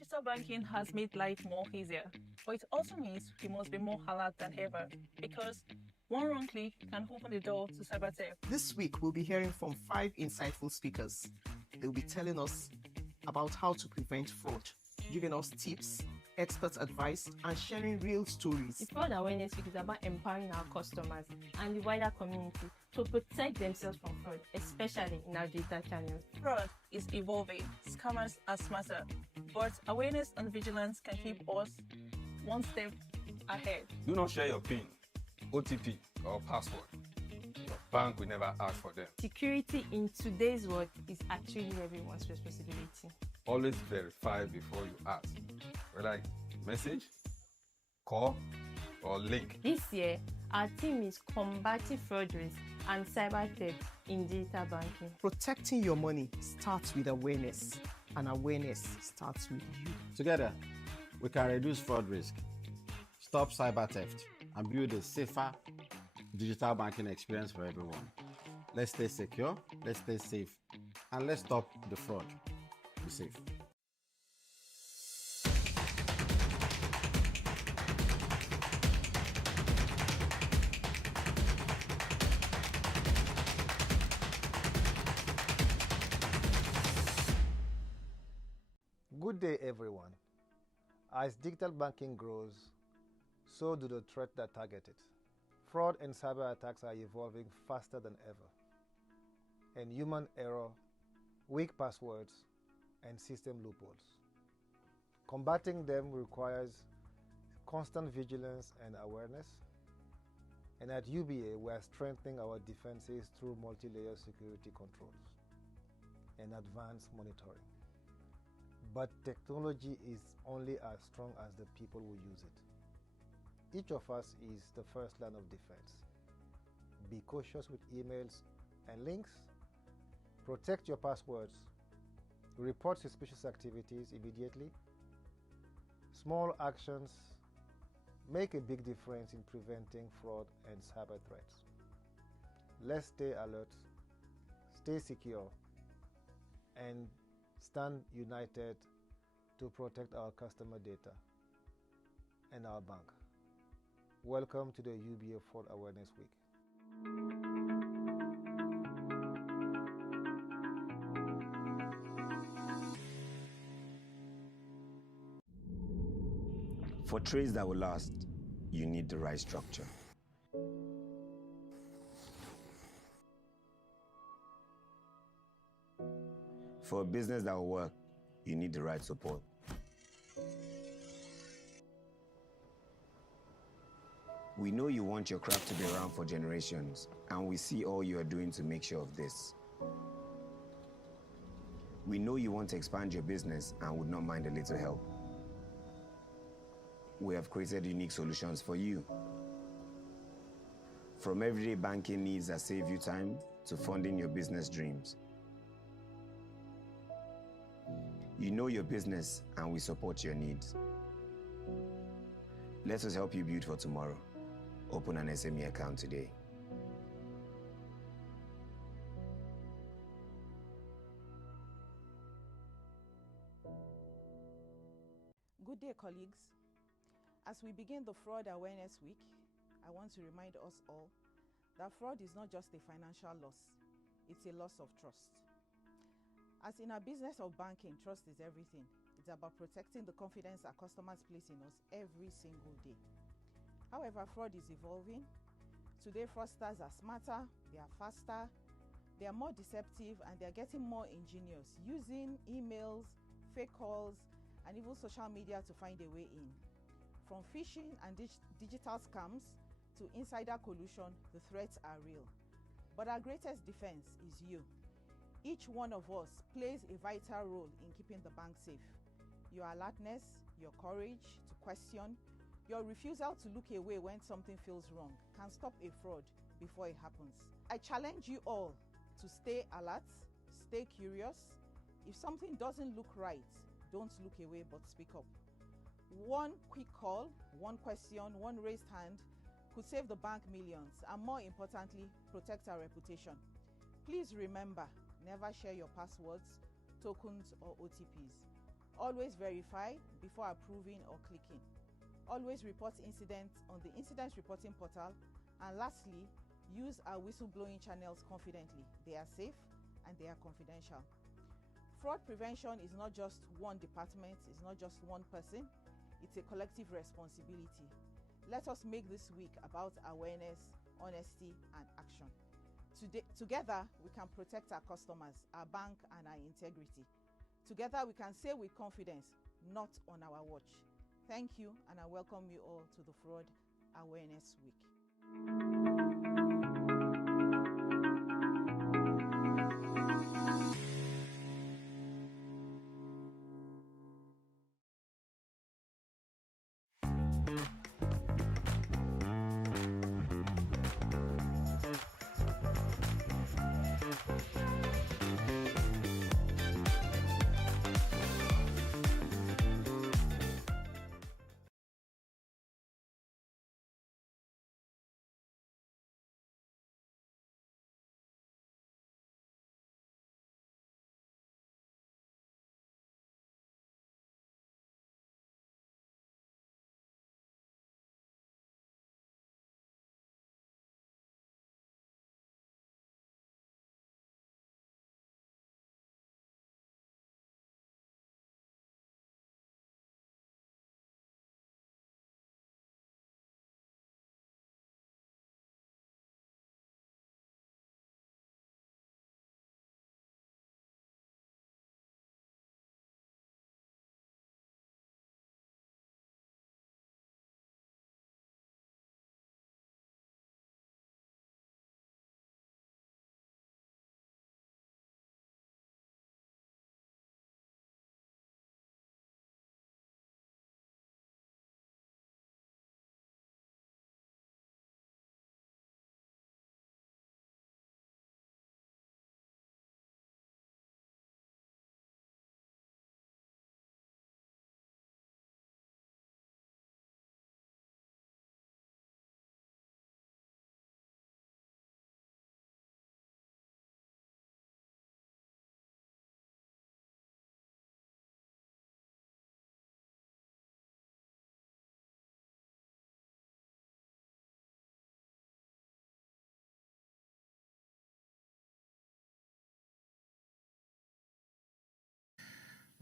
Digital banking has made life more easier, but it also means we must be more alert than ever because one wrong click can open the door to cybertheft. This week, we'll be hearing from 5 insightful speakers. They'll be telling us about how to prevent fraud, giving us tips, expert advice, and sharing real stories. The Fraud Awareness Week is about empowering our customers and the wider community to protect themselves from fraud, especially in our digital channels. Fraud is evolving, scammers are smarter, but awareness and vigilance can keep us one step ahead. Do not share your PIN, OTP, or password. Your bank will never ask for them. Security in today's world is actually everyone's responsibility. Always verify before you ask, whether it's message, call, or link. This year, our team is combating fraud risk and cyber theft in digital banking. Protecting your money starts with awareness, and awareness starts with you. Together, we can reduce fraud risk, stop cyber theft, and build a safer digital banking experience for everyone. Let's stay secure, let's stay safe, and let's stop the fraud. Be safe. Good day, everyone. As digital banking grows, so do the threats that target it. Fraud and cyber attacks are evolving faster than ever, and human error, weak passwords, and system loopholes. Combating them requires constant vigilance and awareness, and at UBA we are strengthening our defenses through multi-layer security controls and advanced monitoring. But technology is only as strong as the people who use it. Each of us is the first line of defense. Be cautious with emails and links. Protect your passwords. Report suspicious activities immediately. Small actions make a big difference in preventing fraud and cyber threats. Let's stay alert, stay secure, and stand united to protect our customer data and our bank. Welcome to the UBA Fraud Awareness Week. For trades that will last, you need the right structure. For a business that will work, you need the right support. We know you want your craft to be around for generations, and we see all you are doing to make sure of this. We know you want to expand your business and would not mind a little help. We have created unique solutions for you. From everyday banking needs that save you time to funding your business dreams. You know your business and we support your needs. Let us help you build for tomorrow. Open an SME account today. Good day, colleagues. As we begin the Fraud Awareness Week, I want to remind us all that fraud is not just a financial loss, it's a loss of trust. As in our business of banking, trust is everything. It's about protecting the confidence our customers place in us every single day. However, fraud is evolving. Today, fraudsters are smarter, they are faster, they are more deceptive, and they are getting more ingenious, using emails, fake calls, and even social media to find a way in. From phishing and digital scams to insider collusion, the threats are real. But our greatest defense is you. Each one of us plays a vital role in keeping the bank safe. Your alertness, your courage to question, your refusal to look away when something feels wrong can stop a fraud before it happens. I challenge you all to stay alert, stay curious. If something doesn't look right, don't look away but speak up. One quick call, one question, one raised hand could save the bank millions and, more importantly, protect our reputation. Please remember, never share your passwords, tokens, or OTPs. Always verify before approving or clicking. Always report incidents on the incident reporting portal. And lastly, use our whistleblowing channels confidently. They are safe and they are confidential. Fraud prevention is not just one department, it's not just one person, it's a collective responsibility. Let us make this week about awareness, honesty, and action. Together, we can protect our customers, our bank, and our integrity. Together, we can say with confidence, not on our watch. Thank you, and I welcome you all to the Fraud Awareness Week.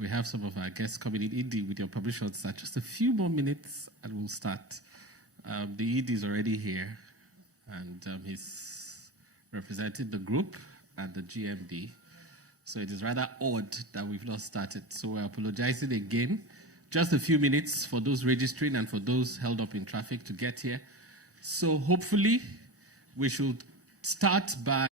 We have some of our guests coming in. Indy, with your permission, sir, just a few more minutes and we'll start. The ED is already here and he's representing the group and the GMD. So it is rather odd that we've not started. So we're apologizing again. Just a few minutes for those registering and for those held up in traffic to get here. So hopefully we should start by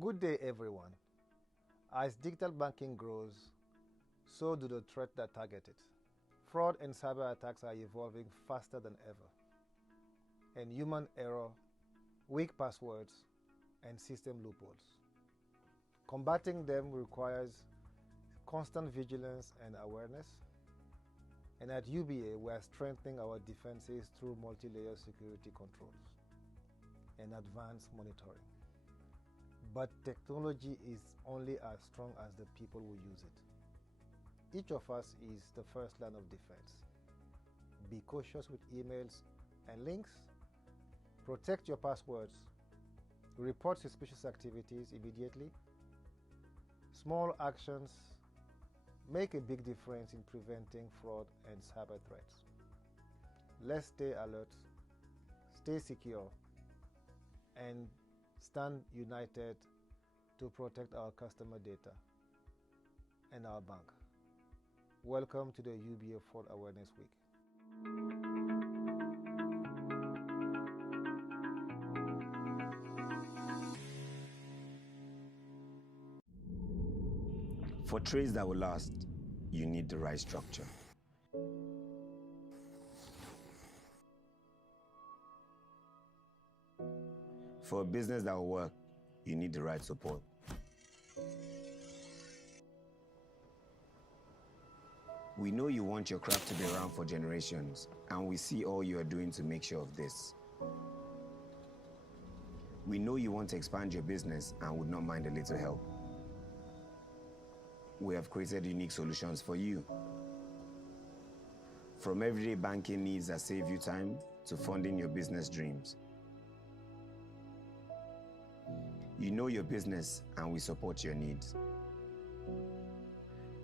Good day, everyone. As digital banking grows, so do the threats that target it. Fraud and cyber attacks are evolving faster than ever, and human error, weak passwords, and system loopholes. Combating them requires constant vigilance and awareness, and at UBA, we are strengthening our defenses through multi-layer security controls and advanced monitoring. But technology is only as strong as the people who use it. Each of us is the first line of defense. Be cautious with emails and links. Protect your passwords. Report suspicious activities immediately. Small actions make a big difference in preventing fraud and cyber threats. Let's stay alert, stay secure, and stand united to protect our customer data and our bank. Welcome to the UBA Fraud Awareness Week. For trades that will last, you need the right structure. For a business that will work, you need the right support. We know you want your craft to be around for generations, and we see all you are doing to make sure of this. We know you want to expand your business and would not mind a little help. We have created unique solutions for you. From everyday banking needs that save you time to funding your business dreams. You know your business and we support your needs.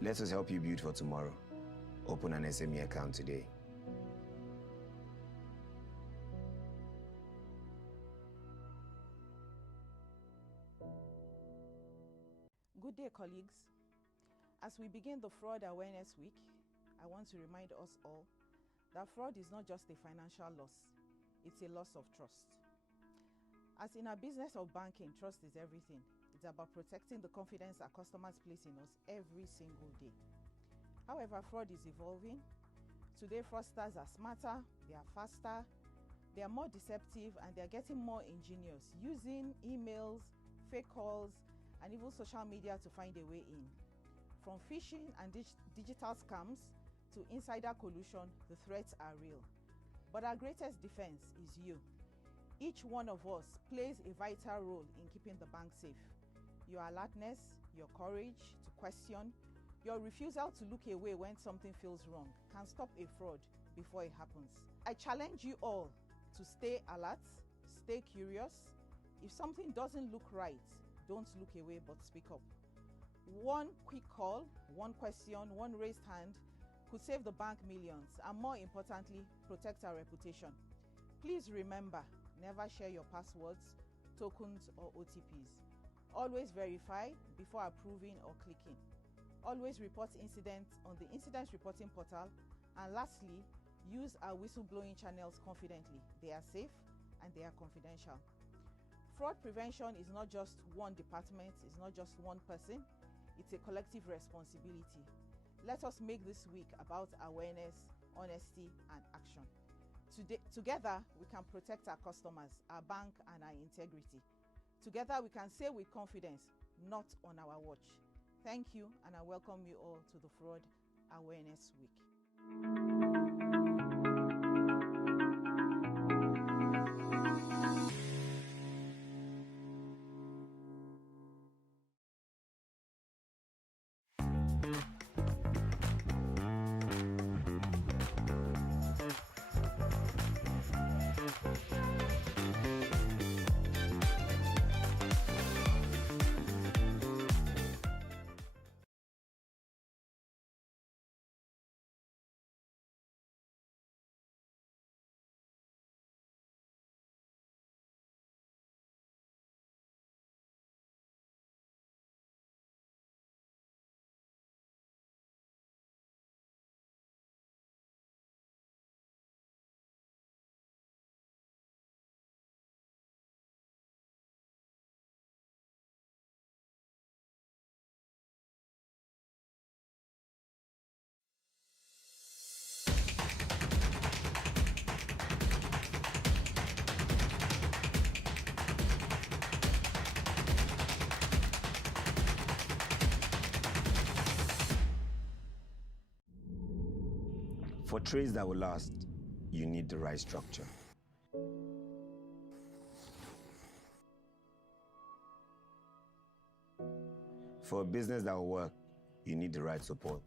Let us help you build for tomorrow. Open an SME account today. Good day, colleagues. As we begin the Fraud Awareness Week, I want to remind us all that fraud is not just a financial loss, it's a loss of trust. As in our business of banking, trust is everything. It's about protecting the confidence our customers place in us every single day. However, fraud is evolving. Today, fraudsters are smarter, they are faster, they are more deceptive, and they are getting more ingenious, using emails, fake calls, and even social media to find a way in. From phishing and digital scams to insider collusion, the threats are real. But our greatest defense is you. Each one of us plays a vital role in keeping the bank safe. Your alertness, your courage to question, your refusal to look away when something feels wrong can stop a fraud before it happens. I challenge you all to stay alert, stay curious. If something doesn't look right, don't look away but speak up. One quick call, one question, one raised hand could save the bank millions and, more importantly, protect our reputation. Please remember, never share your passwords, tokens, or OTPs. Always verify before approving or clicking. Always report incidents on the incident reporting portal. And lastly, use our whistleblowing channels confidently. They are safe and they are confidential. Fraud prevention is not just one department, it's not just one person. It's a collective responsibility. Let us make this week about awareness, honesty, and action. Together, we can protect our customers, our bank, and our integrity. Together, we can say with confidence, not on our watch. Thank you, and I welcome you all to the Fraud Awareness Week. For trades that will last, you need the right structure. For a business that will work, you need the right support.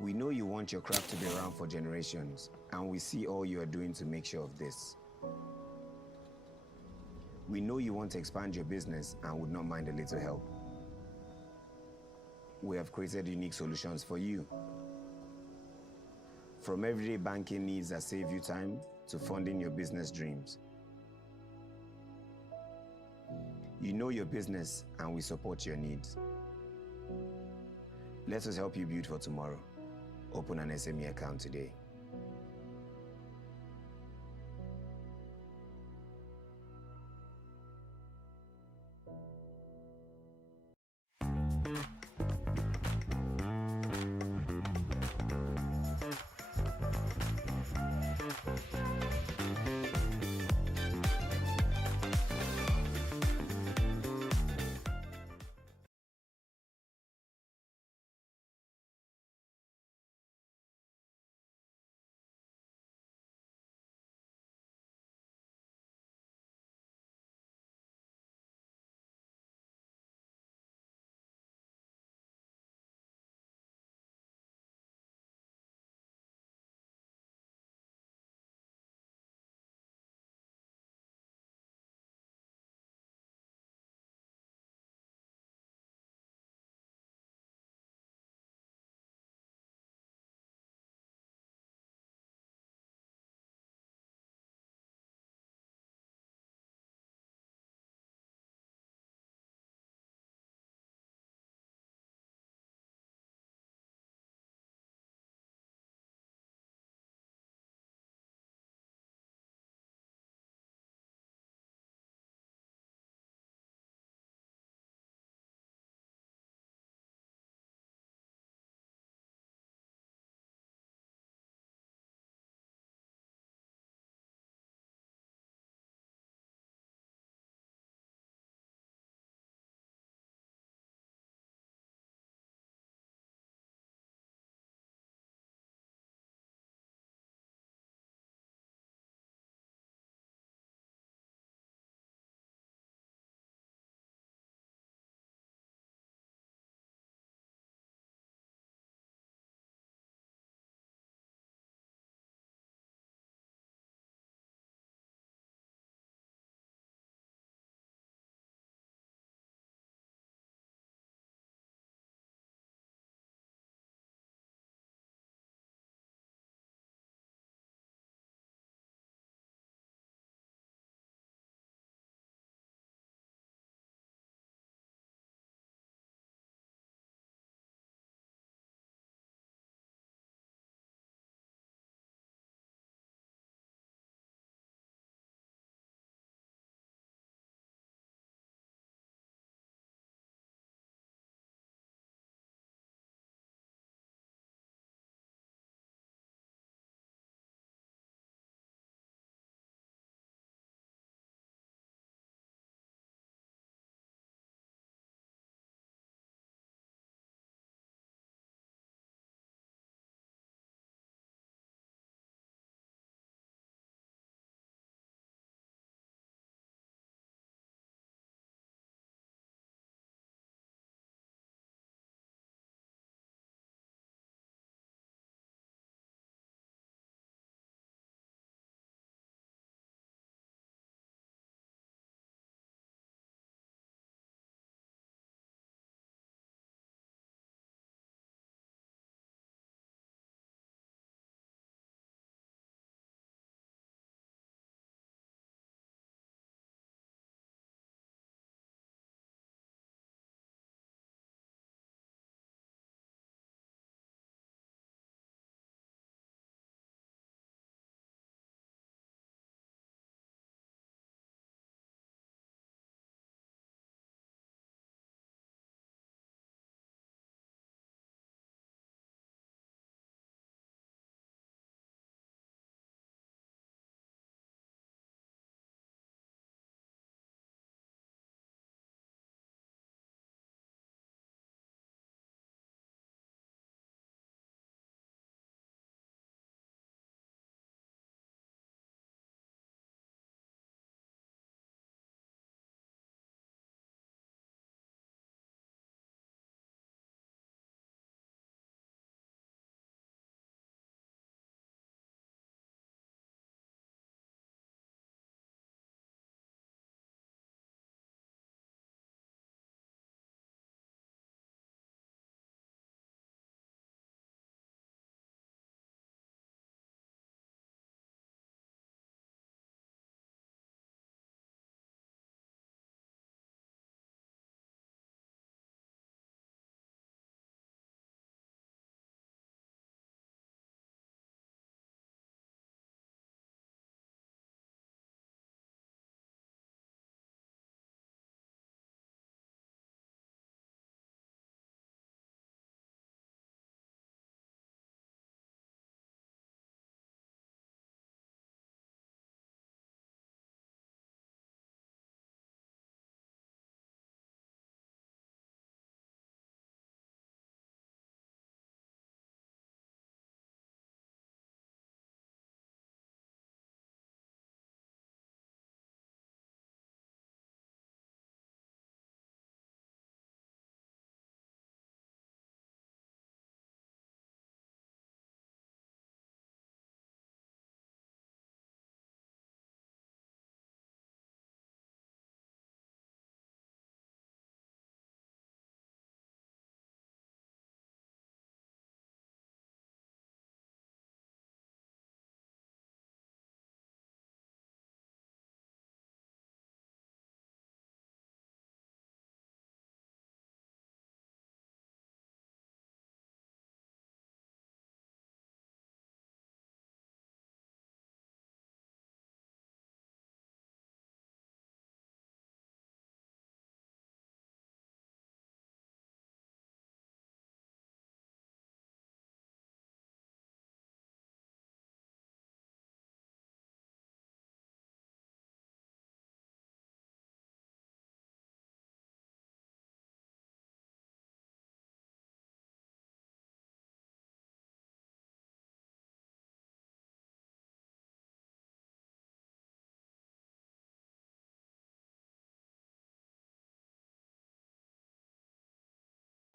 We know you want your craft to be around for generations, and we see all you are doing to make sure of this. We know you want to expand your business and would not mind a little help. We have created unique solutions for you. From everyday banking needs that save you time to funding your business dreams. You know your business and we support your needs. Let us help you build for tomorrow. Open an SME account today.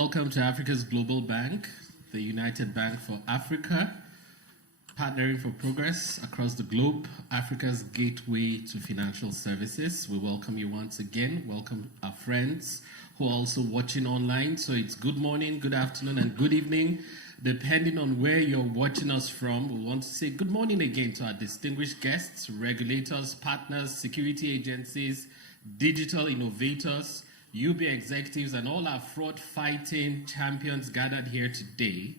Welcome to Africa's Global Bank, the United Bank for Africa, partnering for progress across the globe, Africa's gateway to financial services. We welcome you once again. Welcome our friends who are also watching online. So it's good morning, good afternoon, and good evening. Depending on where you're watching us from, we want to say good morning again to our distinguished guests, regulators, partners, security agencies, digital innovators, UBA executives, and all our fraud-fighting champions gathered here today.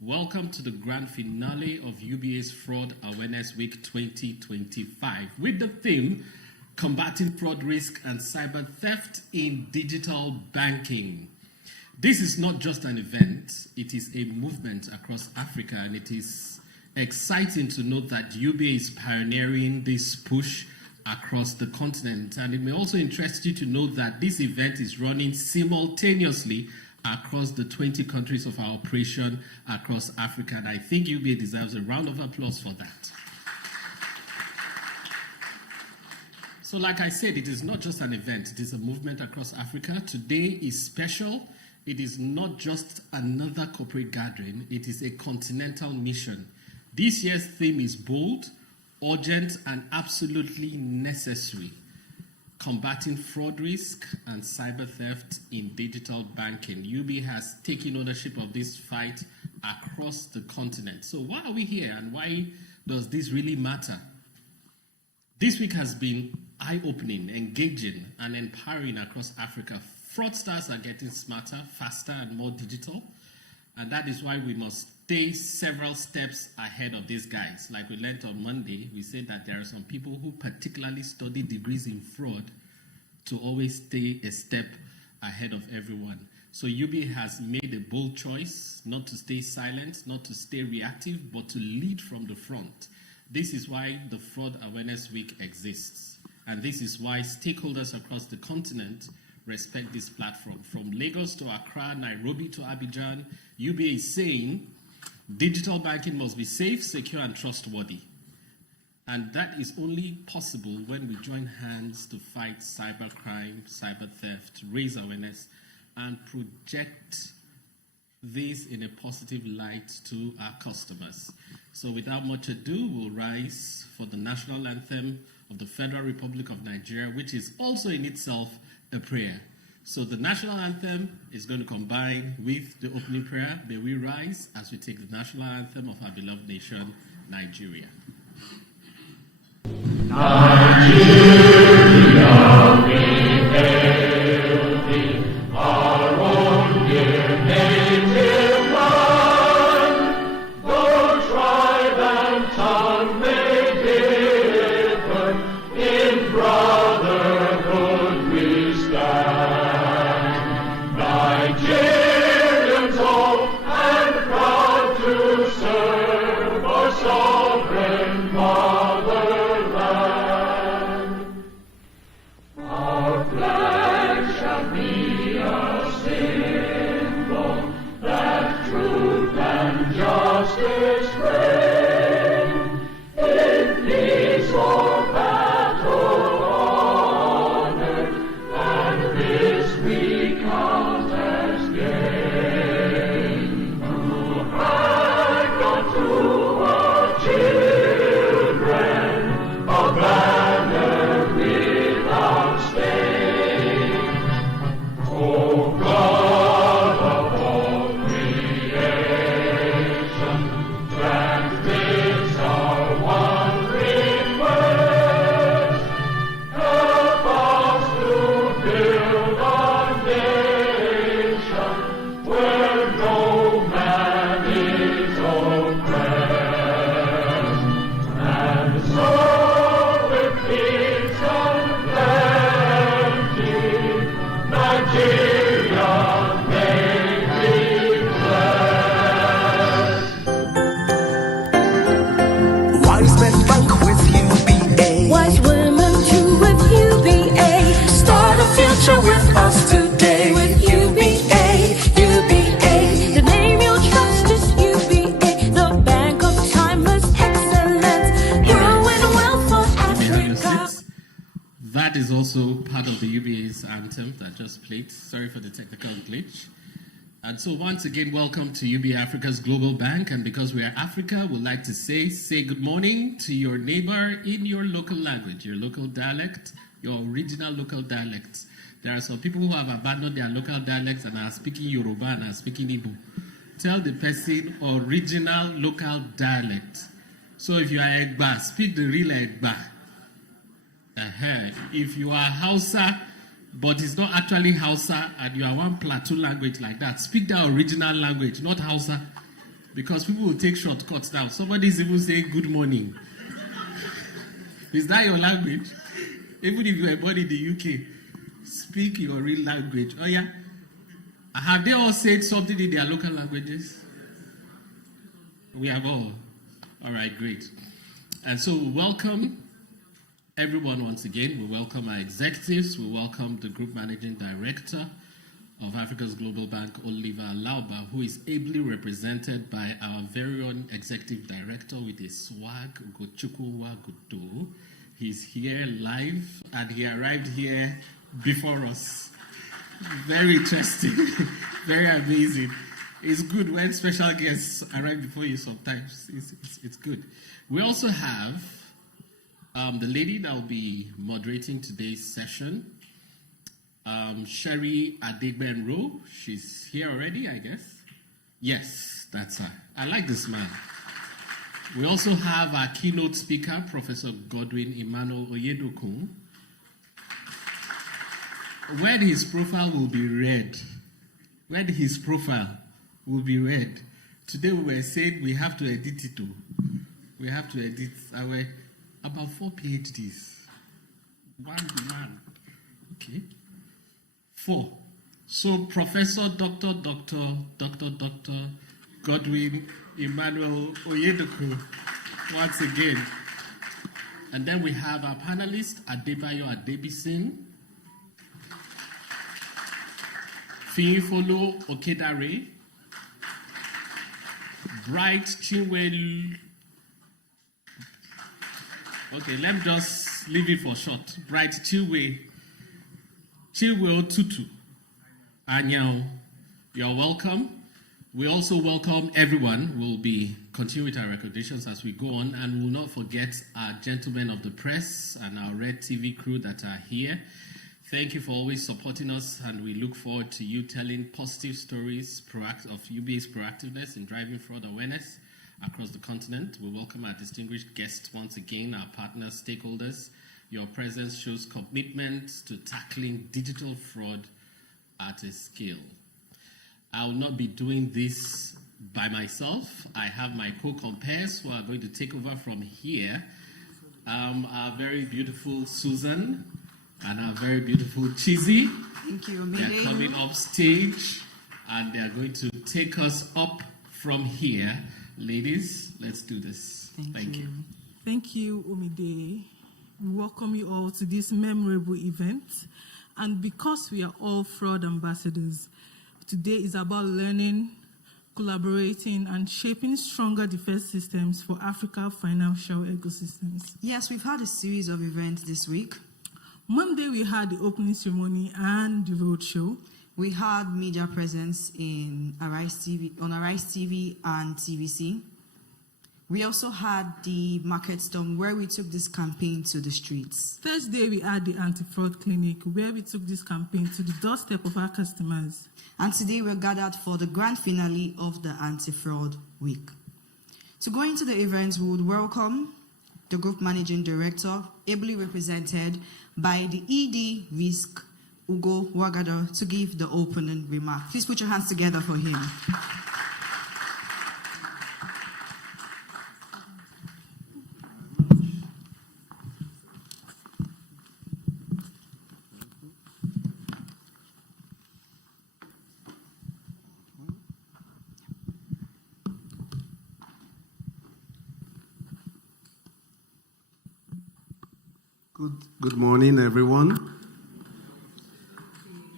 Welcome to the grand finale of UBA's Fraud Awareness Week 2025 with the theme, Combating Fraud Risk and Cyber Theft in Digital Banking. This is not just an event, it is a movement across Africa, and it is exciting to note that UBA is pioneering this push across the continent. And it may also interest you to know that this event is running simultaneously across the 20 countries of our operation across Africa. And I think UBA deserves a round of applause for that. So like I said, it is not just an event, it is a movement across Africa. Today is special. It is not just another corporate gathering, it is a continental mission. This year's theme is bold, urgent, and absolutely necessary. Combating fraud risk and cyber theft in digital banking. UB has taken ownership of this fight across the continent. So why are we here and why does this really matter? This week has been eye-opening, engaging, and empowering across Africa. Fraudsters are getting smarter, faster, and more digital. And that is why we must stay several steps ahead of these guys. Like we learned on Monday, we said that there are some people who particularly study degrees in fraud to always stay a step ahead of everyone. So UB has made a bold choice not to stay silent, not to stay reactive, but to lead from the front. This is why the Fraud Awareness Week exists. And this is why stakeholders across the continent respect this platform. From Lagos to Accra, Nairobi to Abidjan, UBA is saying digital banking must be safe, secure, and trustworthy. And that is only possible when we join hands to fight cybercrime, cyber theft, raise awareness, and project this in a positive light to our customers. So without much ado, we'll rise for the national anthem of the Federal Republic of Nigeria, which is also in itself a prayer. So the national anthem is going to combine with the opening prayer. May we rise as we take the national anthem of our beloved nation, Nigeria. Nigeria, we hail thee, our own dear native land. Though tribe and tongue may differ, in brotherhood we stand. Nigerians old and proud to serve our sovereign motherland. Our flag shall be a symbol that truth and justice reign. In peace or battle honor, and this we count as gain. To hang unto our children a banner without stain. O God of all creation, grant this our one request. Help us to build a nation where no man is oppressed. And so with peace and plenty, Nigeria may be blessed. Wise men bank with UBA. Wise women too with UBA. Start a future with us today. With UBA, UBA. The name you'll trust is UBA. The bank of timeless excellence. Growing wealth for Africa. That is also part of the UBA's anthem that just played. Sorry for the technical glitch. And so once again, welcome to UBA Africa's Global Bank. And because we are Africa, we'd like to say good morning to your neighbor in your local language, your local dialect, your original local dialect. There are some people who have abandoned their local dialects and are speaking Yoruba and are speaking Igbo. Tell the person original local dialect. So if you are Egba, speak the real Egba. If you are Hausa, but it's not actually Hausa, and you are one plateau language like that, speak the original language, not Hausa, because people will take shortcuts now. Somebody's even saying good morning. Is that your language? Even if you are born in the UK, speak your real language. Oh yeah? Have they all said something in their local languages? We have all. All right, great. And so welcome everyone once again. We welcome our executives. We welcome the Group Managing Director of Africa's Global Bank, Oliver Lauba, who is ably represented by our very own Executive Director with a swag, Ugochukwu Wagudo. He's here live, and he arrived here before us. Very interesting, very amazing. It's good when special guests arrive before you sometimes. It's good. We also have the lady that will be moderating today's session, Sherry Adegbenro. She's here already, I guess. Yes, that's her. I like this man. We also have our keynote speaker, Professor Godwin Emmanuel Oyedokun. When his profile will be read, today we were saying we have to edit it too. We have to edit about 4 PhDs. One. Okay. 4. So Professor Dr. Godwin Emmanuel Oyedoku once again. And then we have our panelist, Adebayo Adebisin, Fiyinfolo Okedare, Bright Chinwelu. Okay, let me just leave it for short. Bright Chilwe Tutu. Anyao, you're welcome. We also welcome everyone. We'll be continuing with our recognitions as we go on, and we'll not forget our gentlemen of the press and our Red TV crew that are here. Thank you for always supporting us, and we look forward to you telling positive stories of UBA's proactiveness in driving fraud awareness across the continent. We welcome our distinguished guests once again, our partners, stakeholders. Your presence shows commitment to tackling digital fraud at a scale. I will not be doing this by myself. I have my co-compares who are going to take over from here. Our very beautiful Susan and our very beautiful Chizzy. Thank you, They're coming up stage and they're going to take us up from here. Ladies, let's do this. Thank you. Thank you, Omide. We welcome you all to this memorable event. And because we are all fraud ambassadors, today is about learning, collaborating, and shaping stronger defense systems for Africa's financial ecosystems. Yes, we've had a series of events this week. Monday, we had the opening ceremony and the roadshow. We had media presence on Arise TV and TVC. We also had the market storm where we took this campaign to the streets. Thursday, we had the anti-fraud clinic where we took this campaign to the doorstep of our customers. And today we're gathered for the grand finale of the anti-fraud week. To go into the event, we would welcome the Group Managing Director, ably represented by the ED Risk, Ugo Wagado, to give the opening remark. Please put your hands together for him. Good morning, everyone.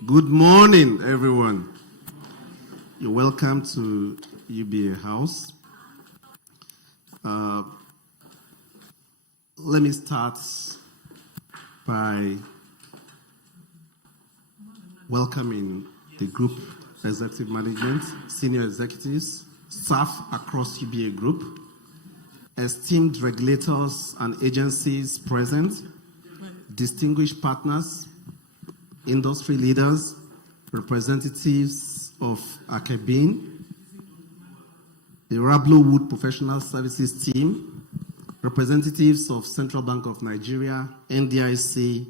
Good morning, everyone. You're welcome to UBA House. Let me start by welcoming the Group executive management, senior executives, staff across UBA Group, esteemed regulators and agencies present, distinguished partners, industry leaders, representatives of Akebin, the Rablo Wood Professional Services Team, representatives of Central Bank of Nigeria, NDIC,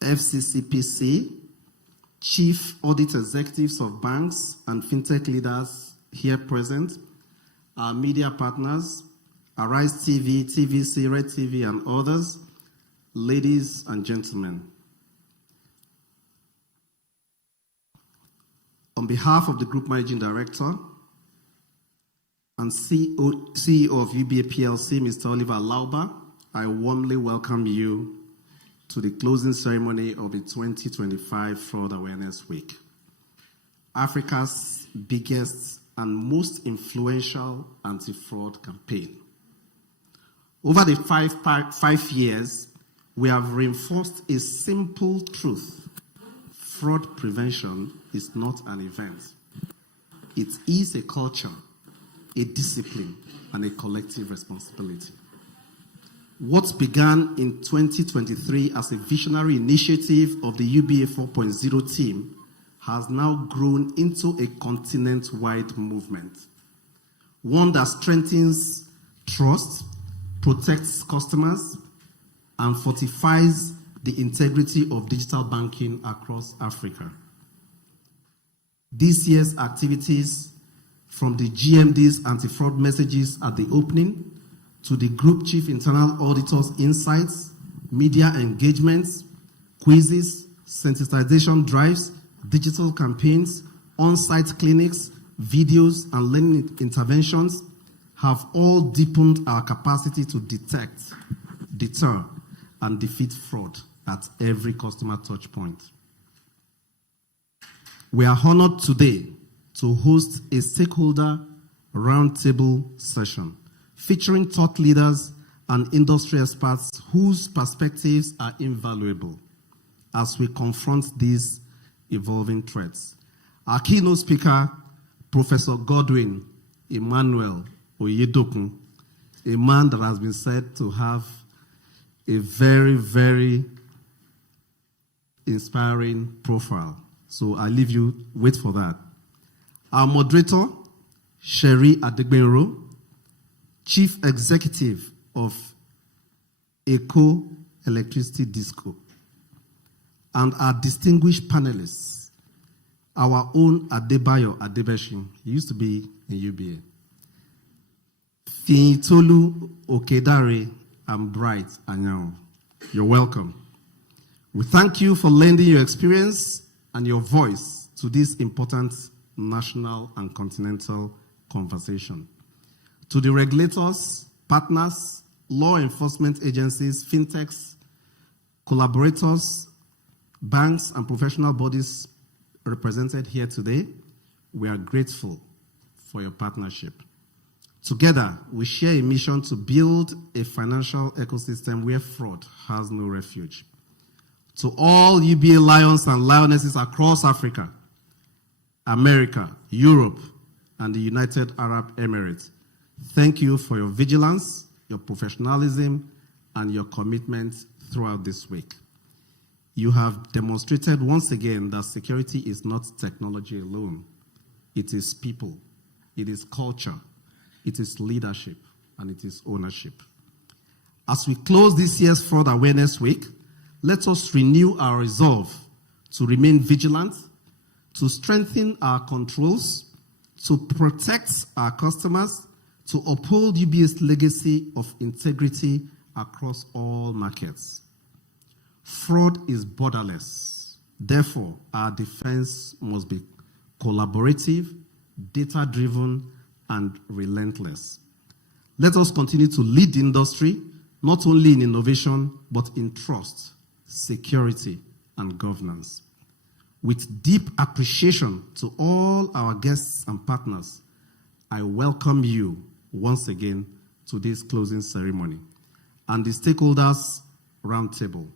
FCCPC, chief audit executives of banks and fintech leaders here present, our media partners, Arise TV, TVC, Red TV, and others, ladies and gentlemen. On behalf of the Group Managing Director and CEO of UBA PLC, Mr. Oliver Lauba, I warmly welcome you to the closing ceremony of the 2025 Fraud Awareness Week, Africa's biggest and most influential anti-fraud campaign. Over the five years, we have reinforced a simple truth. Fraud prevention is not an event. It is a culture, a discipline, and a collective responsibility. What began in 2023 as a visionary initiative of the UBA 4.0 team has now grown into a continent-wide movement, one that strengthens trust, protects customers, and fortifies the integrity of digital banking across Africa. This year's activities, from the GMD's anti-fraud messages at the opening, to the Group Chief Internal Auditor's insights, media engagements, quizzes, sensitization drives, digital campaigns, on-site clinics, videos, and learning interventions have all deepened our capacity to detect, deter, and defeat fraud at every customer touch point. We are honored today to host a stakeholder roundtable session featuring thought leaders and industry experts whose perspectives are invaluable as we confront these evolving threats. Our keynote speaker, Professor Godwin Emmanuel Oyedokun, a man that has been said to have a very, very inspiring profile. So I leave you, wait for that. Our moderator, Sherry Adegbenro, Chief Executive of Eco Electricity Disco, and our distinguished panelists, our own Adebayo Adebeshin, he used to be in UBA, Finitolu Okedare, and Bright Anyao. You're welcome. We thank you for lending your experience and your voice to this important national and continental conversation. To the regulators, partners, law enforcement agencies, fintechs, collaborators, banks, and professional bodies represented here today, we are grateful for your partnership. Together, we share a mission to build a financial ecosystem where fraud has no refuge. To all UBA lions and lionesses across Africa, America, Europe, and the United Arab Emirates, thank you for your vigilance, your professionalism, and your commitment throughout this week. You have demonstrated once again that security is not technology alone. It is people, it is culture, it is leadership, and it is ownership. As we close this year's Fraud Awareness Week, let us renew our resolve to remain vigilant, to strengthen our controls, to protect our customers, to uphold UBA's legacy of integrity across all markets. Fraud is borderless. Therefore, our defense must be collaborative, data-driven, and relentless. Let us continue to lead the industry, not only in innovation, but in trust, security, and governance. With deep appreciation to all our guests and partners, I welcome you once again to this closing ceremony and the stakeholders roundtable.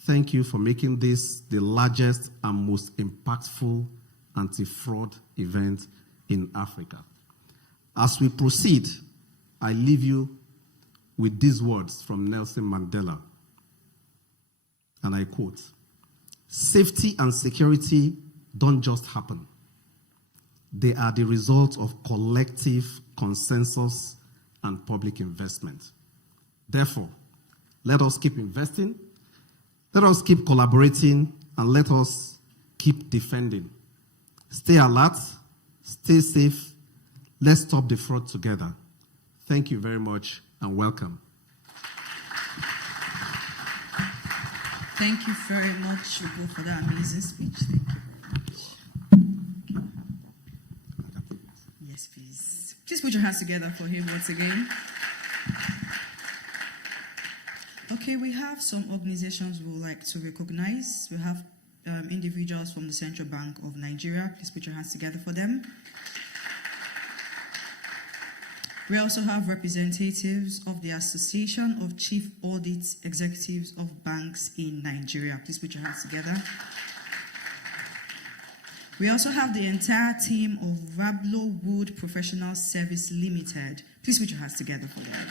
Thank you for making this the largest and most impactful anti-fraud event in Africa. As we proceed, I leave you with these words from Nelson Mandela, and I quote, "Safety and security don't just happen. They are the result of collective consensus and public investment. Therefore, let us keep investing, let us keep collaborating, and let us keep defending. Stay alert, stay safe. Let's stop the fraud together." Thank you very much and welcome. Thank you very much, Ugo, for that amazing speech. Thank you very much. Yes, please. Please put your hands together for him once again. Okay, we have some organizations we would like to recognize. We have individuals from the Central Bank of Nigeria. Please put your hands together for them. We also have representatives of the Association of Chief Audit Executives of Banks in Nigeria. Please put your hands together. We also have the entire team of Rablo Wood Professional Service Limited. Please put your hands together for them.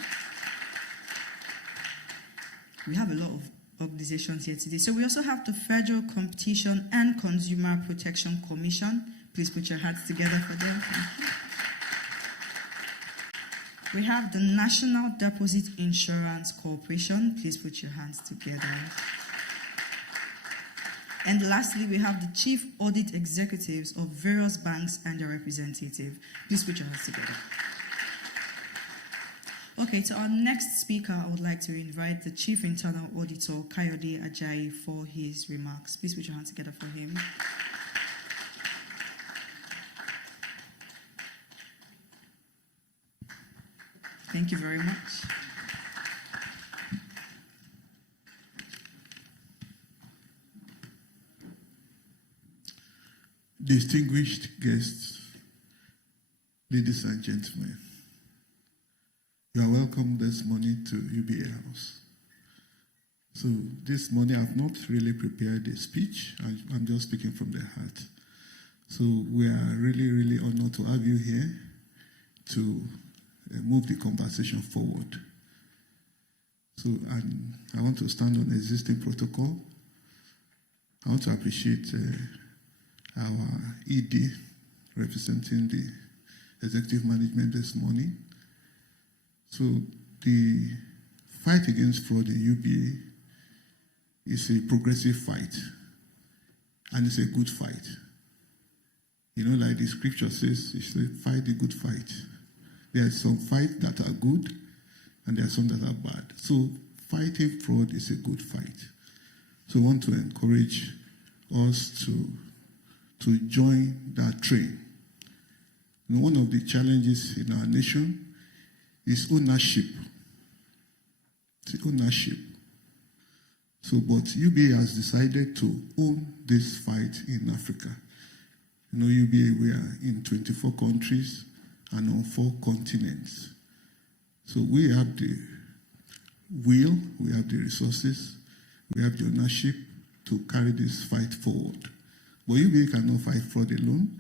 We have a lot of organizations here today. So we also have the Federal Competition and Consumer Protection Commission. Please put your hands together for them. Thank you. We have the National Deposit Insurance Corporation. Please put your hands together. And lastly, we have the Chief Audit Executives of various banks and their representative. Please put your hands together. Okay, to our next speaker, I would like to invite the Chief Internal Auditor, Kayode Ajayi, for his remarks. Please put your hands together for him. Thank you very much. Distinguished guests, ladies and gentlemen, you are welcome this morning to UBA House. So this morning I've not really prepared a speech. I'm just speaking from the heart. So we are really, really honored to have you here to move the conversation forward. So I want to stand on existing protocol. I want to appreciate our ED representing the executive management this morning. So the fight against fraud in UBA is a progressive fight, and it's a good fight. You know, like the scripture says, it's a fight the good fight. There are some fights that are good, and there are some that are bad. So fighting fraud is a good fight. So I want to encourage us to join that train. You know, one of the challenges in our nation is ownership. It's ownership. So, but UBA has decided to own this fight in Africa. You know, UBA, we are in 24 countries and on 4 continents. So we have the will, we have the resources, we have the ownership to carry this fight forward. But UBA cannot fight fraud alone,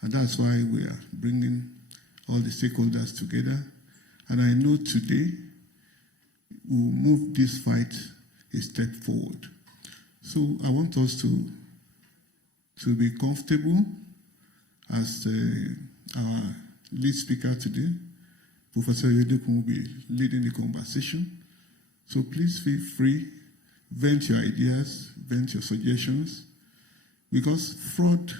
and that's why we are bringing all the stakeholders together. And I know today we'll move this fight a step forward. So I want us to be comfortable as our lead speaker today, Professor Yodekun, will be leading the conversation. So please feel free, vent your ideas, vent your suggestions, because fraud,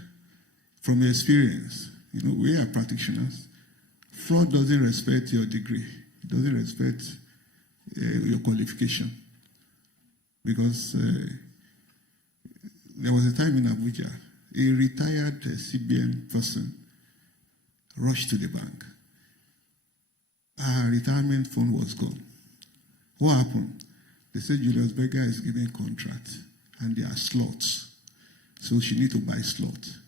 from experience, you know, we are practitioners. Fraud doesn't respect your degree. It doesn't respect your qualification. Because there was a time in Abuja, a retired CBN person rushed to the bank. Her retirement fund was gone. What happened? They said Julius Berger is giving contract and there are slots. So she needs to buy slots.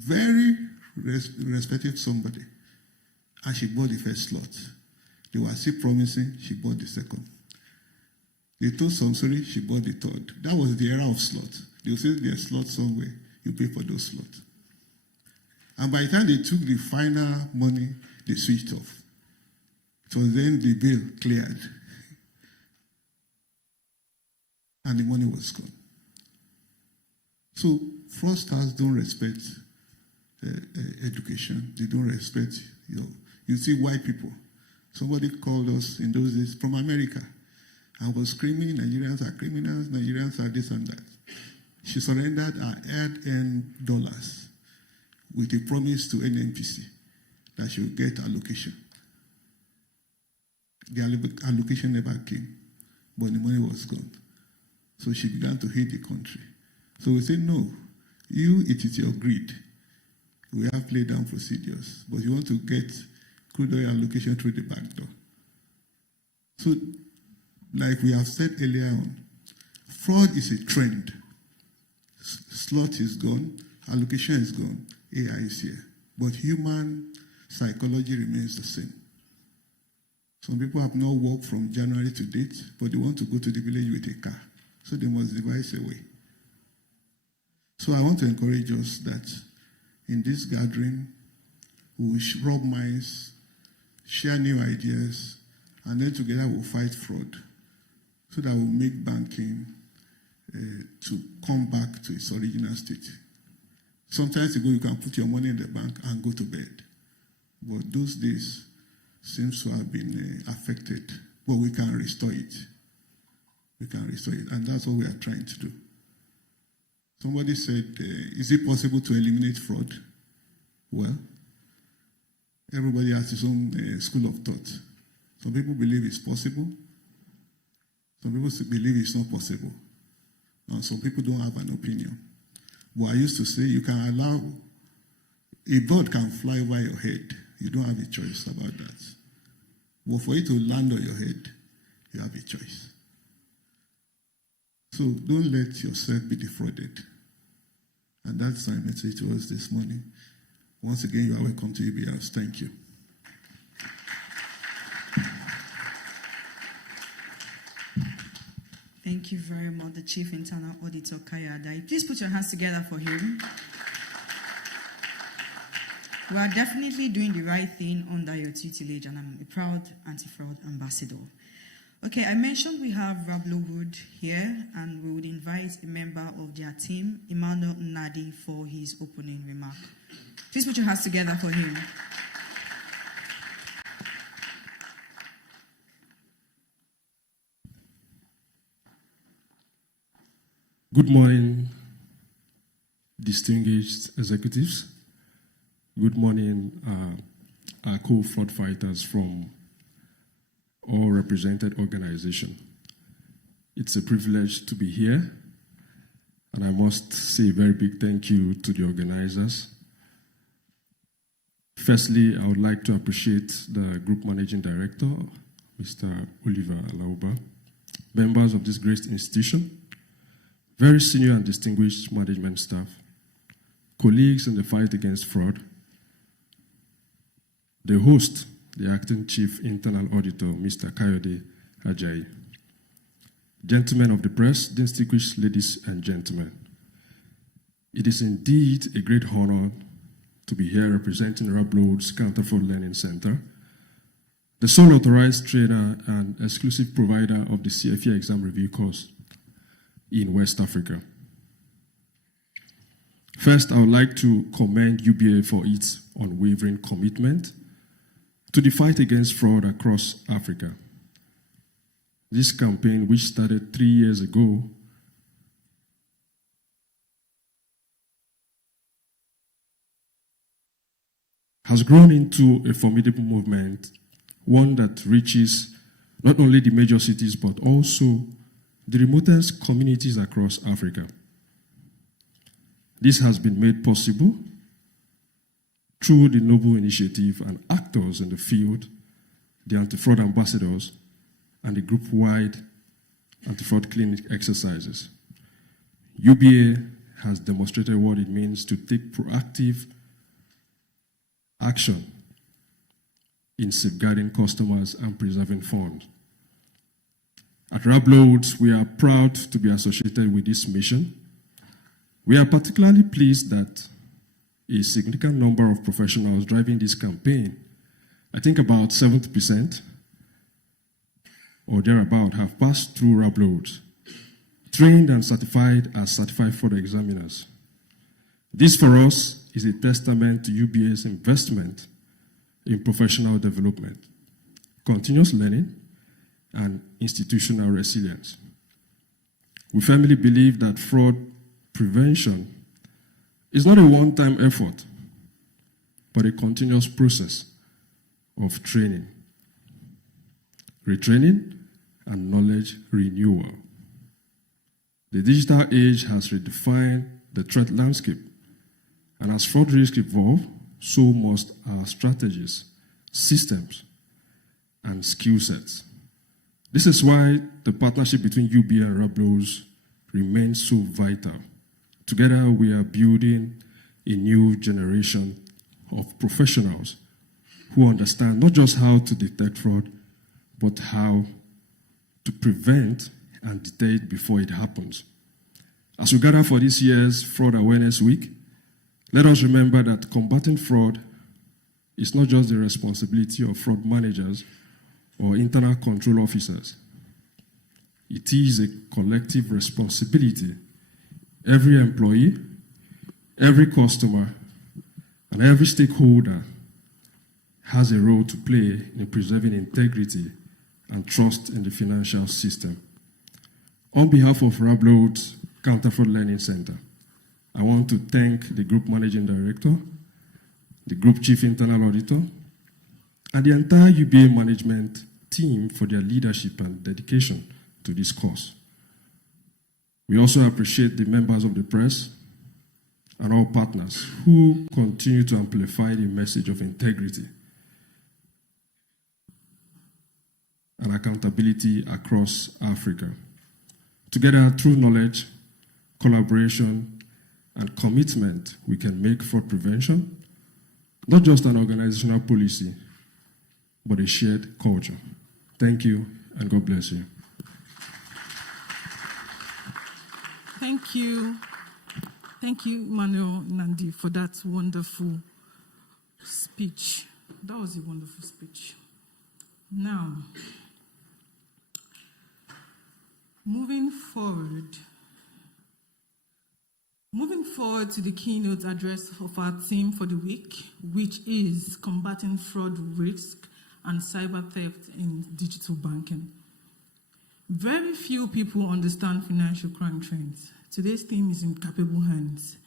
Very respected somebody. And she bought the first slot. They were still promising, she bought the second. They told some story, she bought the third. That was the era of slots. They would say there's slots somewhere. you pay for those slots. And by the time they took the final money, they switched off. So then the bill cleared. And the money was gone. So fraudsters don't respect education. They don't respect you see white people. Somebody called us in those days from America and was screaming, Nigerians are criminals, Nigerians are this and that. She surrendered her hard-earned dollars with a promise to NNPC that she would get allocation. The allocation never came, but the money was gone. So she began to hate the country. So we said, no, it is your greed. We have laid down procedures, but you want to get crude oil allocation through the back door. So, like we have said earlier on, fraud is a trend. Slot is gone, allocation is gone, AI is here. But human psychology remains the same. Some people have not worked from January to date, but they want to go to the village with a car. So they must devise a way. So I want to encourage us that in this gathering, we will rub minds, share new ideas, and then together we'll fight fraud so that we'll make banking to come back to its original state. Sometimes ago, you can put your money in the bank and go to bed. But those days seems to have been affected. But we can restore it. We can restore it. And that's what we are trying to do. Somebody said, is it possible to eliminate fraud? Well, everybody has his own school of thought. Some people believe it's possible. Some people believe it's not possible. And some people don't have an opinion. But I used to say you can allow, a bird can fly over your head. You don't have a choice about that. But for it to land on your head, you have a choice. So don't let yourself be defrauded. And that's my message to us this morning. Once again, you are welcome to UBS. Thank you. Thank you very much, the Chief Internal Auditor, Kayo Adai. Please put your hands together for him. We are definitely doing the right thing under your tutelage, and I'm a proud anti-fraud ambassador. Okay, I mentioned we have Rablo Hood here, and we would invite a member of their team, Emmanuel Nadi, for his opening remark. Please put your hands together for him. Good morning, distinguished executives. Good morning, our co-fraud fighters from all represented organizations. It's a privilege to be here, and I must say a very big thank you to the organizers. Firstly, I would like to appreciate the Group Managing Director, Mr. Oliver Alauba, members of this great institution, very senior and distinguished management staff, colleagues in the fight against fraud, the host, the Acting Chief Internal Auditor, Mr. Kayode Ajayi, gentlemen of the press, distinguished ladies and gentlemen. It is indeed a great honor to be here representing Rabload's Counterfraud Learning Center, the sole authorized trainer and exclusive provider of the CFE exam review course in West Africa. First, I would like to commend UBA for its unwavering commitment to the fight against fraud across Africa. This campaign, which started 3 years ago, has grown into a formidable movement, one that reaches not only the major cities, but also the remotest communities across Africa. This has been made possible through the noble initiative and actors in the field, the anti-fraud ambassadors, and the group-wide anti-fraud clinic exercises. UBA has demonstrated what it means to take proactive action in safeguarding customers and preserving funds. At Rabload, we are proud to be associated with this mission. We are particularly pleased that a significant number of professionals driving this campaign, I think about 70% or thereabout, have passed through uploads, trained and certified as certified fraud examiners. This for us is a testament to UBA's investment in professional development, continuous learning, and institutional resilience. We firmly believe that fraud prevention is not a one-time effort, but a continuous process of training, retraining, and knowledge renewal. The digital age has redefined the threat landscape, and as fraud risks evolve, so must our strategies, systems, and skill sets. This is why the partnership between UBA and Rablos remains so vital. Together, we are building a new generation of professionals who understand not just how to detect fraud, but how to prevent and detect it before it happens. As we gather for this year's Fraud Awareness Week, let us remember that combating fraud is not just the responsibility of fraud managers or internal control officers. It is a collective responsibility. Every employee, every customer, and every stakeholder has a role to play in preserving integrity and trust in the financial system. On behalf of Rabload's Counterfraud Learning Center, I want to thank the Group Managing Director, the Group Chief Internal Auditor, and the entire UBA management team for their leadership and dedication to this cause. We also appreciate the members of the press and all partners who continue to amplify the message of integrity and accountability across Africa. Together, through knowledge, collaboration, and commitment, we can make fraud prevention not just an organizational policy, but a shared culture. Thank you, and God bless you. Thank you. Thank you, Manuel Nandi, for that wonderful speech. That was a wonderful speech. Now, moving forward to the keynote address of our theme for the week, which is combating fraud risk and cyber theft in digital banking. Very few people understand financial crime trends. Today's theme is in capable hands.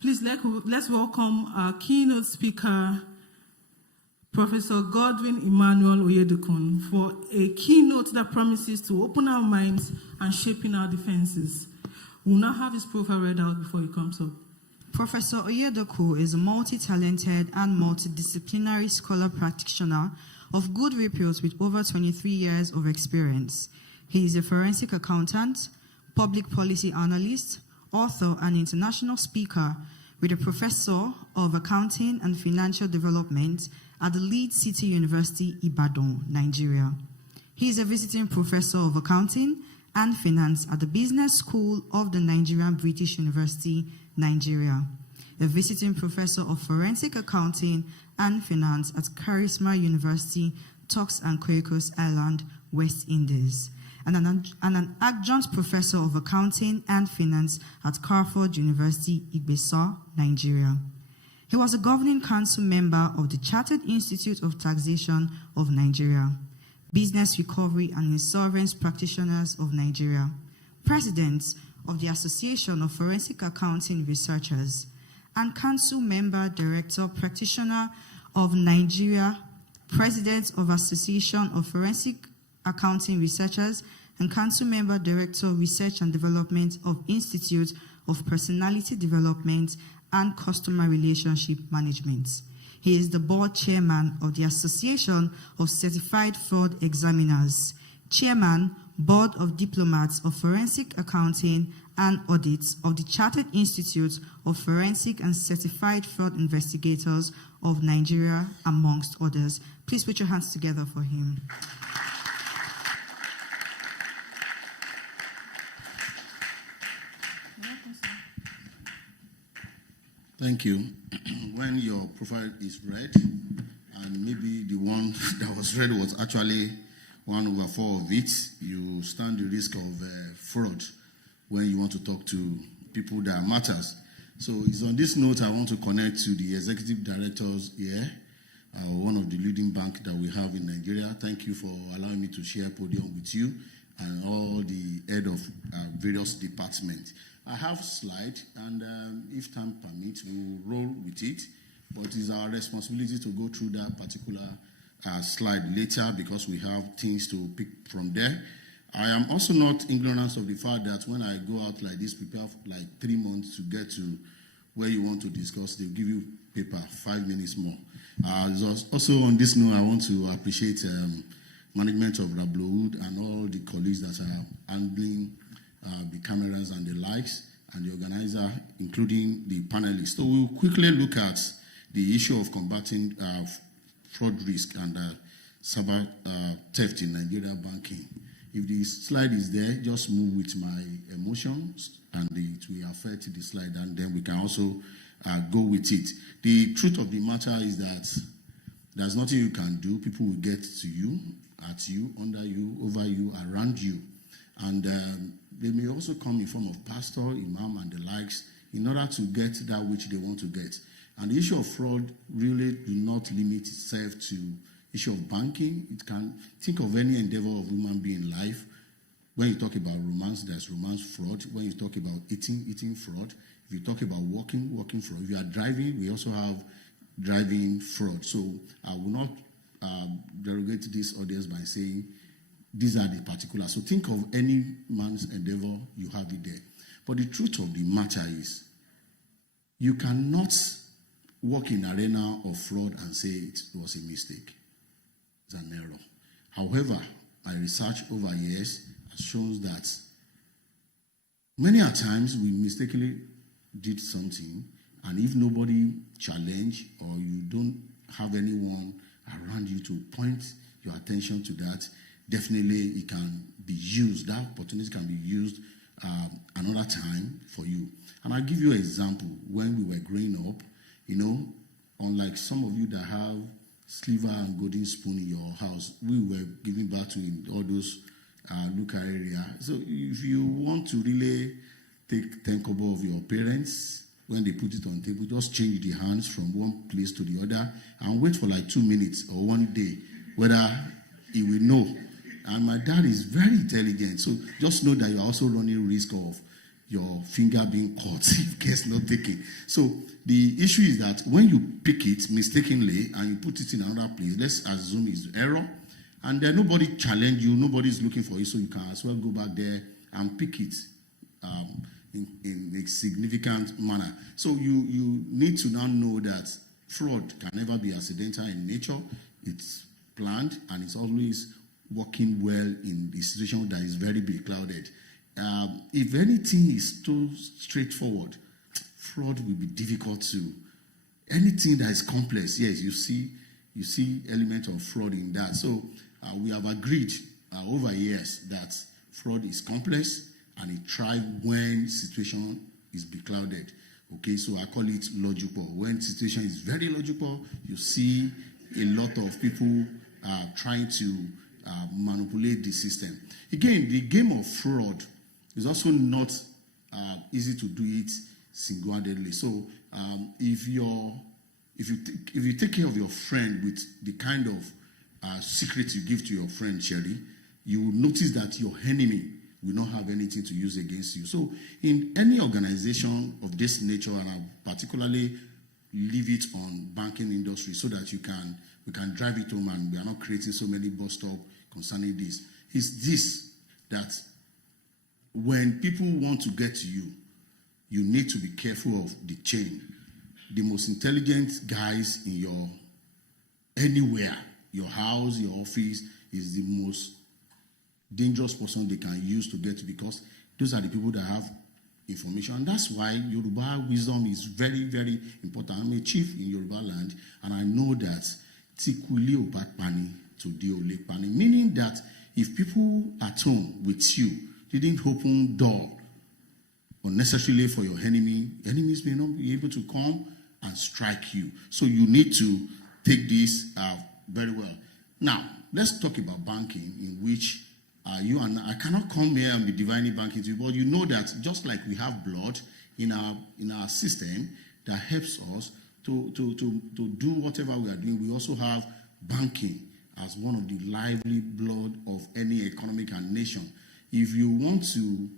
Please let's welcome our keynote speaker, Professor Godwin Emmanuel Oyedokun, for a keynote that promises to open our minds and shaping our defenses. We'll now have his profile read out before he comes up. Professor Oyedokun is a multi-talented and multidisciplinary scholar practitioner of good repute with over 23 years of experience. He is a forensic accountant, public policy analyst, author, and international speaker with a professor of accounting and financial development at the Leeds City University, Ibadan, Nigeria. He is a visiting professor of accounting and finance at the Business School of the Nigerian British University, Nigeria, a visiting professor of forensic accounting and finance at Charisma University, Turks and Caicos Island, West Indies, and an adjunct professor of accounting and finance at Carford University, Igbesa, Nigeria. He was a governing council member of the Chartered Institute of Taxation of Nigeria, Business Recovery and Insolvency Practitioners of Nigeria, president of the Association of Forensic Accounting Researchers, and council member, director, practitioner of Nigeria, president of Association of Forensic Accounting Researchers, and council member, director, research and development of Institute of Personality Development and Customer Relationship Management. He is the board chairman of the Association of Certified Fraud Examiners, chairman, board of diplomats of forensic accounting and audits of the Chartered Institute of Forensic and Certified Fraud Investigators of Nigeria, amongst others. Please put your hands together for him. Thank you. When your profile is read, and maybe the one that was read was actually 1/4 of it, you stand the risk of fraud when you want to talk to people that matters. So it's on this note I want to connect to the executive directors here, one of the leading banks that we have in Nigeria. Thank you for allowing me to share podium with you and all the head of various departments. I have a slide, and if time permits, we will roll with it. But it's our responsibility to go through that particular slide later because we have things to pick from there. I am also not ignorant of the fact that when I go out like this, prepare for like 3 months to get to where you want to discuss, they'll give you paper, 5 minutes more. Also on this note, I want to appreciate management of Rablowood and all the colleagues that are handling the cameras and the likes, and the organizer, including the panelists. So we'll quickly look at the issue of combating fraud risk and cyber theft in Nigeria banking. If the slide is there, just move with my emotions and it will affect the slide, and then we can also go with it. The truth of the matter is that there's nothing you can do. People will get to you, at you, under you, over you, around you. And they may also come in form of pastor, imam, and the likes in order to get that which they want to get. And the issue of fraud really do not limit itself to issue of banking. It can think of any endeavor of human being life. When you talk about romance, there's romance fraud. When you talk about eating fraud. If you talk about walking fraud. If you are driving, we also have driving fraud. So I will not derogate this audience by saying these are the particulars. So think of any man's endeavor, you have it there. But the truth of the matter is, you cannot walk in arena of fraud and say it was a mistake. It's an error. However, my research over years has shown that many a times we mistakenly did something, and if nobody challenge or you don't have anyone around you to point your attention to that, definitely it can be used. That opportunity can be used another time for you. And I'll give you an example. When we were growing up, unlike some of you that have sliver and golden spoon in your house, we were giving birth to in all those local area. So if you want to really take 10 kobo of your parents, when they put it on the table, just change the hands from one place to the other and wait for like 2 minutes or 1 day whether he will know. And my dad is very intelligent, so just know that you're also running risk of your finger being caught if care's not taken. So the issue is that when you pick it mistakenly and you put it in another place, let's assume it's error, and then nobody challenge you, nobody's looking for you, so you can as well go back there and pick it in a significant manner. So you need to now know that fraud can never be accidental in nature. It's planned, and it's always working well in a situation that is very beclouded. If anything is too straightforward, fraud will be difficult to. Anything that is complex, yes, you see element of fraud in that. So we have agreed over years that fraud is complex and it thrives when situation is beclouded. Okay, so I call it logical. When situation is very logical, you see a lot of people trying to manipulate the system. Again, the game of fraud is also not easy to do it single-handedly. So if you take care of your friend with the kind of secret you give to your friend, Sherry, you will notice that your enemy will not have anything to use against you. So in any organization of this nature, and I particularly leave it on banking industry so that we can drive it home and we are not creating so many bus stops concerning this, is this, that when people want to get to you, you need to be careful of the chain. The most intelligent guys in your anywhere, your house, your office, is the most dangerous person they can use to get to, because those are the people that have information. And that's why Yoruba wisdom is very, very important. I'm a chief in Yoruba land, and I know that tikuli obakpani to diole pani, meaning that if people at home with you didn't open door unnecessarily for your enemy. Enemies may not be able to come and strike you. So you need to take this very well. Now, let's talk about banking, in which you and I cannot come here and be divining banking to you, but you know that just like we have blood in our system that helps us to do whatever we are doing, we also have banking as one of the lively blood of any economic and nation. If you want to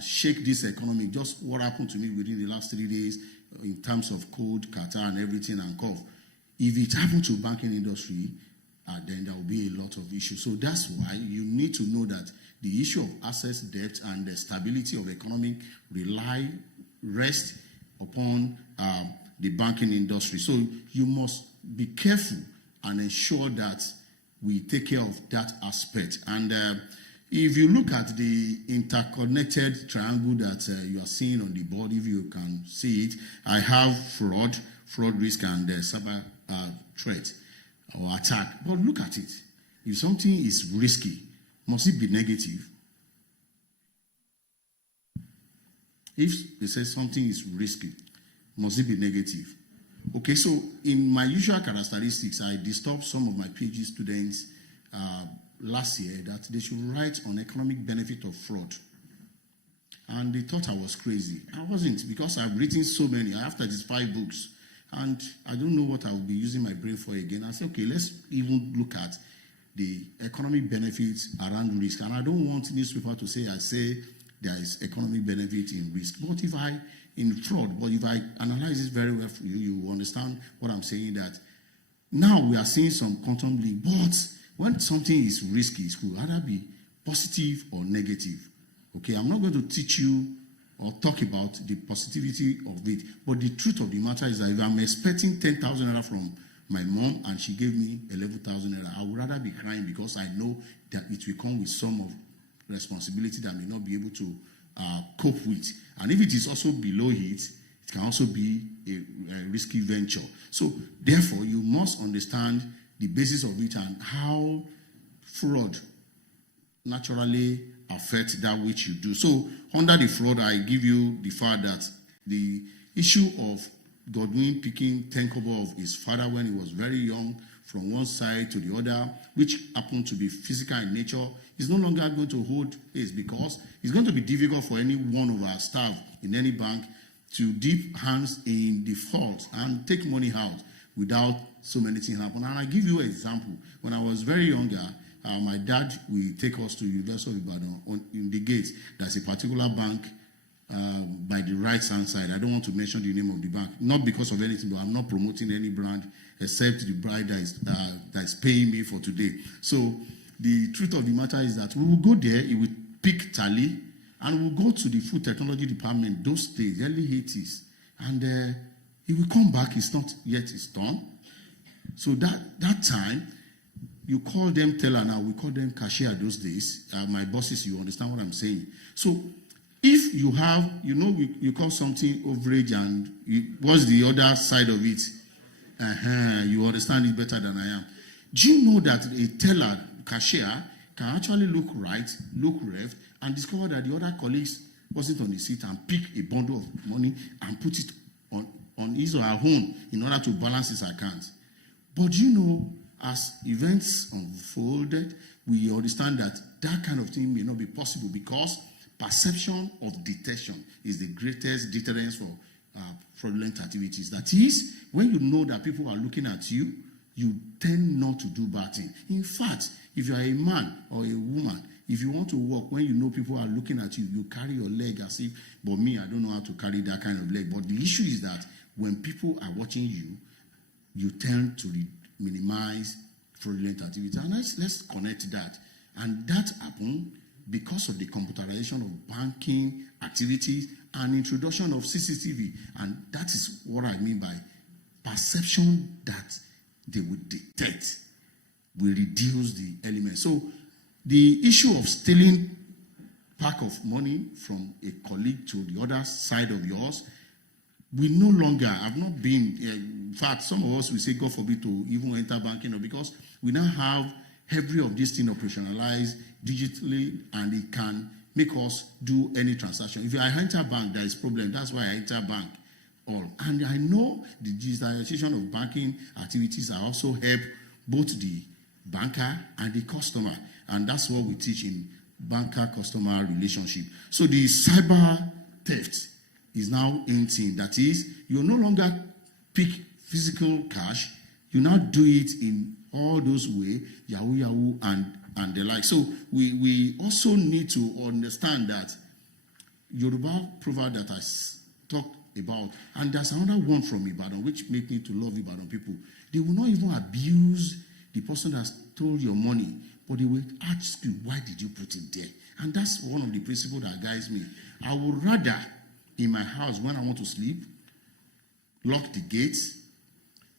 shake this economy, just what happened to me within the last 3 days in terms of code, Qatar and everything and cough, if it happened to banking industry, then there will be a lot of issues. So that's why you need to know that the issue of assets, debt, and the stability of economic rest upon the banking industry. So you must be careful and ensure that we take care of that aspect. And if you look at the interconnected triangle that you are seeing on the board, if you can see it, I have fraud risk, and cyber threat or attack. But look at it. If something is risky, must it be negative? If they say something is risky, must it be negative? Okay, so in my usual characteristics, I disturbed some of my PhD students last year that they should write on economic benefit of fraud. And they thought I was crazy. I wasn't, because I've written so many. I have 35 books. And I don't know what I will be using my brain for again. I said, okay, let's even look at the economic benefits around risk. And I don't want newspaper to say I say there is economic benefit in risk. But if I analyze it very well for you, you will understand what I'm saying, that now we are seeing some quantum leap. But when something is risky, it could either be positive or negative. Okay, I'm not going to teach you or talk about the positivity of it. But the truth of the matter is that if I'm expecting 10,000 naira from my mom and she gave me 11,000 naira, I would rather be crying, because I know that it will come with some of responsibility that I may not be able to cope with. And if it is also below it can also be a risky venture. So therefore, you must understand the basis of it and how fraud naturally affects that which you do. So under the fraud, I give you the fact that the issue of Godwin picking 10 kobo of his father when he was very young from one side to the other, which happened to be physical in nature, is no longer going to hold pace, because it's going to be difficult for any one of our staff in any bank to dip hands in default and take money out without so many things happen. And I give you an example. When I was very younger, my dad will take us to University of Ibadan. In the gate, there's a particular bank by the right-hand side. I don't want to mention the name of the bank, not because of anything, but I'm not promoting any brand except the brand that is paying me for today. So the truth of the matter is that we will go there, it will pick tally, and we'll go to the food technology department those days, early 80s, and he will come back, it's not yet, it's done. So that time, you call them teller now, we call them cashier those days. My bosses, you understand what I'm saying. So if you have, you call something overage, and what's the other side of it? You understand it better than I am. Do you know that a teller, cashier, can actually look right, look left, and discover that the other colleagues wasn't on the seat and pick a bundle of money and put it on his or her own in order to balance his account? But as events unfolded, we understand that that kind of thing may not be possible, because perception of detection is the greatest deterrence for fraudulent activities. That is, when you know that people are looking at you, you tend not to do bad things. In fact, if you are a man or a woman, if you want to walk, when you know people are looking at you, you carry your leg as if, but me, I don't know how to carry that kind of leg. But the issue is that when people are watching you, you tend to minimize fraudulent activity. And let's connect that. And that happened because of the computerization of banking activities and introduction of CCTV. And that is what I mean by perception that they would detect will reduce the element. So the issue of stealing pack of money from a colleague to the other side of yours, we no longer, I've not been, in fact, some of us will say, God forbid, to even enter banking, because we now have every of these things operationalized digitally, and it can make us do any transaction. If I enter bank, there is problem. That's why I enter bank. All. And I know the digitalization of banking activities are also help both the banker and the customer. And that's what we teach in banker-customer relationship. So the cyber theft is now ending. That is, you no longer pick physical cash, you now do it in all those ways, Yahoo, and the like. So we also need to understand that Yoruba proverb that I talked about, and there's another one from Ibadan which make me to love Ibadan people. They will not even abuse the person that stole your money, but they will ask you, why did you put it there? And that's one of the principles that guides me. I would rather, in my house, when I want to sleep, lock the gates.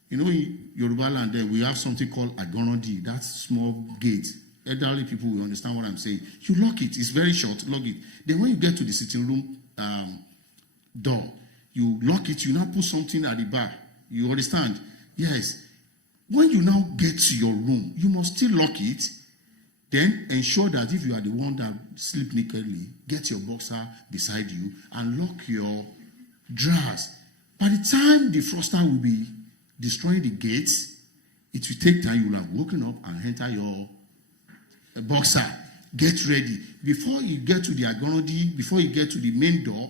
You know, in Yoruba land, we have something called agonodi, that small gate. Elderly people will understand what I'm saying. You lock it. It's very short. Lock it. Then when you get to the sitting room door, you lock it. You now put something at the bar. You understand? Yes. When you now get to your room, you must still lock it. Then ensure that if you are the one that sleep nakedly, get your boxer beside you and lock your drawers. By the time the fraudster will be destroying the gates, it will take time. You will have woken up and enter your boxer. Get ready. Before you get to the agonodi, before you get to the main door,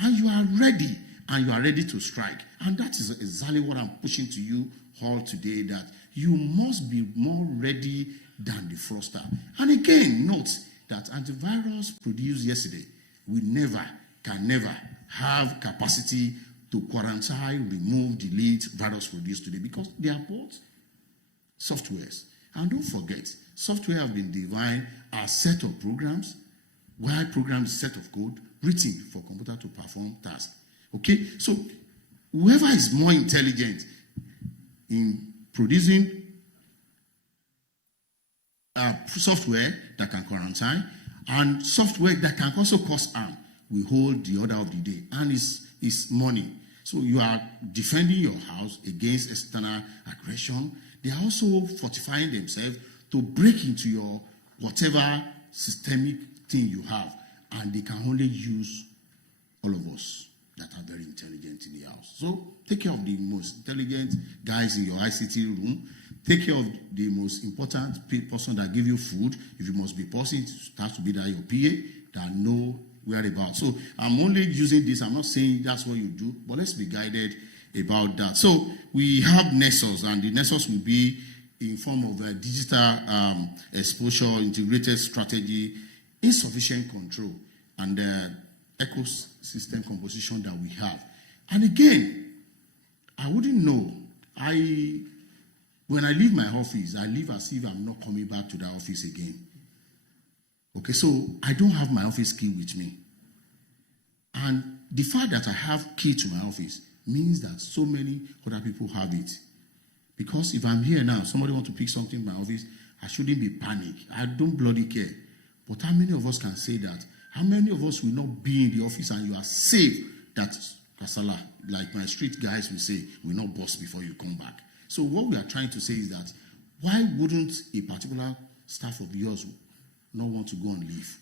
and you are ready, and you are ready to strike. And that is exactly what I'm pushing to you all today, that you must be more ready than the fraudster. And again, note that antivirus produced yesterday, we can never have capacity to quarantine, remove, delete virus produced today, because they are both softwares. And don't forget, software have been defined as set of programs, while programs is set of code written for computer to perform tasks. Okay, so whoever is more intelligent in producing software that can quarantine and software that can also cause harm will hold the order of the day, and it's money. So you are defending your house against external aggression. They are also fortifying themselves to break into your whatever systemic thing you have, and they can only use all of us that are very intelligent in the house. So take care of the most intelligent guys in your ICT room. Take care of the most important person that give you food. If you must be person, it has to be that your PA that know whereabouts. So I'm only using this. I'm not saying that's what you do, but let's be guided about that. So we have Nexus, and the Nexus will be in form of a digital exposure, integrated strategy, insufficient control, and ecosystem composition that we have. And again, I wouldn't know. When I leave my office, I leave as if I'm not coming back to that office again. Okay, so I don't have my office key with me. And the fact that I have key to my office means that so many other people have it. Because if I'm here now, somebody wants to pick something in my office, I shouldn't be panicked. I don't bloody care. But how many of us can say that? How many of us will not be in the office and you are safe that Kasala, like my street guys will say, will not bust before you come back? So what we are trying to say is that why wouldn't a particular staff of yours not want to go on leave?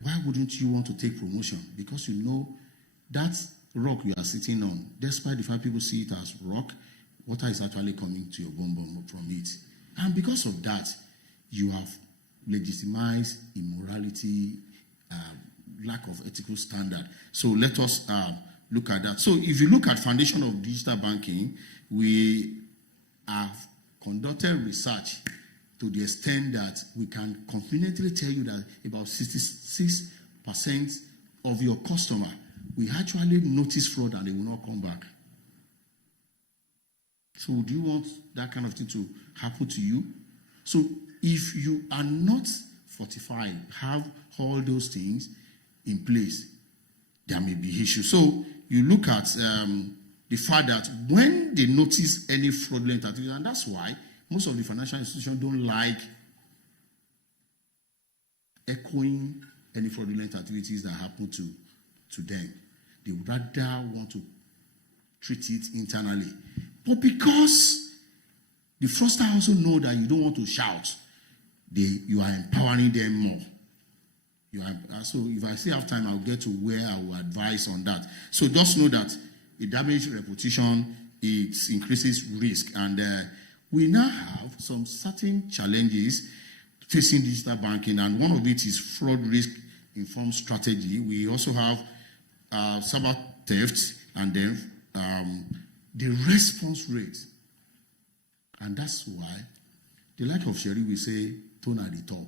Why wouldn't you want to take promotion? Because you know that rock you are sitting on, despite the fact people see it as rock, water is actually coming to your bum from it. And because of that, you have legitimized immorality, lack of ethical standard. So let us look at that. So if you look at foundation of digital banking, we have conducted research to the extent that we can confidently tell you that about 66% of your customer will actually notice fraud and they will not come back. So do you want that kind of thing to happen to you? So if you are not fortified, have all those things in place, there may be issues. So you look at the fact that when they notice any fraudulent activity, and that's why most of the financial institutions don't like echoing any fraudulent activities that happen to them. They would rather want to treat it internally. But because the fraudster also know that you don't want to shout, you are empowering them more. So if I still have time, I'll get to where I will advise on that. So just know that a damaged reputation, it increases risk. And we now have some certain challenges facing digital banking, and one of it is fraud risk informed strategy. We also have cyber theft, and then the response rate. And that's why the like of Sherry will say tone at the top.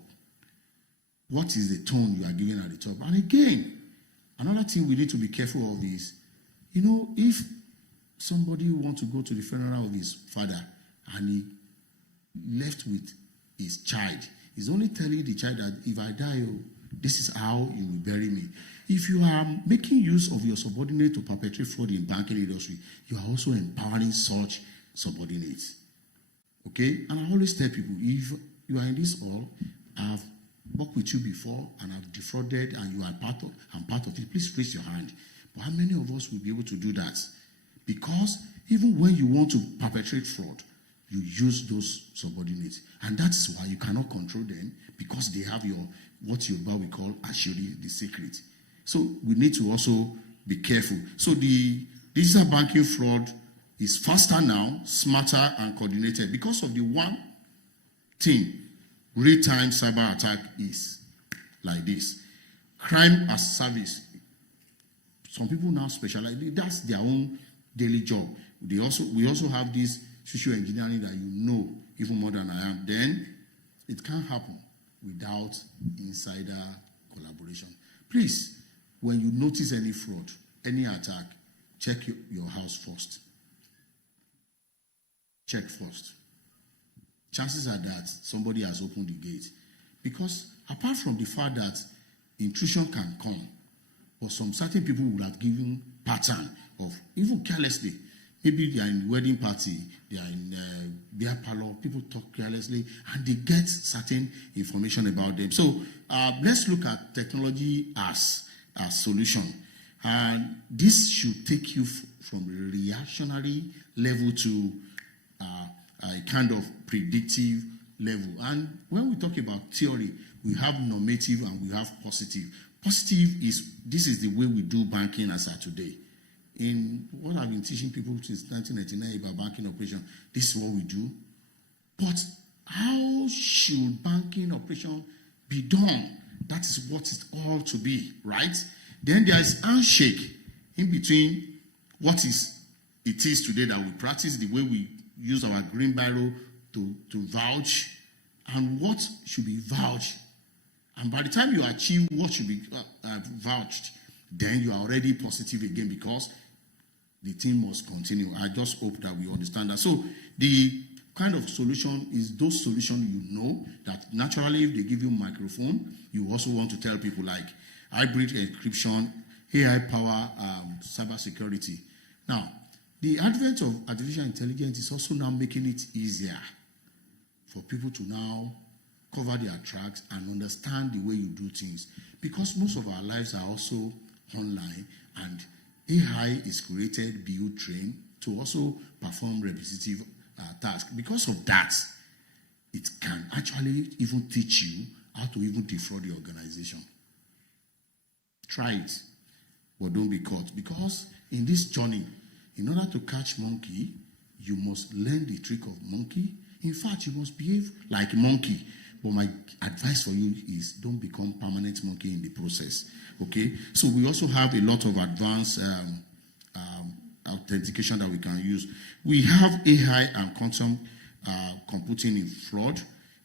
What is the tone you are giving at the top? And again, another thing we need to be careful of is, if somebody wants to go to the funeral of his father and he left with his child, he's only telling the child that if I die, this is how you will bury me. If you are making use of your subordinate to perpetrate fraud in banking industry, you are also empowering such subordinates. Okay? And I always tell people, if you are in this hall, I've worked with you before and I've defrauded and you are part of it, please raise your hand. But how many of us will be able to do that? Because even when you want to perpetrate fraud, you use those subordinates. And that's why you cannot control them, because they have what we call ashuri, the secret. So we need to also be careful. So the digital banking fraud is faster now, smarter, and coordinated because of the one thing real-time cyber attack is like this. Crime as service. Some people now specialize. That's their own daily job. We also have this social engineering that even more than I am. Then it can't happen without insider collaboration. Please, when you notice any fraud, any attack, check your house first. Check first. Chances are that somebody has opened the gate. Because apart from the fact that intrusion can come, but some certain people would have given pattern of, even carelessly, maybe they are in wedding party, they are in beer parlor, people talk carelessly, and they get certain information about them. So let's look at technology as a solution. And this should take you from a reactionary level to a kind of predictive level. And when we talk about theory, we have normative and we have positive. Positive this is the way we do banking as of today. In what I've been teaching people since 1999 about banking operation, this is what we do. But how should banking operation be done? That is what it's all to be, right? Then there is handshake in between what it is today that we practice, the way we use our green biro to vouch, and what should be vouched. And by the time you achieve what should be vouched, then you are already positive again, because the thing must continue. I just hope that we understand that. So the kind of solution is those solutions that naturally if they give you a microphone, you also want to tell people like hybrid encryption, AI power, cybersecurity. Now, the advent of artificial intelligence is also now making it easier for people to now cover their tracks and understand the way you do things. Because most of our lives are also online, and AI is created, built, trained to also perform repetitive tasks. Because of that, it can actually even teach you how to even defraud the organization. Try it, but don't be caught. Because in this journey, in order to catch monkey, you must learn the trick of monkey. In fact, you must behave like monkey. But my advice for you is don't become permanent monkey in the process. Okay? So we also have a lot of advanced authentication that we can use. We have AI and quantum computing in fraud,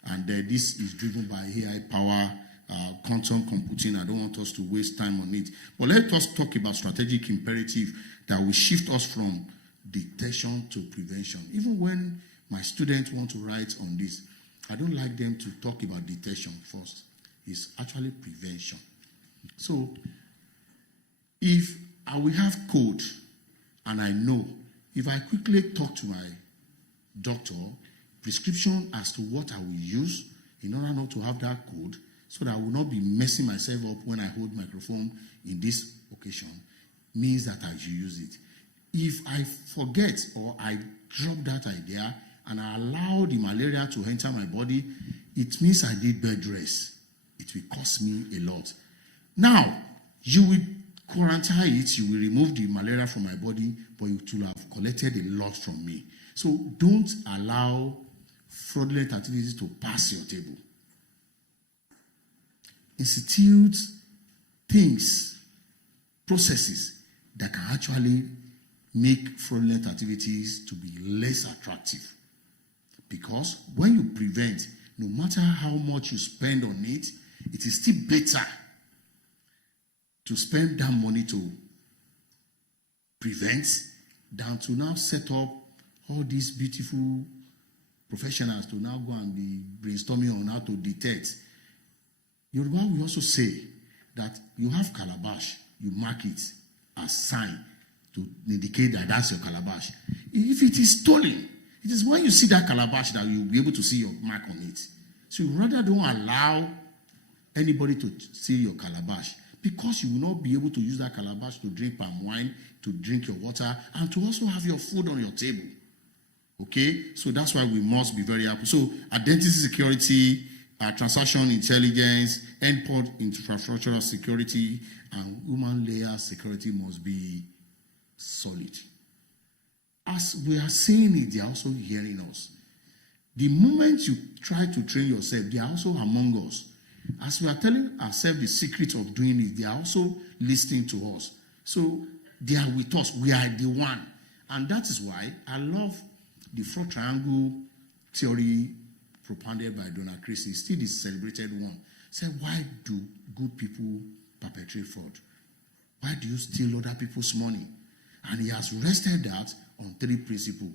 and this is driven by AI power, quantum computing. I don't want us to waste time on it. But let us talk about strategic imperative that will shift us from detection to prevention. Even when my students want to write on this, I don't like them to talk about detection first. It's actually prevention. So if I will have code and I know, if I quickly talk to my doctor, prescription as to what I will use in order not to have that code, so that I will not be messing myself up when I hold microphone in this occasion, means that I should use it. If I forget or I drop that idea and I allow the malaria to enter my body, it means I did bed rest. It will cost me a lot. Now, you will quarantine it, you will remove the malaria from my body, but it will have collected a lot from me. So don't allow fraudulent activities to pass your table. Institute things, processes that can actually make fraudulent activities to be less attractive. Because when you prevent, no matter how much you spend on it, it is still better to spend that money to prevent than to now set up all these beautiful professionals to now go and be brainstorming on how to detect. Yoruba will also say that you have calabash, you mark it as sign to indicate that that's your calabash. If it is stolen, it is when you see that calabash that you'll be able to see your mark on it. So you rather don't allow anybody to see your calabash, because you will not be able to use that calabash to drink palm wine, to drink your water, and to also have your food on your table. Okay? So that's why we must be very careful. So identity security, transaction intelligence, endpoint infrastructural security, and human layer security must be solid. As we are saying it, they are also hearing us. The moment you try to train yourself, they are also among us. As we are telling ourselves the secret of doing it, they are also listening to us. So they are with us. We are the one. And that is why I love the fraud triangle theory propounded by Donald Christie. Still the celebrated one. Say, why do good people perpetrate fraud? Why do you steal other people's money? And he has rested that on 3 principles.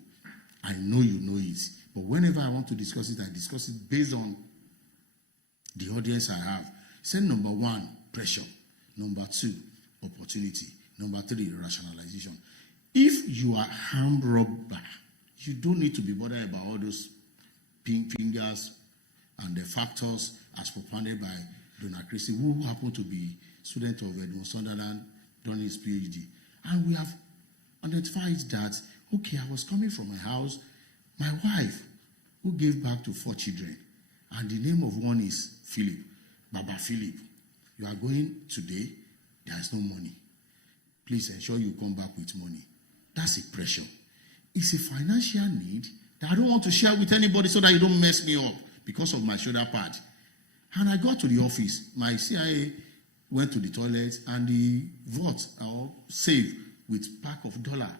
I know you know it. But whenever I want to discuss it, I discuss it based on the audience I have. He said, number 1, pressure. Number 2, opportunity. Number 3, rationalization. If you are armed robber, you don't need to be bothered about all those pink fingers and the factors as propounded by Donald Christie, who happened to be student of Edmund Sunderland during his PhD. And we have identified that, okay, I was coming from my house, my wife, who gave birth to 4 children, and the name of one is Philip, Baba Philip. You are going today, there is no money. Please ensure you come back with money. That's a pressure. It's a financial need that I don't want to share with anybody so that you don't mess me up because of my shoulder pad. And I got to the office. My CIA went to the toilet, and the vault or safe with pack of dollar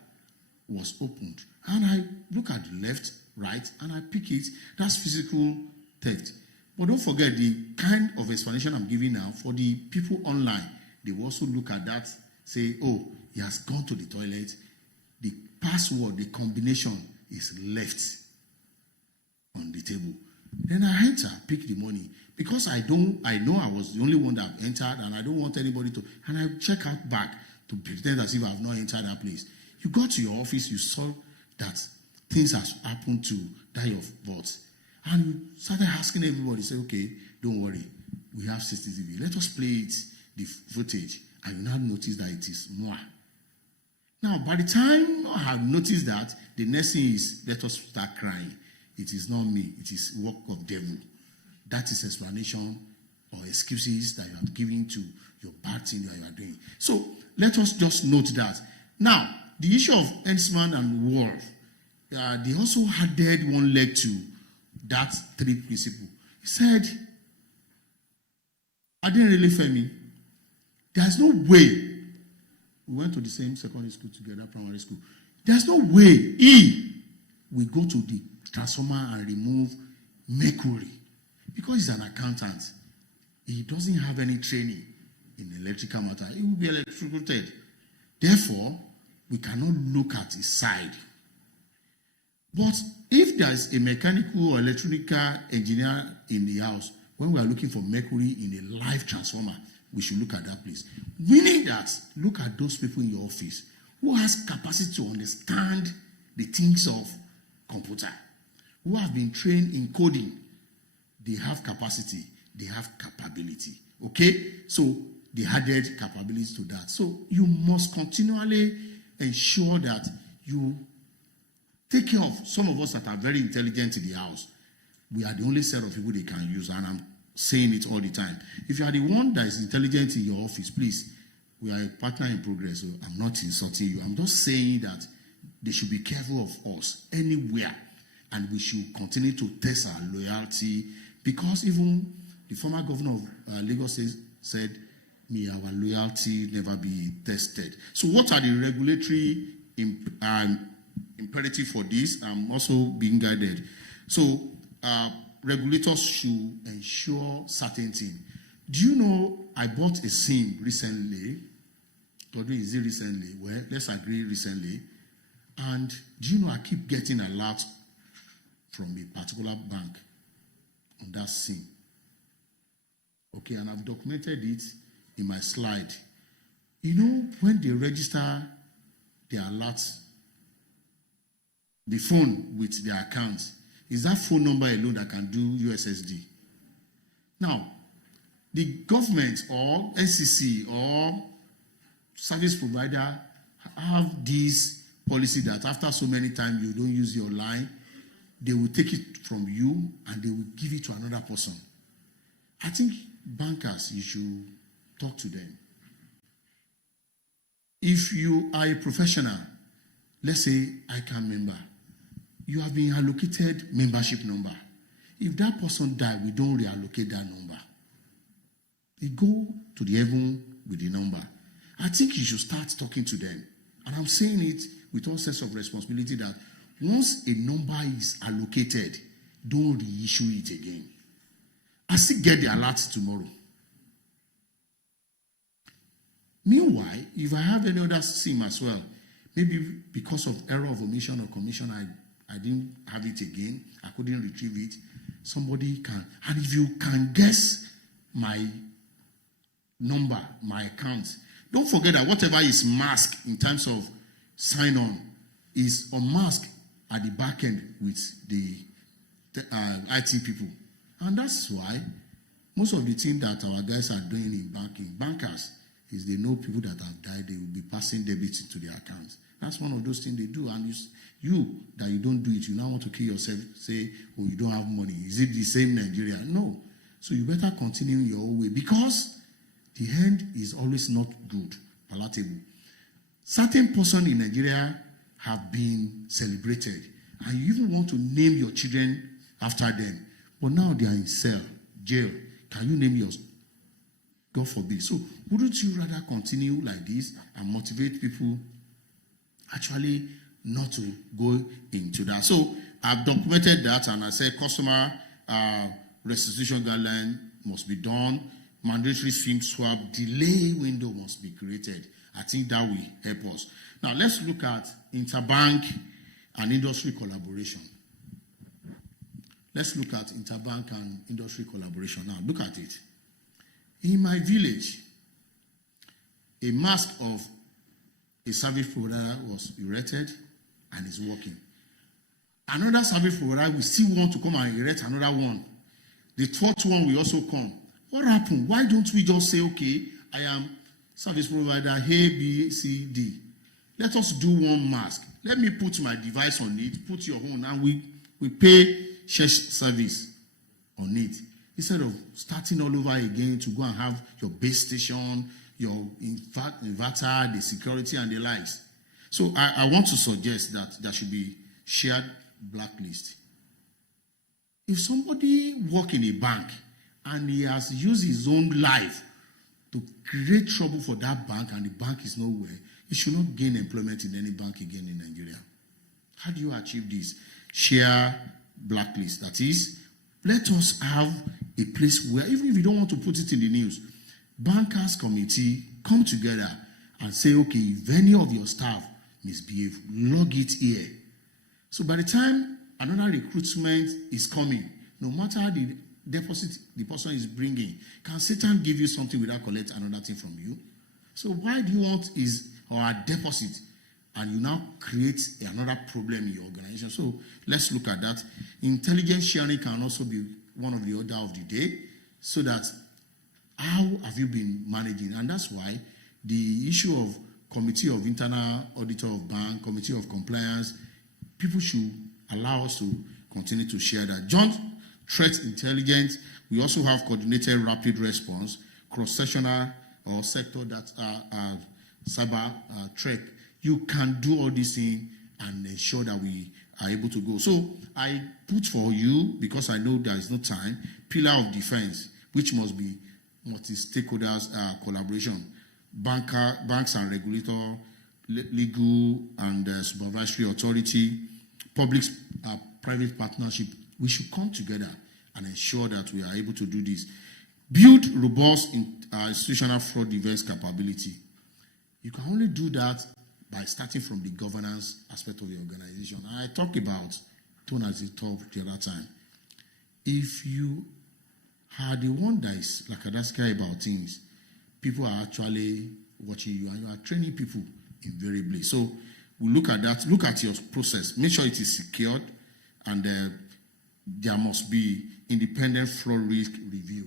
was opened. And I look at the left, right, and I pick it. That's physical theft. But don't forget the kind of explanation I'm giving now for the people online. They will also look at that, say, oh, he has gone to the toilet. The password, the combination is left on the table. Then I enter, pick the money. Because I know I was the only one that entered, and I don't want anybody to, and I check out back to pretend as if I have not entered that place. You got to your office, you saw that things have happened to that your vault. And you started asking everybody, say, okay, don't worry, we have CCTV. Let us play it, the footage, and you now notice that it is moi. Now, by the time I have noticed that, the next thing is, let us start crying. It is not me, it is work of devil. That is explanation or excuses that you are giving to your bad thing that you are doing. So, let us just note that. Now, the issue of henchman and wolf, they also added one leg to that 3 principle. He said, I didn't really fail me. There's no way. We went to the same secondary school together, primary school. There's no way we go to the transformer and remove mercury. Because he's an accountant. He doesn't have any training in electrical matter. He will be electrocuted. Therefore, we cannot look at his side. But if there is a mechanical or electrical engineer in the house, when we are looking for mercury in a live transformer, we should look at that place. Meaning that, look at those people in your office who has capacity to understand the things of computer, who have been trained in coding. They have capacity, they have capability. Okay? So they added capabilities to that. So you must continually ensure that you take care of some of us that are very intelligent in the house. We are the only set of people they can use. And I'm saying it all the time. If you are the one that is intelligent in your office, please, we are a partner in progress, so I'm not insulting you. I'm just saying that they should be careful of us anywhere, and we should continue to test our loyalty, because even the former governor of Lagos said, may our loyalty never be tested. So what are the regulatory imperative for this? I'm also being guided. So regulators should ensure certain things. Do you know I bought a SIM recently? Is it recently? Well, let's agree recently. And do you know I keep getting alerts from a particular bank on that SIM? Okay, and I've documented it in my slide. You know, when they register their alerts, the phone with their account, is that phone number alone that can do USSD? Now, the government or NCC or service provider have this policy that after so many times you don't use your line, they will take it from you and they will give it to another person. I think bankers, you should talk to them. If you are a professional, let's say ICANN member, you have been allocated membership number. If that person died, we don't reallocate that number. They go to the heaven with the number. I think you should start talking to them. And I'm saying it with all sense of responsibility that once a number is allocated, don't reissue it again. I still get the alerts tomorrow. Meanwhile, if I have any other SIM as well, maybe because of error of omission or commission, I didn't have it again, I couldn't retrieve it, somebody can. And if you can guess my number, my account, don't forget that whatever is masked in terms of sign-on is unmasked at the back end with the IT people. And that's why most of the things that our guys are doing in banking, bankers, is they know people that have died, they will be passing debits into their accounts. That's one of those things they do. And you that you don't do it, you now want to kill yourself, say, oh, you don't have money. Is it the same Nigeria? No. So you better continue your own way, because the end is always not good, palatable. Certain persons in Nigeria have been celebrated, and you even want to name your children after them. But now they are in jail. Can you name yours? God forbid. So wouldn't you rather continue like this and motivate people actually not to go into that? So I've documented that, and I said customer restitution guideline must be done. Mandatory SIM swap delay window must be created. I think that will help us. Now let's look at interbank and industry collaboration. Let's look at interbank and industry collaboration. Now look at it. In my village, a mask of a service provider was erected and is working. Another service provider will still want to come and erect another one. The fourth one will also come. What happened? Why don't we just say, okay, I am service provider A, B, C, D. Let us do one mask. Let me put my device on it, put your own, and we pay share service on it. Instead of starting all over again to go and have your base station, your inverter, the security, and the likes. So I want to suggest that there should be shared blacklist. If somebody works in a bank and he has used his own life to create trouble for that bank and the bank is nowhere, he should not gain employment in any bank again in Nigeria. How do you achieve this? Share blacklist. That is, let us have a place where, even if you don't want to put it in the news, bankers committee come together and say, okay, if any of your staff misbehave, log it here. So by the time another recruitment is coming, no matter the deposit the person is bringing, can Satan give you something without collect another thing from you? So why do you want his or a deposit and you now create another problem in your organization? So let's look at that. Intelligence sharing can also be one of the order of the day, so that how have you been managing? And that's why the issue of committee of internal auditor of bank, committee of compliance, people should allow us to continue to share that. Joint threat intelligence We also have coordinated rapid response, cross-sectional or sector that cyber threat. You can do all these things and ensure that we are able to go. So I put for you, because I know there is no time, pillar of defense, which must be multi-stakeholders collaboration, banks and regulator, legal and supervisory authority, public-private partnership. We should come together and ensure that we are able to do this. Build robust institutional fraud defense capability. You can only do that by starting from the governance aspect of the organization. I talked about tone as a top the other time. If you are the one that is like a sky about things, people are actually watching you and you are training people invariably. So we look at that, look at your process, make sure it is secured, and there must be independent fraud risk review.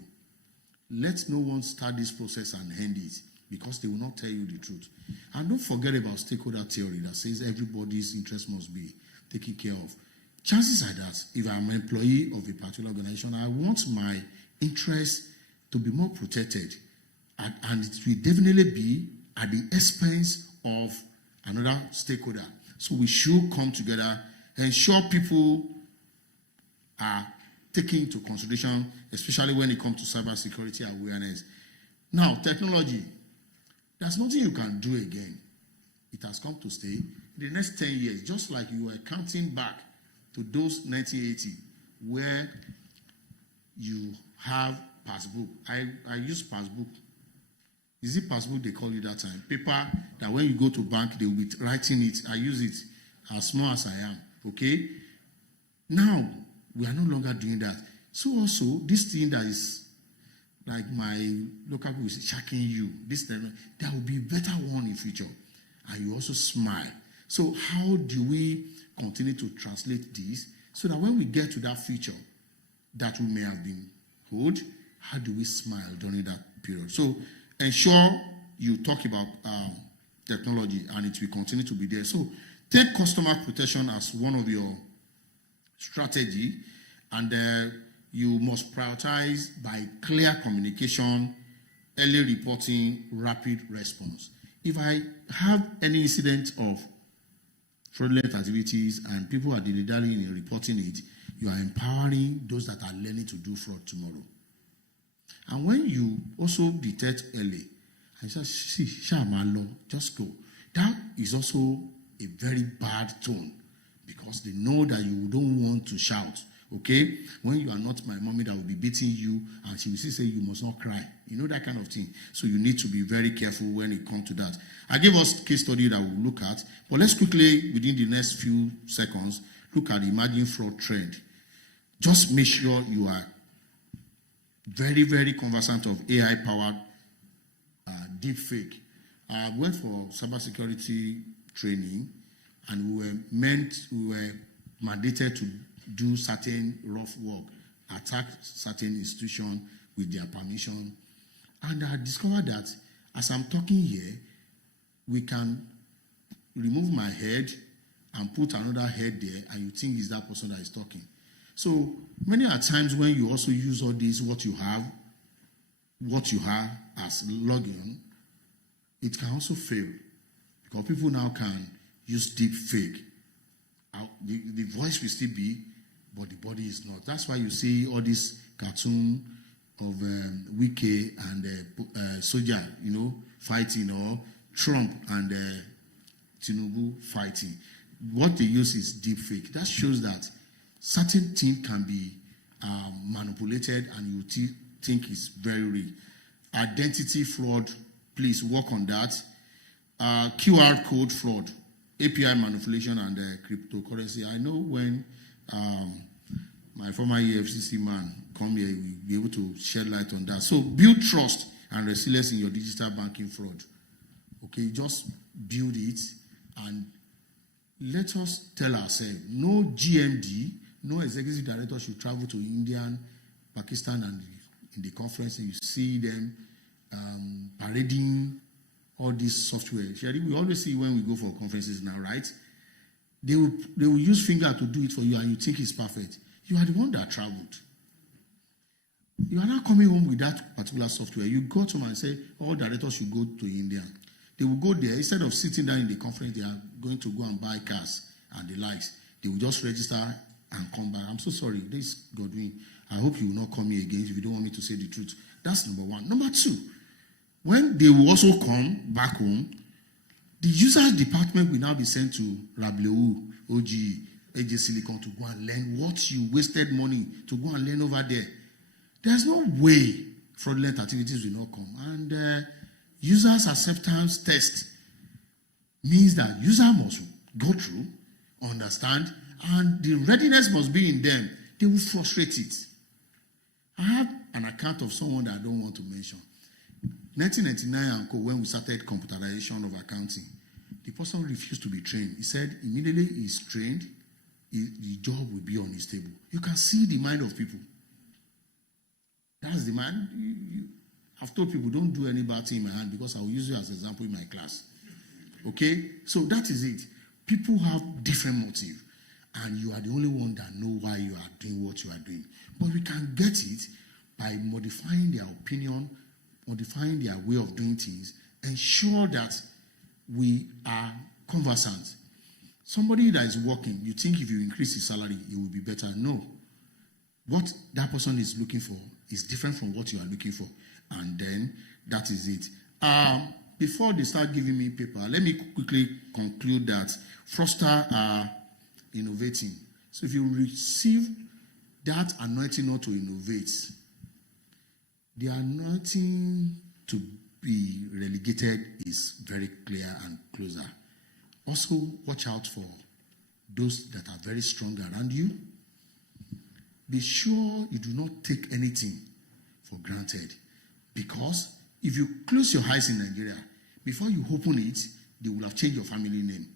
Let no one start this process and end it, because they will not tell you the truth. And don't forget about stakeholder theory that says everybody's interest must be taken care of. Chances are that if I'm an employee of a particular organization, I want my interest to be more protected. And it will definitely be at the expense of another stakeholder. So we should come together, ensure people are taken into consideration, especially when it comes to cybersecurity awareness. Now, technology. There's nothing you can do again. It has come to stay. In the next 10 years, just like you were counting back to those 1980, where you have passbook. I use passbook. Is it passbook they call you that time? Paper that when you go to bank, they will be writing it. I use it as small as I am. Okay? Now, we are no longer doing that. So also, this thing that is like my local people is checking you, this time, there will be a better one in future. And you also smile. So how do we continue to translate this so that when we get to that future that we may have been hold, how do we smile during that period? So ensure you talk about technology and it will continue to be there. So take customer protection as one of your strategy, and you must prioritize by clear communication, early reporting, rapid response. If I have any incident of fraudulent activities and people are dilly-dallying in reporting it, you are empowering those that are learning to do fraud tomorrow. And when you also detect early, and say, see, Shamalo, just go. That is also a very bad tone, because they know that you don't want to shout. Okay? When you are not my mommy that will be beating you, and she will still say you must not cry. You know, that kind of thing. So you need to be very careful when it comes to that. I gave us a case study that we'll look at, but let's quickly, within the next few seconds, look at the emerging fraud trend. Just make sure you are very, very conversant of AI-powered deep fake. I went for cybersecurity training, and we were mandated to do certain rough work, attack certain institutions with their permission. And I discovered that as I'm talking here, we can remove my head and put another head there, and you think it's that person that is talking. So many are times when you also use all this, what you have as login, it can also fail, because people now can use deep fake. The voice will still be, but the body is not. That's why you see all this cartoon of Wike and Soldier, fighting, or Trump and Tinubu fighting. What they use is deep fake. That shows that certain things can be manipulated, and you think it's very real. Identity fraud, please work on that. QR code fraud, API manipulation, and cryptocurrency. I know when my former EFCC man come here, we'll be able to shed light on that. So build trust and resilience in your digital banking fraud. Okay, just build it, and let us tell ourselves, no GMD, no executive director should travel to India, Pakistan, and in the conference, and you see them parading all this software. We always see when we go for conferences now, right? They will use finger to do it for you, and you think it's perfect. You are the one that traveled. You are not coming home with that particular software. You go to them and say, all directors should go to India. They will go there. Instead of sitting down in the conference, they are going to go and buy cars and the likes. They will just register and come back. I'm so sorry. This Godwin, I hope you will not call me again if you don't want me to say the truth. That's number one. Number two, when they will also come back home, the users department will now be sent to Rableu, OGE, AJ Silicon to go and learn what you wasted money to go and learn over there. There's no way fraudulent activities will not come. And users acceptance test means that user must go through, understand, and the readiness must be in them. They will frustrate it. I have an account of someone that I don't want to mention. 1999 and co, when we started computerization of accounting, the person refused to be trained. He said immediately he's trained, the job will be on his table. You can see the mind of people. That's the mind. I've told people, don't do any bad thing in my hand because I will use you as an example in my class. Okay? So that is it. People have different motive, and you are the only one that know why you are doing what you are doing. But we can get it by modifying their opinion, modifying their way of doing things, ensure that we are conversant. Somebody that is working, you think if you increase his salary, it will be better. No. What that person is looking for is different from what you are looking for. And then that is it. Before they start giving me paper, let me quickly conclude that fraudsters are innovating. So if you receive that anointing not to innovate, the anointing to be relegated is very clear and closer. Also, watch out for those that are very strong around you. Be sure you do not take anything for granted, because if you close your eyes in Nigeria, before you open it, they will have changed your family name.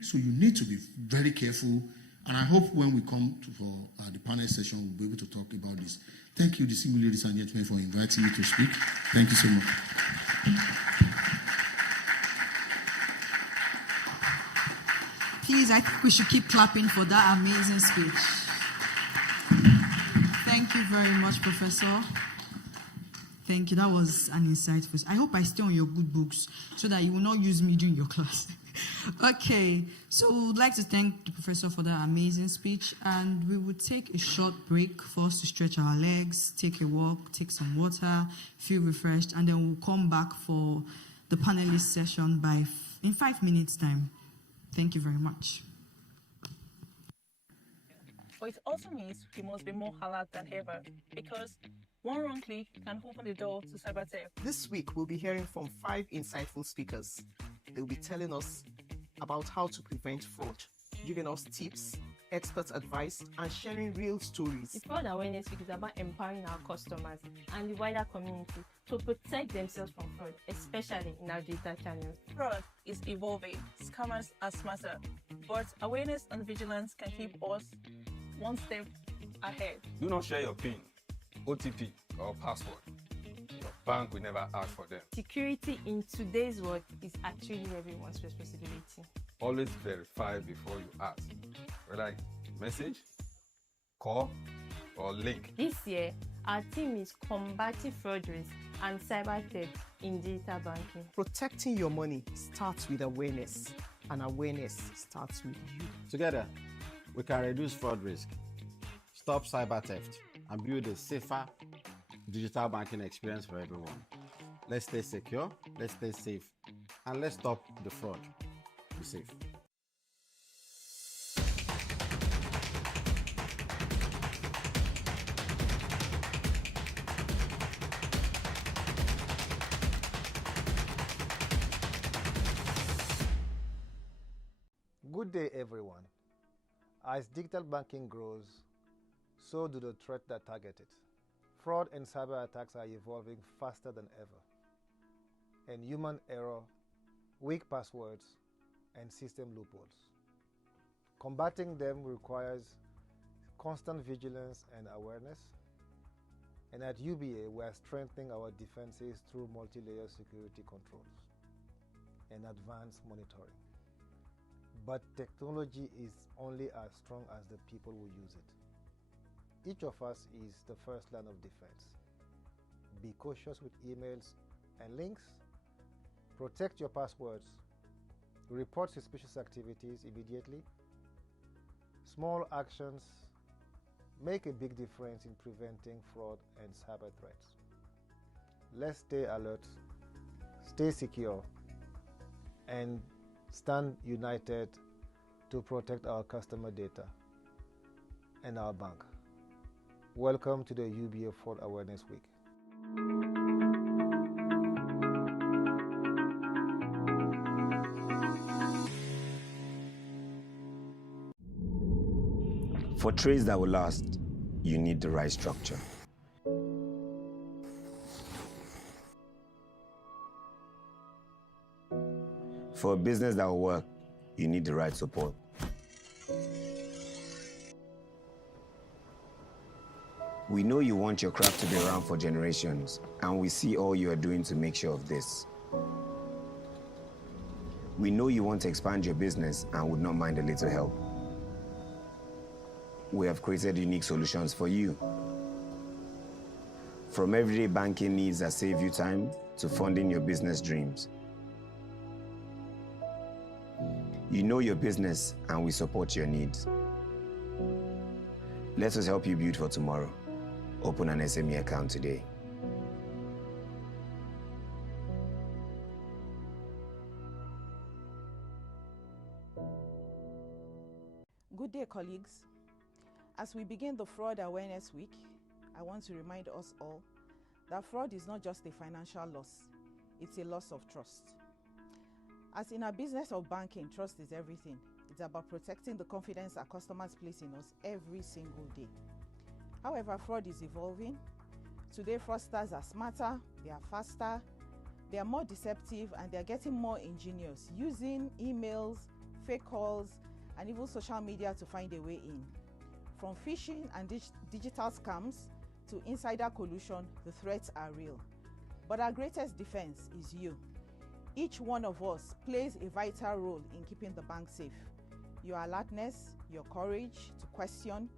So you need to be very careful, and I hope when we come for the panel session, we'll be able to talk about this. Thank you, distinguished ladies and gentlemen, for inviting me to speak. Thank you so much. Please, I think we should keep clapping for that amazing speech. Thank you very much, Professor. Thank you. That was an insightful. I hope I stay on your good books so that you will not use me during your class. Okay, so we would like to thank the professor for that amazing speech, and we would take a short break for us to stretch our legs, take a walk, take some water, feel refreshed, and then we'll come back for the panelist session in 5 minutes' time. Thank you very much. But it also means we must be more alert than ever, because one wrong click can open the door to cybertheft. This week, we'll be hearing from 5 insightful speakers. They'll be telling us about how to prevent fraud, giving us tips, expert advice, and sharing real stories. The Fraud Awareness Week is about empowering our customers and the wider community to protect themselves from fraud, especially in our data channels. Fraud is evolving, scammers are smarter, but awareness and vigilance can keep us one step ahead. Do not share your PIN, OTP, or password. Your bank will never ask for them. Security in today's world is actually everyone's responsibility. Always verify before you ask, whether message, call, or link. This year, our team is combating fraud risk and cyber theft in digital banking. Protecting your money starts with awareness, and awareness starts with you. Together, we can reduce fraud risk, stop cyber theft, and build a safer digital banking experience for everyone. Let's stay secure, let's stay safe, and let's stop the fraud. Be safe. Good day, everyone. As digital banking grows, so do the threats that target it. Fraud and cyber attacks are evolving faster than ever, and human error, weak passwords, and system loopholes. Combating them requires constant vigilance and awareness, and at UBA we are strengthening our defenses through multi-layer security controls and advanced monitoring. But technology is only as strong as the people who use it. Each of us is the first line of defense, Be cautious with emails and links. Protect your passwords. Report suspicious activities immediately. Small actions make a big difference in preventing fraud and cyber threats. Let's stay alert, stay secure, and stand united to protect our customer data and our bank. Welcome to the UBA Fraud Awareness Week. For trades that will last, you need the right structure. For a business that will work, you need the right support. We know you want your craft to be around for generations, and we see all you are doing to make sure of this. We know you want to expand your business and would not mind a little help. We have created unique solutions for you. From everyday banking needs that save you time to funding your business dreams. You know your business and we support your needs. Let us help you build for tomorrow. Open an SME account today. Good day, colleagues. As we begin the Fraud Awareness Week, I want to remind us all that fraud is not just a financial loss, it's a loss of trust. As in our business of banking, trust is everything. It's about protecting the confidence our customers place in us every single day. However, fraud is evolving. Today, fraudsters are smarter, they are faster, they are more deceptive, and they are getting more ingenious, using emails, fake calls, and even social media to find a way in. From phishing and digital scams to insider collusion, the threats are real. But our greatest defense is you. Each one of us plays a vital role in keeping the bank safe. Your alertness, your courage to question,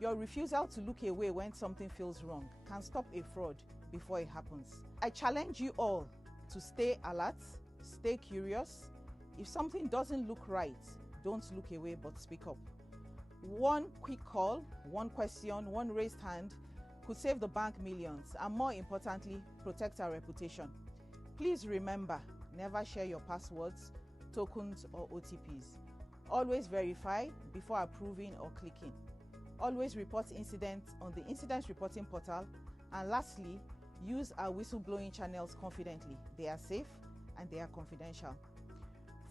your refusal to look away when something feels wrong can stop a fraud before it happens. I challenge you all to stay alert, stay curious. If something doesn't look right, don't look away but speak up. One quick call, one question, one raised hand could save the bank millions and, more importantly, protect our reputation. Please remember, never share your passwords, tokens, or OTPs. Always verify before approving or clicking. Always report incidents on the incident reporting portal. And lastly, use our whistleblowing channels confidently. They are safe and they are confidential.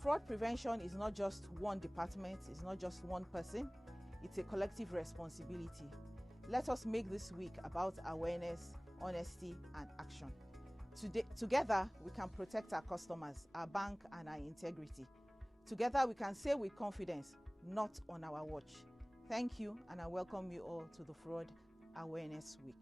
Fraud prevention is not just one department, it's not just one person, it's a collective responsibility. Let us make this week about awareness, honesty, and action. Together, we can protect our customers, our bank, and our integrity. Together, we can say with confidence, not on our watch. Thank you, and I welcome you all to the Fraud Awareness Week.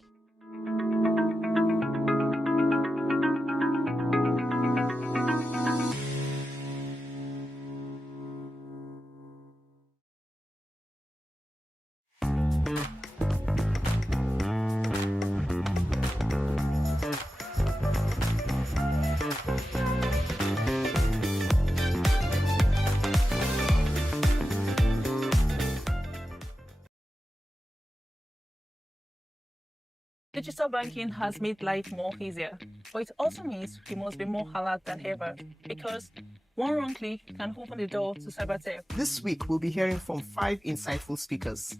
Digital banking has made life more easier, but it also means we must be more alert than ever because one wrong click can open the door to cybertheft. This week, we'll be hearing from 5 insightful speakers.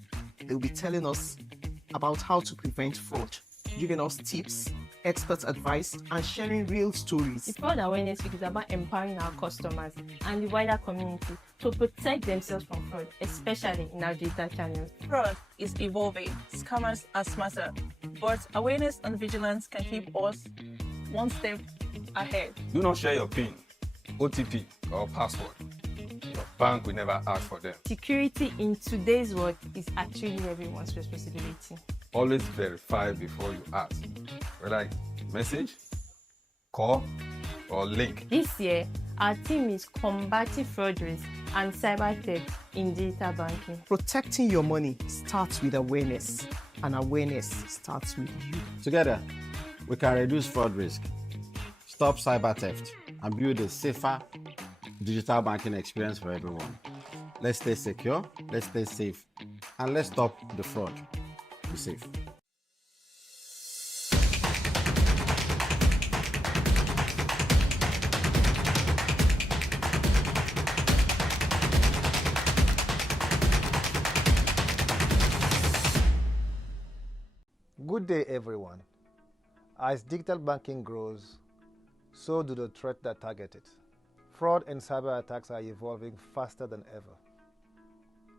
They'll be telling us about how to prevent fraud, giving us tips, expert advice, and sharing real stories. The Fraud Awareness Week is about empowering our customers and the wider community to protect themselves from fraud, especially in our data channels. Fraud is evolving, scammers are smarter, but awareness and vigilance can keep us one step ahead. Do not share your PIN, OTP, or password. Your bank will never ask for them. Security in today's world is actually everyone's responsibility. Always verify before you ask, whether it's message, call, or link. This year, our team is combating fraud risk and cyber theft in digital banking. Protecting your money starts with awareness, and awareness starts with you. Together, We can reduce fraud risk, stop cyber theft, and build a safer digital banking experience for everyone. Let's stay secure, let's stay safe, and let's stop the fraud. Be safe. Good day, everyone. As digital banking grows, so do the threats that target it. Fraud and cyber attacks are evolving faster than ever,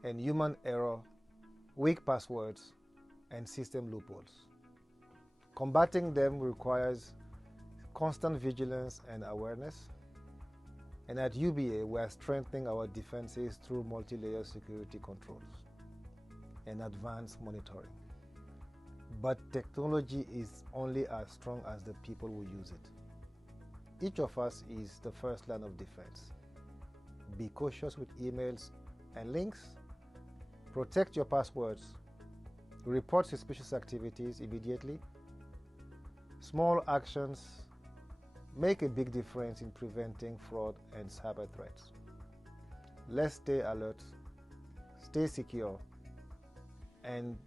and human error, weak passwords, and system loopholes. Combating them requires constant vigilance and awareness, and at UBA we are strengthening our defenses through multi-layer security controls and advanced monitoring. But technology is only as strong as the people who use it. Each of us is the first line of defense. Be cautious with emails and links. Protect your passwords. Report suspicious activities immediately. Small actions make a big difference in preventing fraud and cyber threats. Let's stay alert, stay secure, and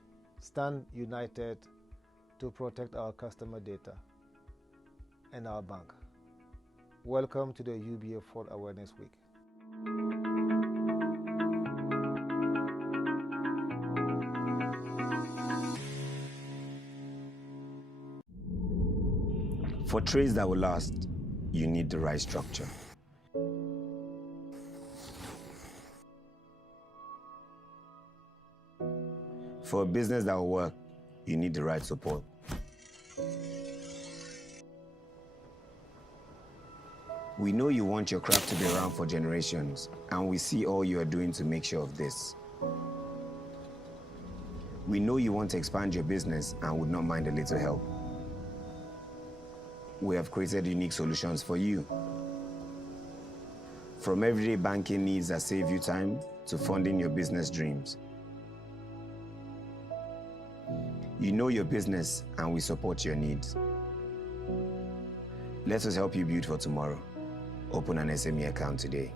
stand united to protect our customer data and our bank. Welcome to the UBA Fraud Awareness Week. For trades that will last, you need the right structure. For a business that will work, you need the right support. We know you want your craft to be around for generations, and we see all you are doing to make sure of this. We know you want to expand your business and would not mind a little help. We have created unique solutions for you. From everyday banking needs that save you time to funding your business dreams. You know your business and we support your needs. Let us help you build for tomorrow. Open an SME account today.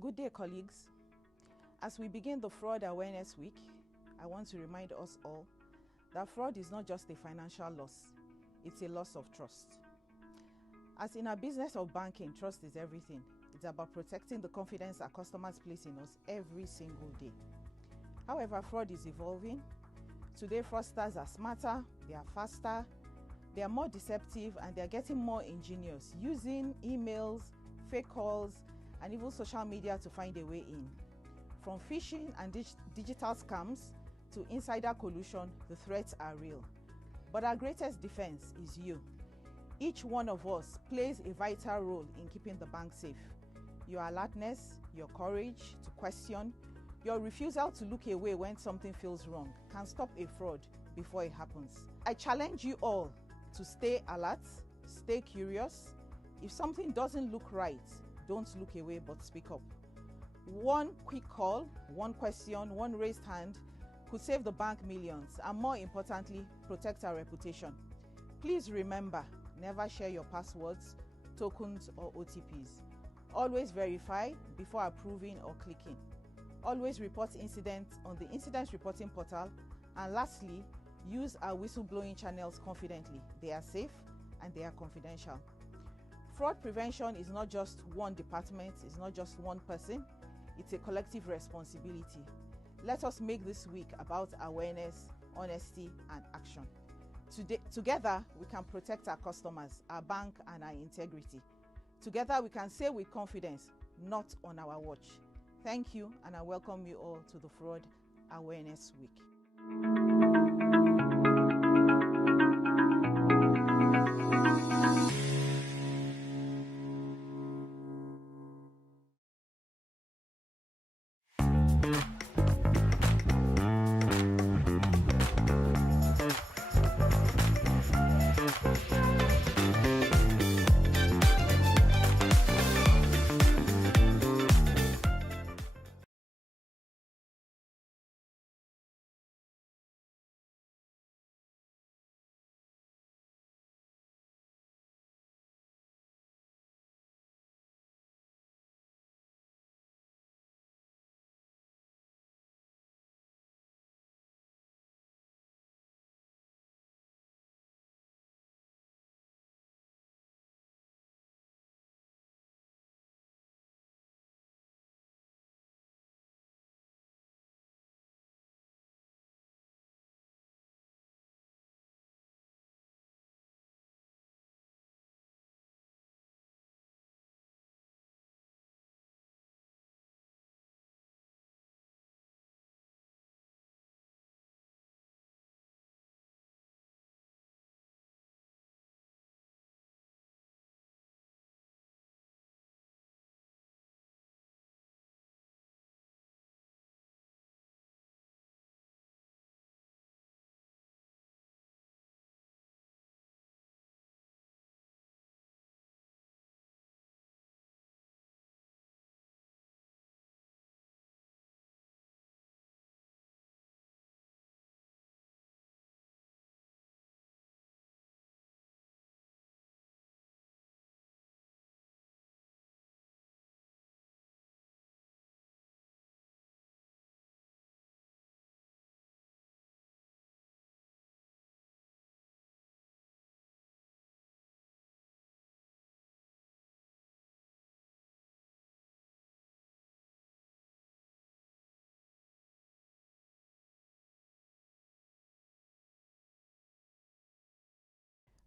Good day, colleagues. As we begin the Fraud Awareness Week, I want to remind us all that fraud is not just a financial loss, it's a loss of trust. As in our business of banking, trust is everything. It's about protecting the confidence our customers place in us every single day. However, fraud is evolving. Today, fraudsters are smarter, they are faster, they are more deceptive, and they are getting more ingenious, using emails, fake calls, and even social media to find a way in. From phishing and digital scams to insider collusion, the threats are real. But our greatest defense is you. Each one of us plays a vital role in keeping the bank safe. Your alertness, your courage to question, your refusal to look away when something feels wrong can stop a fraud before it happens. I challenge you all to stay alert, stay curious. If something doesn't look right, don't look away but speak up. One quick call, one question, one raised hand could save the bank millions and, more importantly, protect our reputation. Please remember, never share your passwords, tokens, or OTPs. Always verify before approving or clicking. Always report incidents on the incident reporting portal. And lastly, use our whistleblowing channels confidently. They are safe and they are confidential. Fraud prevention is not just one department, it's not just one person, it's a collective responsibility. Let us make this week about awareness, honesty, and action. Together, we can protect our customers, our bank, and our integrity. Together, we can say with confidence, not on our watch. Thank you, and I welcome you all to the Fraud Awareness Week.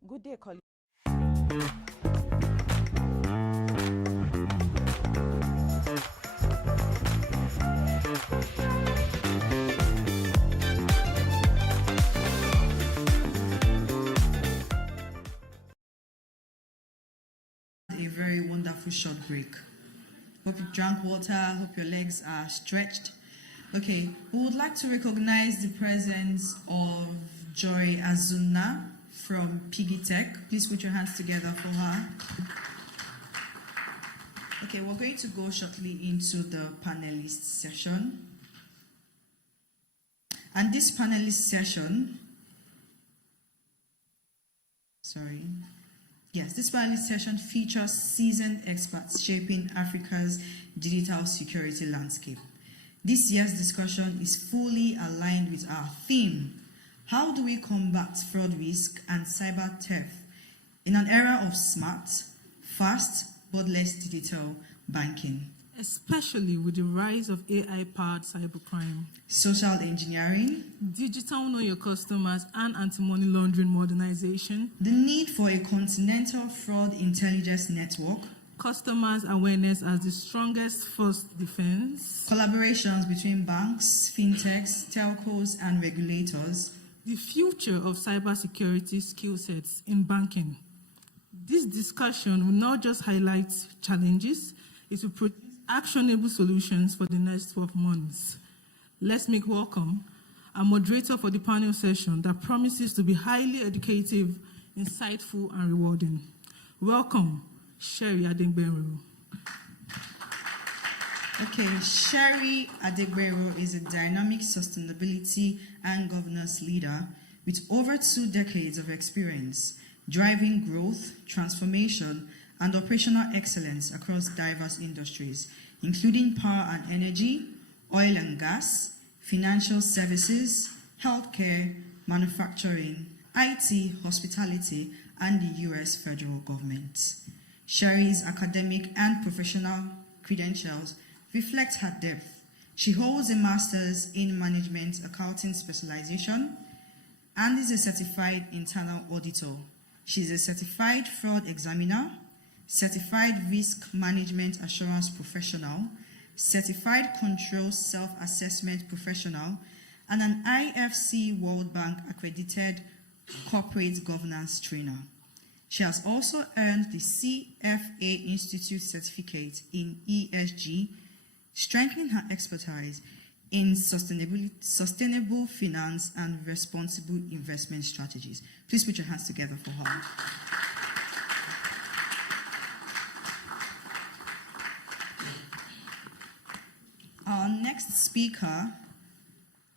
Good day, colleagues. A very wonderful short break. Hope you drank water, hope your legs are stretched. Okay, we would like to recognize the presence of Joy Azuna from Piggy Tech. Please put your hands together for her. Okay, we're going to go shortly into the panelist session. And this panelist session, this panelist session features seasoned experts shaping Africa's digital security landscape. This year's discussion is fully aligned with our theme: how do we combat fraud risk and cyber theft in an era of smart, fast, borderless digital banking? Especially with the rise of AI-powered cybercrime, social engineering, digital know your customers, and anti-money laundering modernization, the need for a continental fraud intelligence network, customers' awareness as the strongest first defense, collaborations between banks, fintechs, telcos, and regulators, the future of cybersecurity skill sets in banking. This discussion will not just highlight challenges, it will produce actionable solutions for the next 12 months. Let's make welcome a moderator for the panel session that promises to be highly educative, insightful, and rewarding. Welcome, Sherry Adegbenro. Okay, Sherry Adegbenro is a dynamic sustainability and governance leader with over 2 decades of experience driving growth, transformation, and operational excellence across diverse industries, including power and energy, oil and gas, financial services, healthcare, manufacturing, IT, hospitality, and the US federal government. Sherry's academic and professional credentials reflect her depth. She holds a master's in management accounting specialization and is a certified internal auditor. She is a certified fraud examiner, certified risk management assurance professional, certified control self-assessment professional, and an IFC World Bank accredited corporate governance trainer. She has also earned the CFA Institute certificate in ESG, strengthening her expertise in sustainable finance and responsible investment strategies. Please put your hands together for her. Our next speaker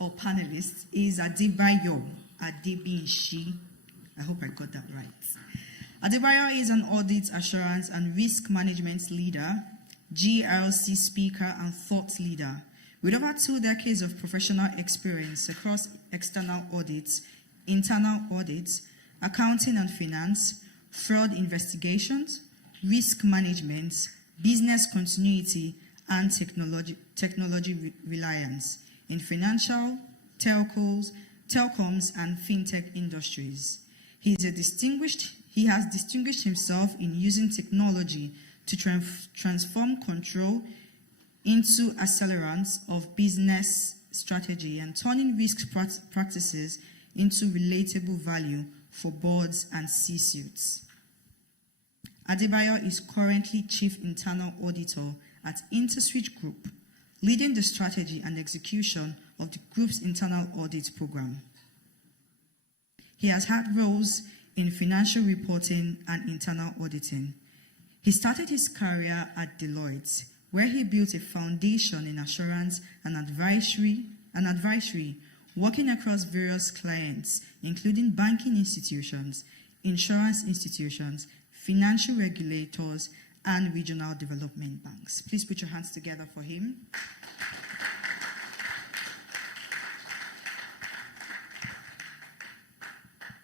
or panelist is Adebayo Adebinshi. I hope I got that right. Adebayo is an audit assurance and risk management leader, GRC speaker, and thought leader. With over 2 decades of professional experience across external audits, internal audits, accounting and finance, fraud investigations, risk management, business continuity, and technology reliance in financial, telecoms, and fintech industries. He has distinguished himself in using technology to transform control into accelerants of business strategy and turning risk practices into relatable value for boards and C-suites. Adebayo is currently Chief Internal Auditor at InterSwitch Group, leading the strategy and execution of the group's internal audit program. He has had roles in financial reporting and internal auditing. He started his career at Deloitte, where he built a foundation in assurance and advisory, working across various clients, including banking institutions, insurance institutions, financial regulators, and regional development banks. Please put your hands together for him.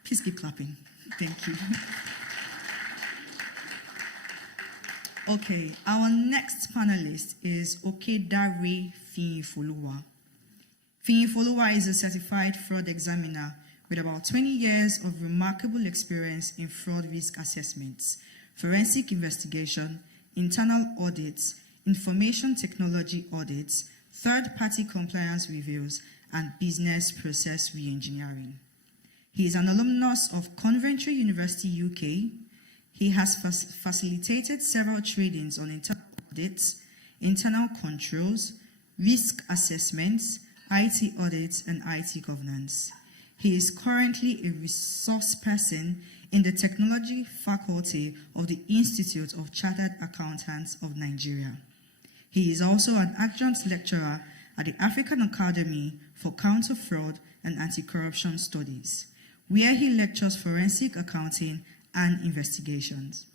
Please keep clapping. Thank you. Okay, our next panelist is Okedare Fiyinfoluwa. Fiyinfoluwa is a certified fraud examiner with about 20 years of remarkable experience in fraud risk assessments, forensic investigation, internal audits, information technology audits, third-party compliance reviews, and business process re-engineering. He is an alumnus of Coventry University, UK. He has facilitated several trainings on internal audits, internal controls, risk assessments, IT audits, and IT governance. He is currently a resource person in the Technology Faculty of the Institute of Chartered Accountants of Nigeria. He is also an adjunct lecturer at the African Academy for Counter-Fraud and Anti-Corruption Studies, where he lectures forensic accounting and investigations.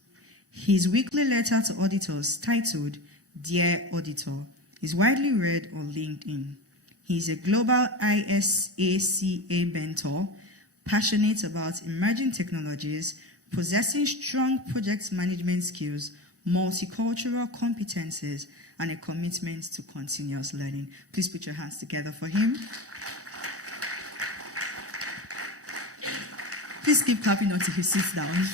His weekly letter to auditors, titled Dear Auditor, is widely read on LinkedIn. He is a global ISACA mentor, passionate about emerging technologies, possessing strong project management skills, multicultural competences, and a commitment to continuous learning. Please put your hands together for him. Please keep clapping until he sits down.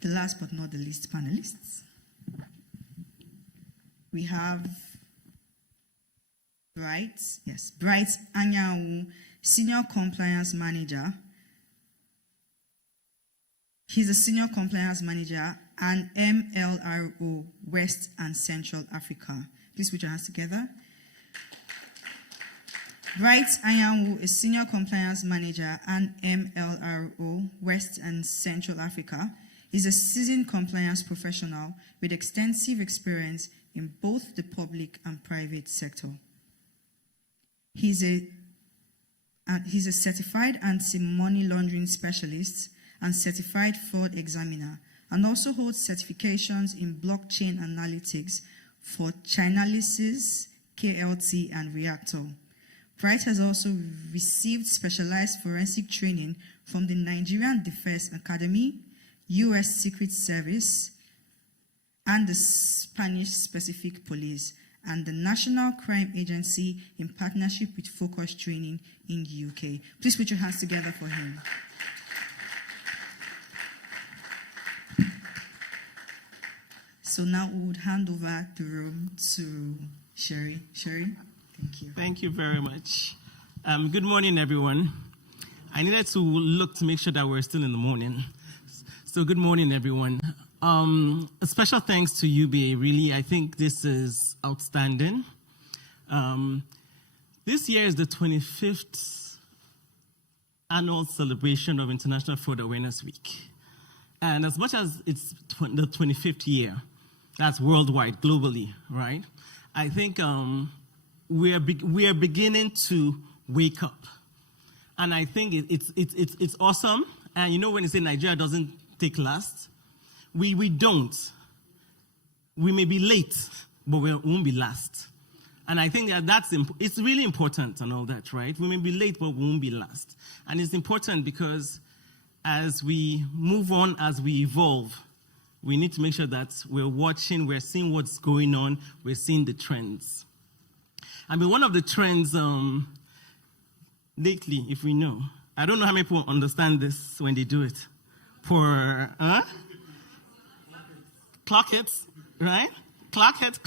The last but not the least panelists. We have Bright Anyanwu, Senior Compliance Manager. He's a Senior Compliance Manager and MLRO West and Central Africa. Please put your hands together. Bright Anyanwu is Senior Compliance Manager and MLRO West and Central Africa. He's a seasoned compliance professional with extensive experience in both the public and private sector. He's a certified anti-money laundering specialist and certified fraud examiner, and also holds certifications in blockchain analytics for Chainalysis, KLT, and Reactor. Bright has also received specialized forensic training from the Nigerian Defense Academy, U.S. Secret Service, and the Spanish Specific Police, and the National Crime Agency in partnership with Focus Training in the UK. Please put your hands together for him. So now we would hand over the room to Sherry. Sherry, thank you. Thank you very much. Good morning, everyone. I needed to look to make sure that we're still in the morning. So good morning, everyone. A special thanks to UBA, really. I think this is outstanding. This year is the 25th annual celebration of International Fraud Awareness Week. And as much as it's the 25th year, that's worldwide, globally, right? I think we are beginning to wake up. And I think it's awesome. And you know when you say Nigeria doesn't take last, we don't. We may be late, but we won't be last. And I think it's really important and all that, right? We may be late, but we won't be last. And it's important because as we move on, as we evolve, we need to make sure that we're watching, we're seeing what's going on, we're seeing the trends. I mean, one of the trends lately, if we know, I don't know how many people understand this when they do it. Clock it, right? Clock it.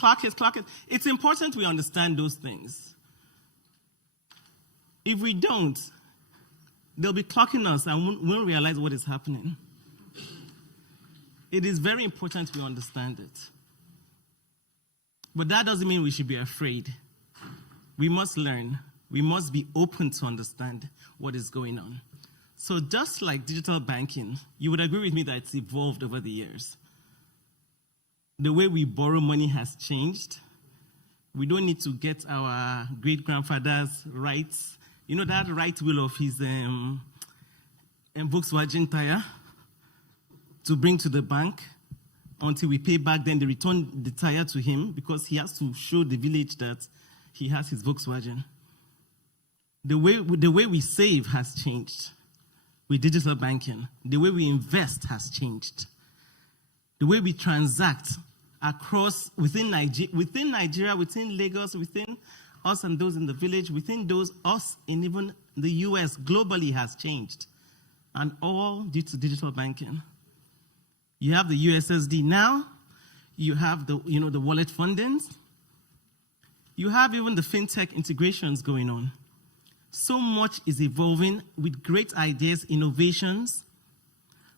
It's important we understand those things. If we don't, they'll be clocking us and won't realize what is happening. It is very important we understand it. But that doesn't mean we should be afraid. We must learn. We must be open to understand what is going on. So just like digital banking, you would agree with me that it's evolved over the years. The way we borrow money has changed. We don't need to get our great-grandfather's rights. You know that right wheel of his Volkswagen tire to bring to the bank until we pay back, then they return the tire to him because he has to show the village that he has his Volkswagen. The way we save has changed with digital banking. The way we invest has changed. The way we transact across, within Nigeria, within Lagos, within us and those in the village, within those, us in even the US, globally has changed. And all due to digital banking. You have the USSD now, you have the wallet fundings, you have even the fintech integrations going on. So much is evolving with great ideas, innovations.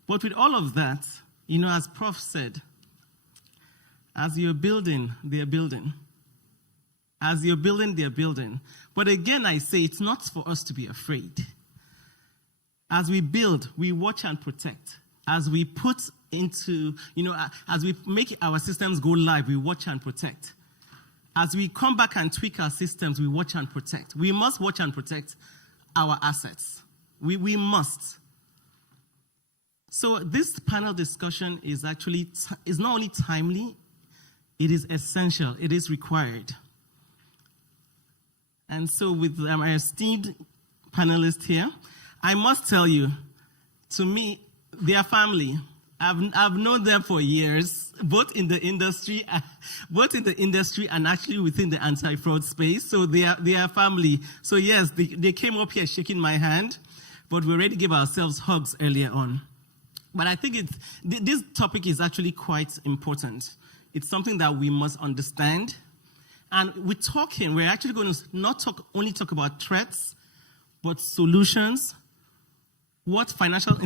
But with all of that, as Prof said, as you're building, they're building. As you're building, they're building. But again, I say it's not for us to be afraid. As we build, we watch and protect. As we put into, as we make our systems go live, we watch and protect. As we come back and tweak our systems, we watch and protect. We must watch and protect our assets. We must. So this panel discussion is actually, is not only timely, it is essential, it is required. And so with our esteemed panelists here, I must tell you, to me, they are family. I've known them for years, both in the industry and actually within the anti-fraud space. So they are family. So yes, they came up here shaking my hand, but we already gave ourselves hugs earlier on. But I think this topic is actually quite important. It's something that we must understand. And we're actually going to not only talk about threats, but solutions, what financial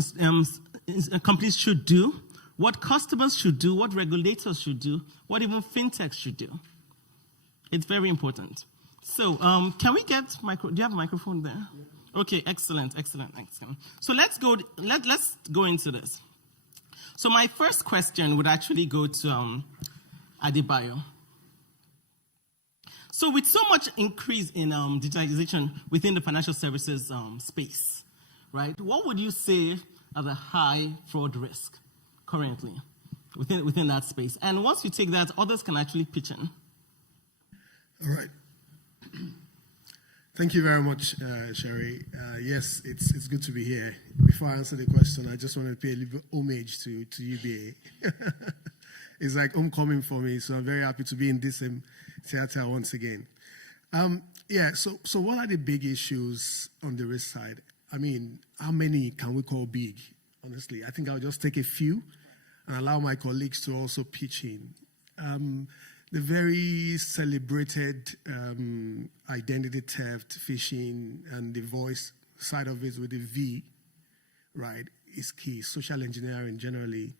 companies should do, what customers should do, what regulators should do, what even fintechs should do. It's very important. So can we get do you have a microphone there? Yeah. Okay, excellent. So let's go into this. So my first question would actually go to Adebayo. So with so much increase in digitalization within the financial services space, right? What would you say are the high fraud risk currently within that space? And once you take that, others can actually pitch in. All right. Thank you very much, Sherry. Yes, it's good to be here. Before I answer the question, I just want to pay a little homage to UBA. It's like homecoming for me, so I'm very happy to be in this theater once again. So what are the big issues on the risk side? I mean, how many can we call big? Honestly, I think I'll just take a few and allow my colleagues to also pitch in. The very celebrated identity theft, phishing, and the voice side of it with the V, right, is key. Social engineering generally,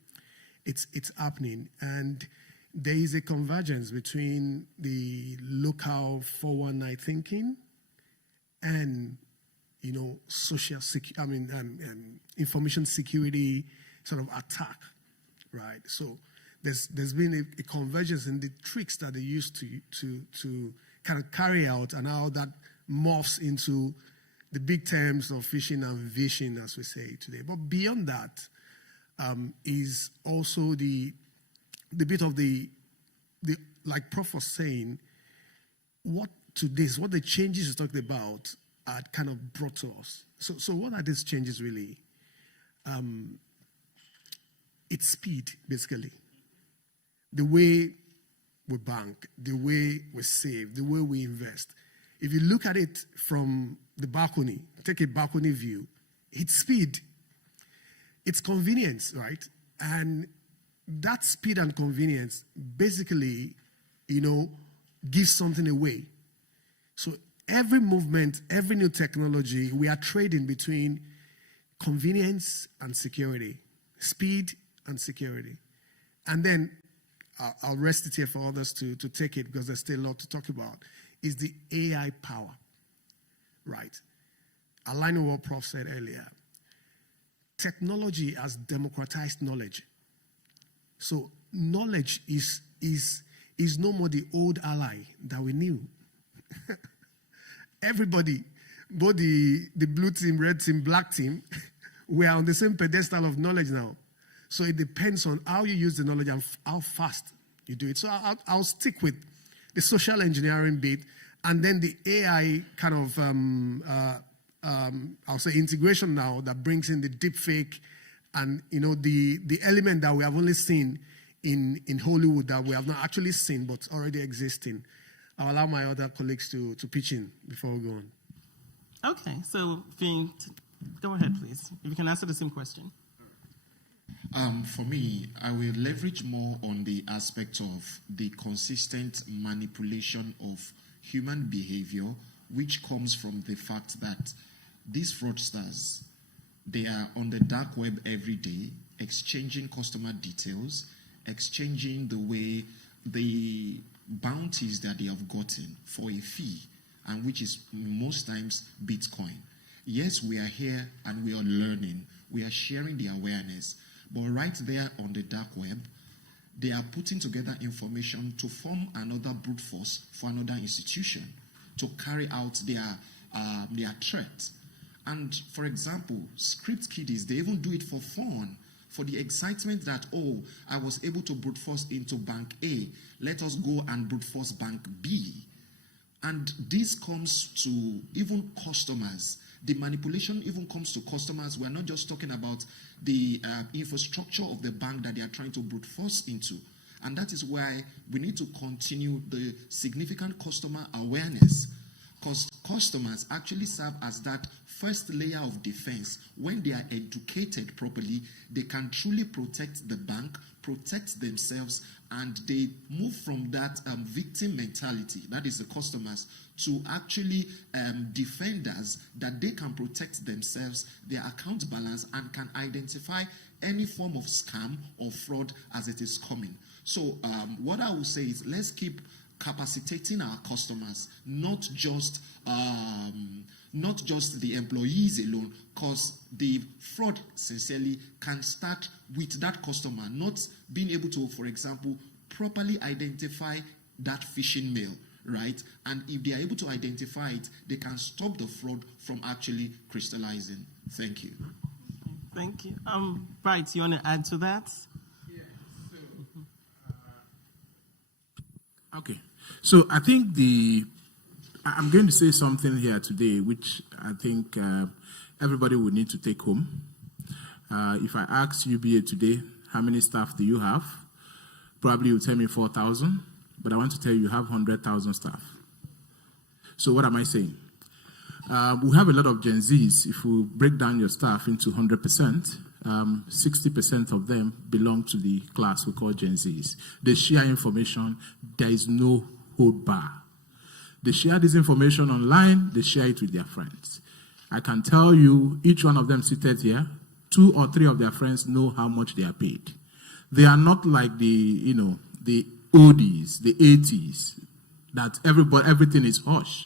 it's happening. And there is a convergence between the local 419 thinking and, social information security sort of attack, right? So there's been a convergence in the tricks that they used to kind of carry out, and how that morphs into the big terms of phishing and vishing, as we say today. But beyond that is also the bit of the like Prof was saying, what the changes you talked about are kind of brought to us. So what are these changes really? It's speed, basically. The way we bank, the way we save, the way we invest. If you look at it from the balcony, take a balcony view, it's speed. It's convenience, right? And that speed and convenience basically, gives something away. So every movement, every new technology, we are trading between convenience and security, speed and security. And then I'll rest it here for others to take it, because there's still a lot to talk about, is the AI power, right? Aligning with what Prof said earlier. Technology has democratized knowledge. So knowledge is no more the old ally that we knew. Everybody, both the blue team, red team, black team, we are on the same pedestal of knowledge now. So it depends on how you use the knowledge and how fast you do it. So I'll stick with the social engineering bit, and then the AI kind of, I'll say integration now, that brings in the deep fake and, the element that we have only seen in Hollywood that we have not actually seen but already existing. I'll allow my other colleagues to pitch in before we go on. Okay, so Finn, go ahead, please. If you can answer the same question. For me, I will leverage more on the aspect of the consistent manipulation of human behavior, which comes from the fact that these fraudsters, they are on the dark web every day, exchanging customer details, exchanging the way the bounties that they have gotten for a fee, and which is most times Bitcoin. Yes, we are here and we are learning. We are sharing the awareness. But right there on the dark web, they are putting together information to form another brute force for another institution to carry out their threat. And for example, script kiddies, they even do it for fun, for the excitement that, oh, I was able to brute force into bank A. Let us go and brute force bank B. And this comes to even customers. The manipulation even comes to customers. We're not just talking about the infrastructure of the bank that they are trying to brute force into. And that is why we need to continue the significant customer awareness, because customers actually serve as that first layer of defense. When they are educated properly, they can truly protect the bank, protect themselves, and they move from that victim mentality, that is the customers, to actually defenders, that they can protect themselves, their account balance, and can identify any form of scam or fraud as it is coming. So what I will say is, let's keep capacitating our customers, not just the employees alone, because the fraud sincerely can start with that customer not being able to, for example, properly identify that phishing mail, right? And if they are able to identify it, they can stop the fraud from actually crystallizing. Thank you. Thank you. Bright, you want to add to that? Okay. So I think I'm going to say something here today, which I think everybody would need to take home. If I ask UBA today, how many staff do you have? Probably you'll tell me 4,000, but I want to tell you have 100,000 staff. So what am I saying? We have a lot of Gen Zs. If we break down your staff into 100%, 60% of them belong to the class we call Gen Zs. They share information. There is no hold bar. They share this information online. They share it with their friends. I can tell you, each one of them seated here, 2 or 3 of their friends know how much they are paid. They are not like the oldies, the 80s, that everything is hush.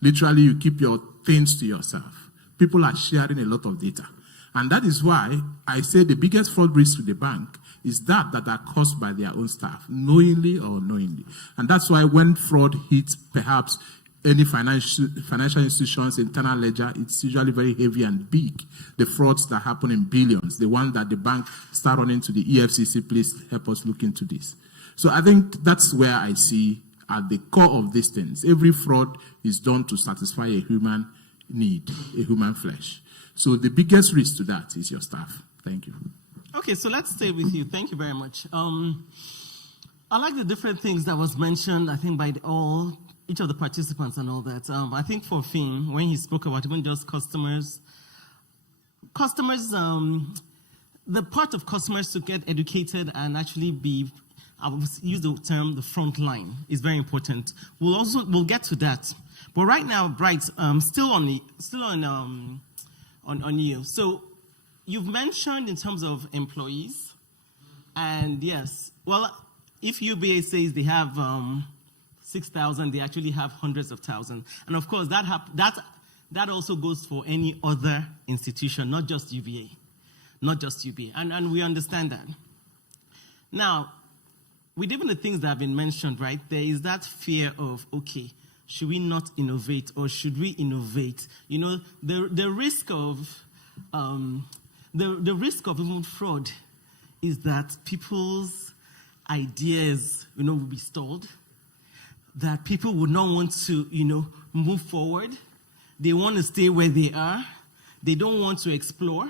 Literally, you keep your things to yourself. People are sharing a lot of data. And that is why I say the biggest fraud risk to the bank is that are caused by their own staff, knowingly or unknowingly. And that's why when fraud hits perhaps any financial institution's internal ledger, it's usually very heavy and big. The frauds that happen in billions, the one that the bank start running to the EFCC, please help us look into this. So I think that's where I see at the core of these things. Every fraud is done to satisfy a human need, a human flesh. So the biggest risk to that is your staff. Thank you. Okay, so let's stay with you. Thank you very much. I like the different things that was mentioned, I think, by each of the participants and all that. I think for Finn, when he spoke about even just customers, the part of customers to get educated and actually be, I will use the term, the front line is very important. We'll get to that. But right now, Bright, still on you. So you've mentioned in terms of employees, and yes, well, if UBA says they have 6,000, they actually have hundreds of thousands. And of course, that also goes for any other institution, not just UBA. Not just UBA. And we understand that. Now, with even the things that have been mentioned, right, there is that fear of, okay, should we not innovate or should we innovate? You know, the risk of the risk of even fraud is that people's ideas, will be stalled, that people would not want to, move forward. They want to stay where they are. They don't want to explore.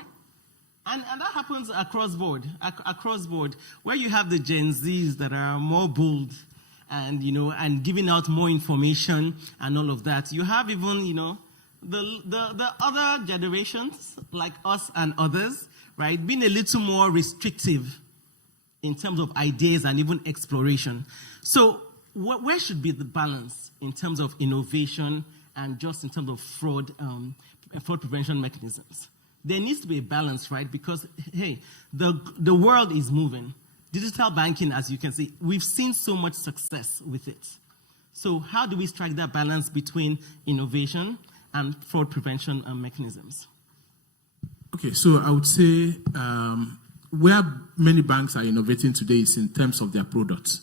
And that happens across board, where you have the Gen Zs that are more bold and, and giving out more information and all of that. You have even, the other generations, like us and others, right, being a little more restrictive in terms of ideas and even exploration. So where should be the balance in terms of innovation and just in terms of fraud prevention mechanisms? There needs to be a balance, right? Because, hey, the world is moving. Digital banking, as you can see, we've seen so much success with it. So how do we strike that balance between innovation and fraud prevention mechanisms? Okay, so I would say where many banks are innovating today is in terms of their products.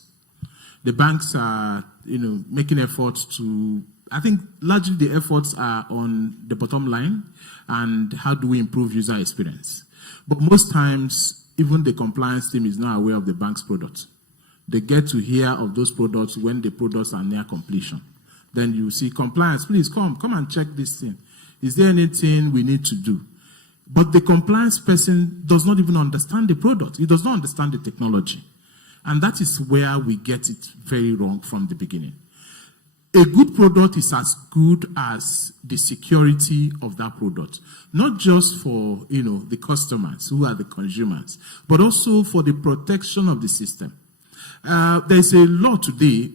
The banks are, making efforts to, I think largely the efforts are on the bottom line and how do we improve user experience. But most times, even the compliance team is not aware of the bank's products. They get to hear of those products when the products are near completion. Then you see compliance, please come and check this thing. Is there anything we need to do? But the compliance person does not even understand the product. He does not understand the technology. And that is where we get it very wrong from the beginning. A good product is as good as the security of that product, not just for the customers who are the consumers, but also for the protection of the system. There's a law today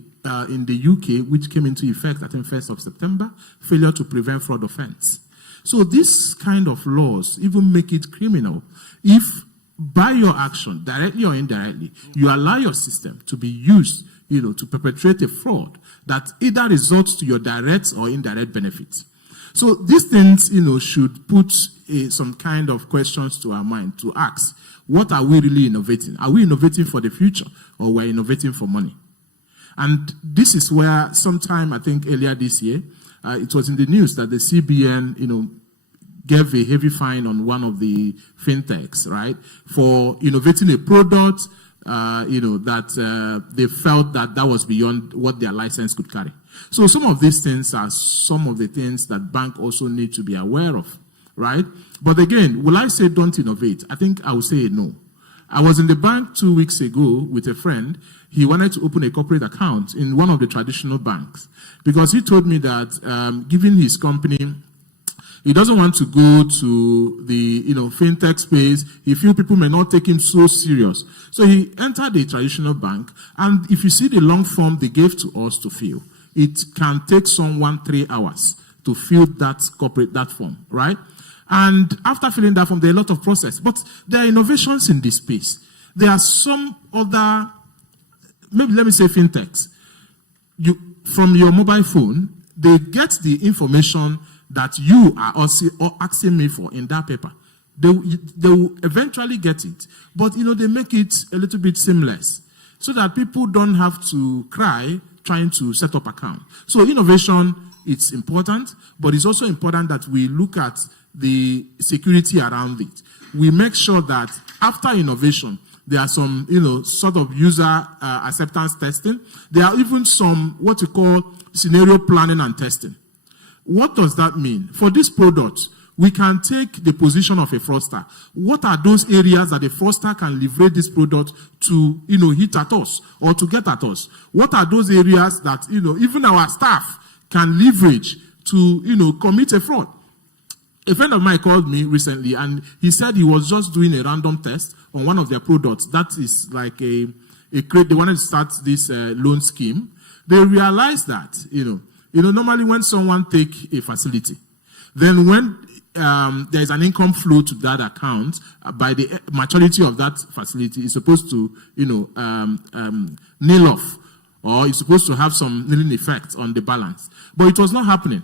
in the UK which came into effect, I think, 1st of September, failure to prevent fraud offense. So this kind of laws even make it criminal if by your action, directly or indirectly, you allow your system to be used to perpetrate a fraud that either results to your direct or indirect benefits. So these things, should put some kind of questions to our mind to ask, what are we really innovating? Are we innovating for the future or we're innovating for money? And this is where sometime, I think earlier this year, it was in the news that the CBN, gave a heavy fine on one of the fintechs, right, for innovating a product that they felt that was beyond what their license could carry. So some of these things are some of the things that banks also need to be aware of, right? But again, will I say don't innovate? I think I will say no. I was in the bank 2 weeks ago with a friend. He wanted to open a corporate account in one of the traditional banks because he told me that given his company, he doesn't want to go to the fintech space. He feels people may not take him so serious. So he entered the traditional bank, and if you see the long form they gave to us to fill, it can take someone 3 hours to fill that form, right? And after filling that form, there are a lot of process. But there are innovations in this space. There are some other, maybe let me say fintechs. From your mobile phone, they get the information that you are also asking me for in that paper. They will eventually get it, but they make it a little bit seamless so that people don't have to cry trying to set up account. So innovation, it's important, but it's also important that we look at the security around it. We make sure that after innovation, there are some, sort of user acceptance testing. There are even some what you call scenario planning and testing. What does that mean? For this product, we can take the position of a fraudster. What are those areas that a fraudster can leverage this product to, hit at us or to get at us? What are those areas that, even our staff can leverage to, commit a fraud? A friend of mine called me recently and he said he was just doing a random test on one of their products. That is like a credit. They wanted to start this loan scheme. They realized that, normally when someone take a facility, then when there is an income flow to that account, by the maturity of that facility, it's supposed to, nail off, or it's supposed to have some nailing effect on the balance. But it was not happening.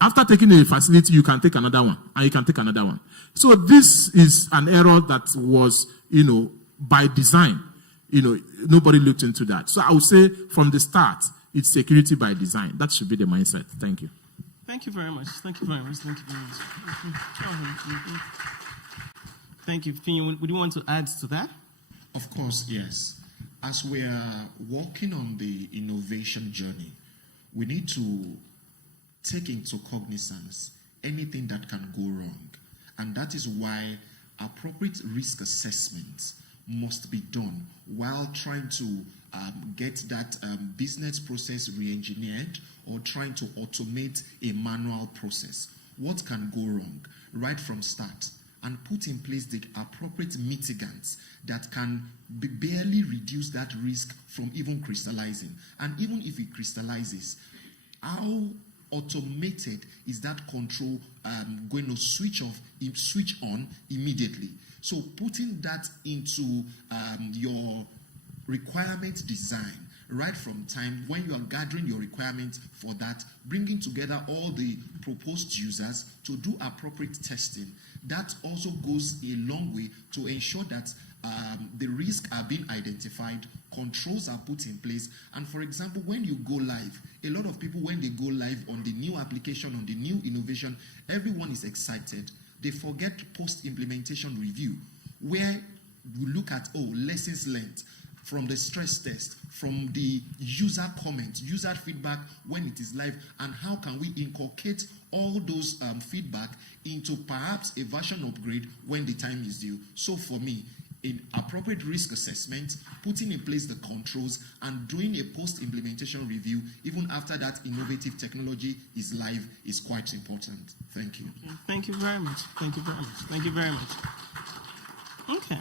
After taking a facility, you can take another one, and you can take another one. So this is an error that was, by design. Nobody looked into that. So I would say from the start, it's security by design. That should be the mindset. Thank you. Thank you very much. Thank you very much. Thank you very much. Thank you. Finyo, would you want to add to that? Of course, yes. As we are working on the innovation journey, we need to take into cognizance anything that can go wrong. And that is why appropriate risk assessments must be done while trying to get that business process re-engineered or trying to automate a manual process. What can go wrong right from start? And put in place the appropriate mitigants that can barely reduce that risk from even crystallizing. And even if it crystallizes, how automated is that control going to switch on immediately? So putting that into your requirement design right from time when you are gathering your requirements for that, bringing together all the proposed users to do appropriate testing. That also goes a long way to ensure that the risks are being identified, controls are put in place. And for example, when you go live, a lot of people, when they go live on the new application, on the new innovation, everyone is excited. They forget post-implementation review, where you look at, lessons learned from the stress test, from the user comments, user feedback when it is live, and how can we inculcate all those feedback into perhaps a version upgrade when the time is due. So for me, in appropriate risk assessment, putting in place the controls, and doing a post-implementation review even after that innovative technology is live is quite important. Thank you. Thank you very much. Thank you very much. Thank you very much. Okay.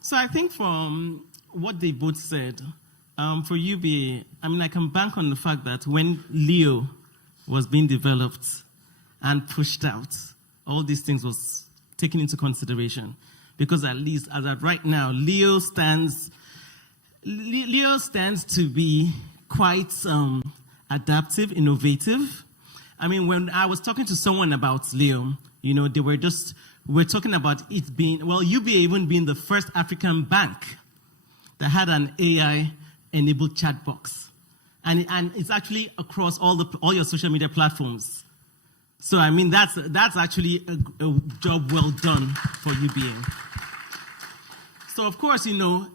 So I think from what they both said, for UBA, I can bank on the fact that when Leo was being developed and pushed out, all these things was taken into consideration. Because at least as of right now, Leo stands to be quite adaptive, innovative. When I was talking to someone about Leo, we're talking about it being, UBA even being the first African bank that had an AI-enabled chat box. And it's actually across all your social media platforms. So, that's actually a job well done for UBA. So, of course, no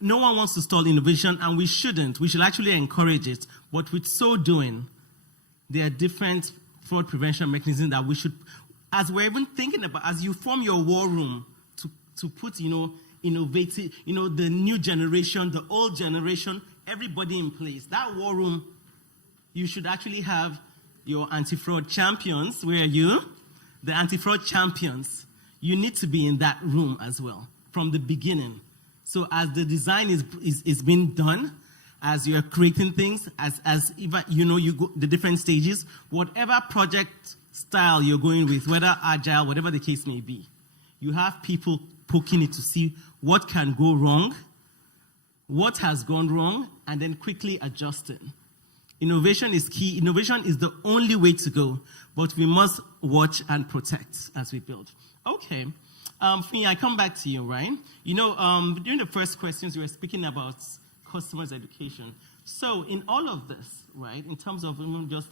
one wants to stall innovation, and we shouldn't. We should actually encourage it. But with so doing, there are different fraud prevention mechanisms that we should, as we're even thinking about, as you form your war room to put, innovative, the new generation, the old generation, everybody in place. That war room, you should actually have your anti-fraud champions. Where are you? The anti-fraud champions. You need to be in that room as well from the beginning. So as the design is being done, as you're creating things, as even, you go the different stages, whatever project style you're going with, whether agile, whatever the case may be, you have people poking it to see what can go wrong, what has gone wrong, and then quickly adjusting. Innovation is key. Innovation is the only way to go, but we must watch and protect as we build. Okay. Fini, I come back to you, right? During the first questions, you were speaking about customers' education. So in all of this, right, in terms of just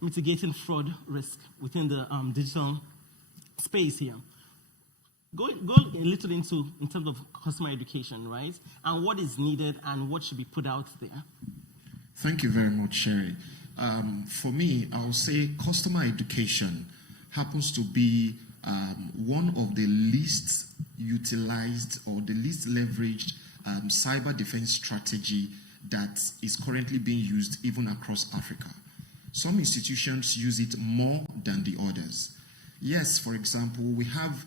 mitigating fraud risk within the digital space here, go a little into in terms of customer education, right? And what is needed and what should be put out there. Thank you very much, Sherry. For me, I'll say customer education happens to be one of the least utilized or the least leveraged cyber defense strategy that is currently being used even across Africa. Some institutions use it more than the others. Yes, for example, we have,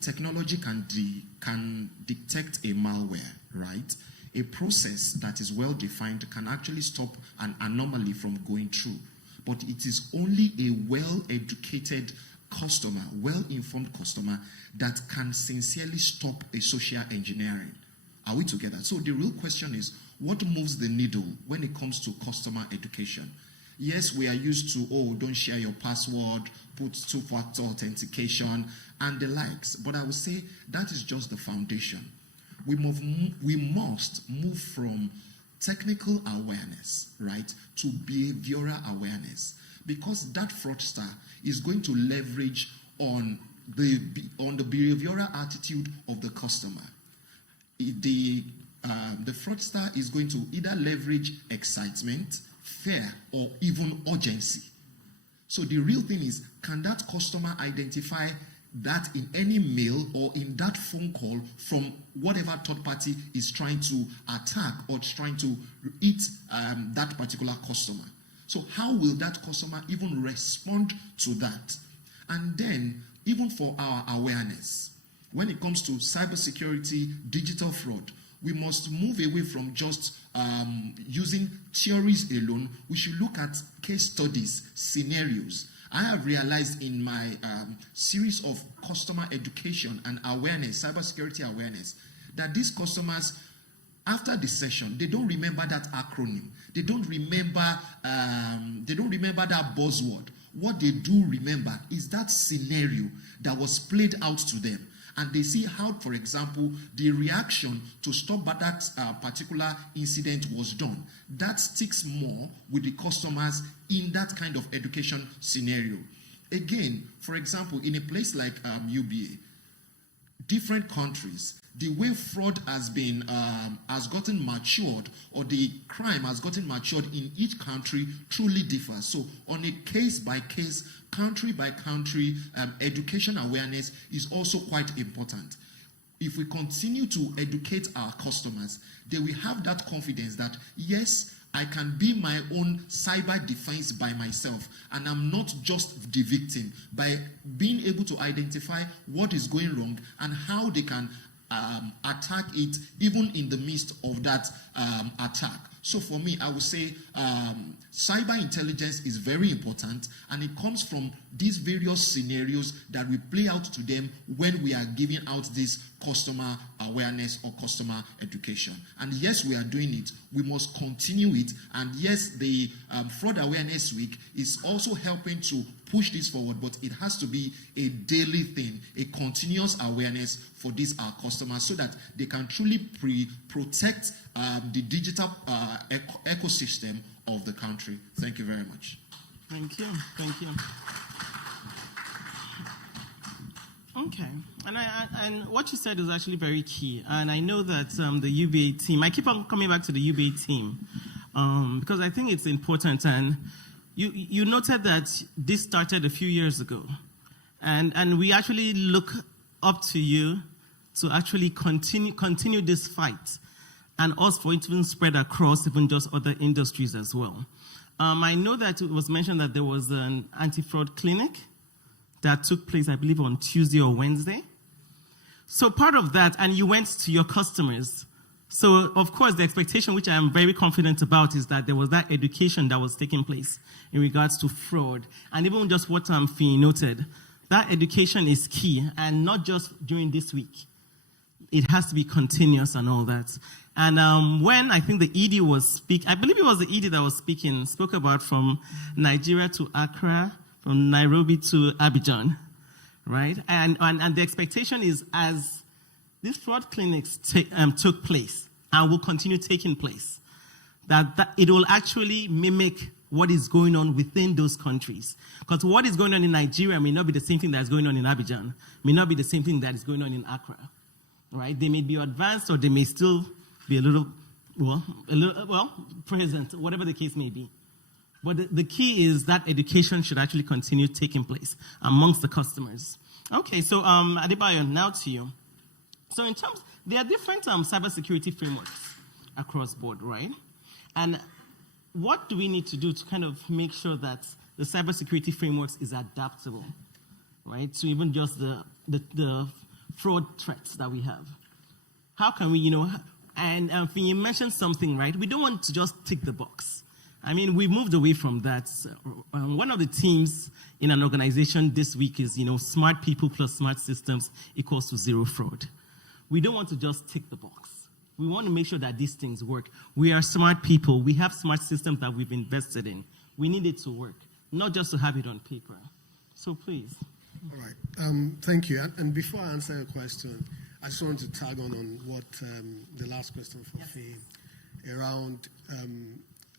technology can detect a malware, right? A process that is well defined can actually stop an anomaly from going through. But it is only a well-educated customer, well-informed customer that can sincerely stop a social engineering. Are we together? So the real question is, what moves the needle when it comes to customer education? Yes, we are used to, don't share your password, put two-factor authentication, and the likes. But I would say that is just the foundation. We must move from technical awareness, right, to behavioral awareness, because that fraudster is going to leverage on the behavioral attitude of the customer. The fraudster is going to either leverage excitement, fear, or even urgency. So the real thing is, can that customer identify that in any mail or in that phone call from whatever third party is trying to attack or trying to eat that particular customer. So how will that customer even respond to that? And then, even for our awareness, when it comes to cybersecurity, digital fraud, we must move away from just using theories alone. We should look at case studies, scenarios. I have realized in my series of customer education and awareness, cybersecurity awareness, that these customers, after the session, they don't remember that acronym. They don't remember that buzzword. What they do remember is that scenario that was played out to them. And they see how, for example, the reaction to stop that particular incident was done. That sticks more with the customers in that kind of education scenario. Again, for example, in a place like UBA, different countries, the way fraud has gotten matured, or the crime has gotten matured in each country truly differs. So on a case-by-case, country-by-country, education awareness is also quite important. If we continue to educate our customers, they will have that confidence that, yes, I can be my own cyber defense by myself, and I'm not just the victim, by being able to identify what is going wrong and how they can attack it even in the midst of that attack. So for me, I would say cyber intelligence is very important, and it comes from these various scenarios that we play out to them when we are giving out this customer awareness or customer education. And yes, we are doing it. We must continue it. And yes, the Fraud Awareness Week is also helping to push this forward, but it has to be a daily thing, a continuous awareness for these our customers, so that they can truly protect the digital ecosystem of the country. Thank you very much. Thank you. Thank you. Okay, and what you said is actually very key, and I know that the UBA team, I keep on coming back to the UBA team because I think it's important, and you noted that this started a few years ago, and we actually look up to you to actually continue this fight, and us for it to even spread across even just other industries as well. I know that it was mentioned that there was an anti-fraud clinic that took place, I believe, on Tuesday or Wednesday. So part of that, and you went to your customers. So, of course, the expectation, which I am very confident about, is that there was that education that was taking place in regards to fraud. And even just what Fee noted, that education is key, and not just during this week. It has to be continuous and all that. And when I think the ED was speaking, I believe it was the ED that was speaking, spoke about from Nigeria to Accra, from Nairobi to Abidjan, right? And the expectation is, as these fraud clinics took place and will continue taking place, that it will actually mimic what is going on within those countries. Because what is going on in Nigeria may not be the same thing that is going on in Abidjan, may not be the same thing that is going on in Accra, right? They may be advanced, or they may still be a little present, whatever the case may be. But the key is that education should actually continue taking place amongst the customers. Okay, so Adebayo, now to you. So in terms, there are different cybersecurity frameworks across board, right? And what do we need to do to kind of make sure that the cybersecurity frameworks is adaptable, right, to even just the fraud threats that we have? How can we, and you mentioned something, right? We don't want to just tick the box. I mean, we moved away from that. One of the teams in an organization this week is, smart people plus smart systems equals to zero fraud. We don't want to just tick the box. We want to make sure that these things work. We are smart people. We have smart systems that we've invested in. We need it to work, not just to have it on paper. So please. All right. Thank you. And before I answer your question, I just want to tag on what the last question for Faye around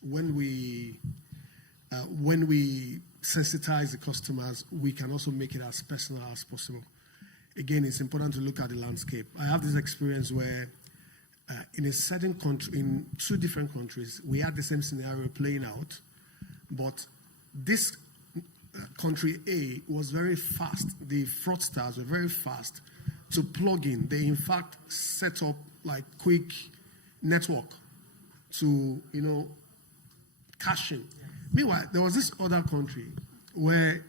when we sensitize the customers, we can also make it as personal as possible. Again, it's important to look at the landscape. I have this experience where in a certain country, in two different countries, we had the same scenario playing out, but this country A was very fast. The fraudsters were very fast to plug in. They, in fact, set up like quick network to, cash in. Meanwhile, there was this other country where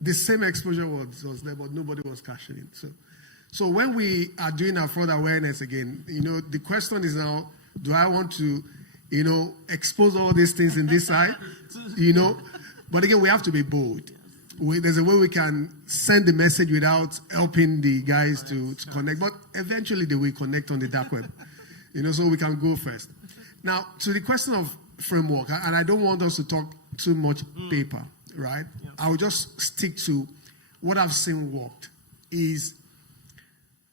the same exposure was there, but nobody was cashing in. So when we are doing our fraud awareness again, the question is now, do I want to, expose all these things in this side? But again, we have to be bold. There's a way we can send the message without helping the guys to connect, but eventually they will connect on the dark web, so we can go first. Now, to the question of framework, and I don't want us to talk too much paper, right? Yeah. I will just stick to what I've seen worked is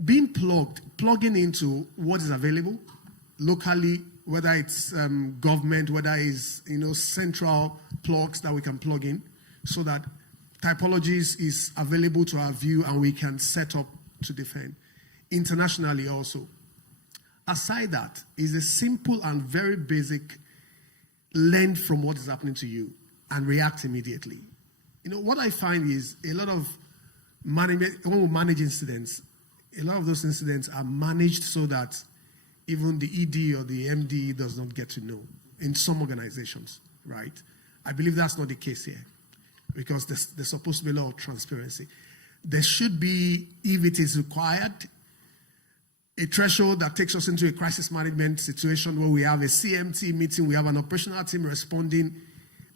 being plugging into what is available locally, whether it's government, whether it's central plugs that we can plug in, so that typologies is available to our view and we can set up to defend. Internationally also. Aside that, is a simple and very basic learn from what is happening to you and react immediately. What I find is a lot of management, when we manage incidents, a lot of those incidents are managed so that even the ED or the MD does not get to know in some organizations, right? I believe that's not the case here because there's supposed to be a lot of transparency. There should be, if it is required, a threshold that takes us into a crisis management situation where we have a CMT meeting, we have an operational team responding,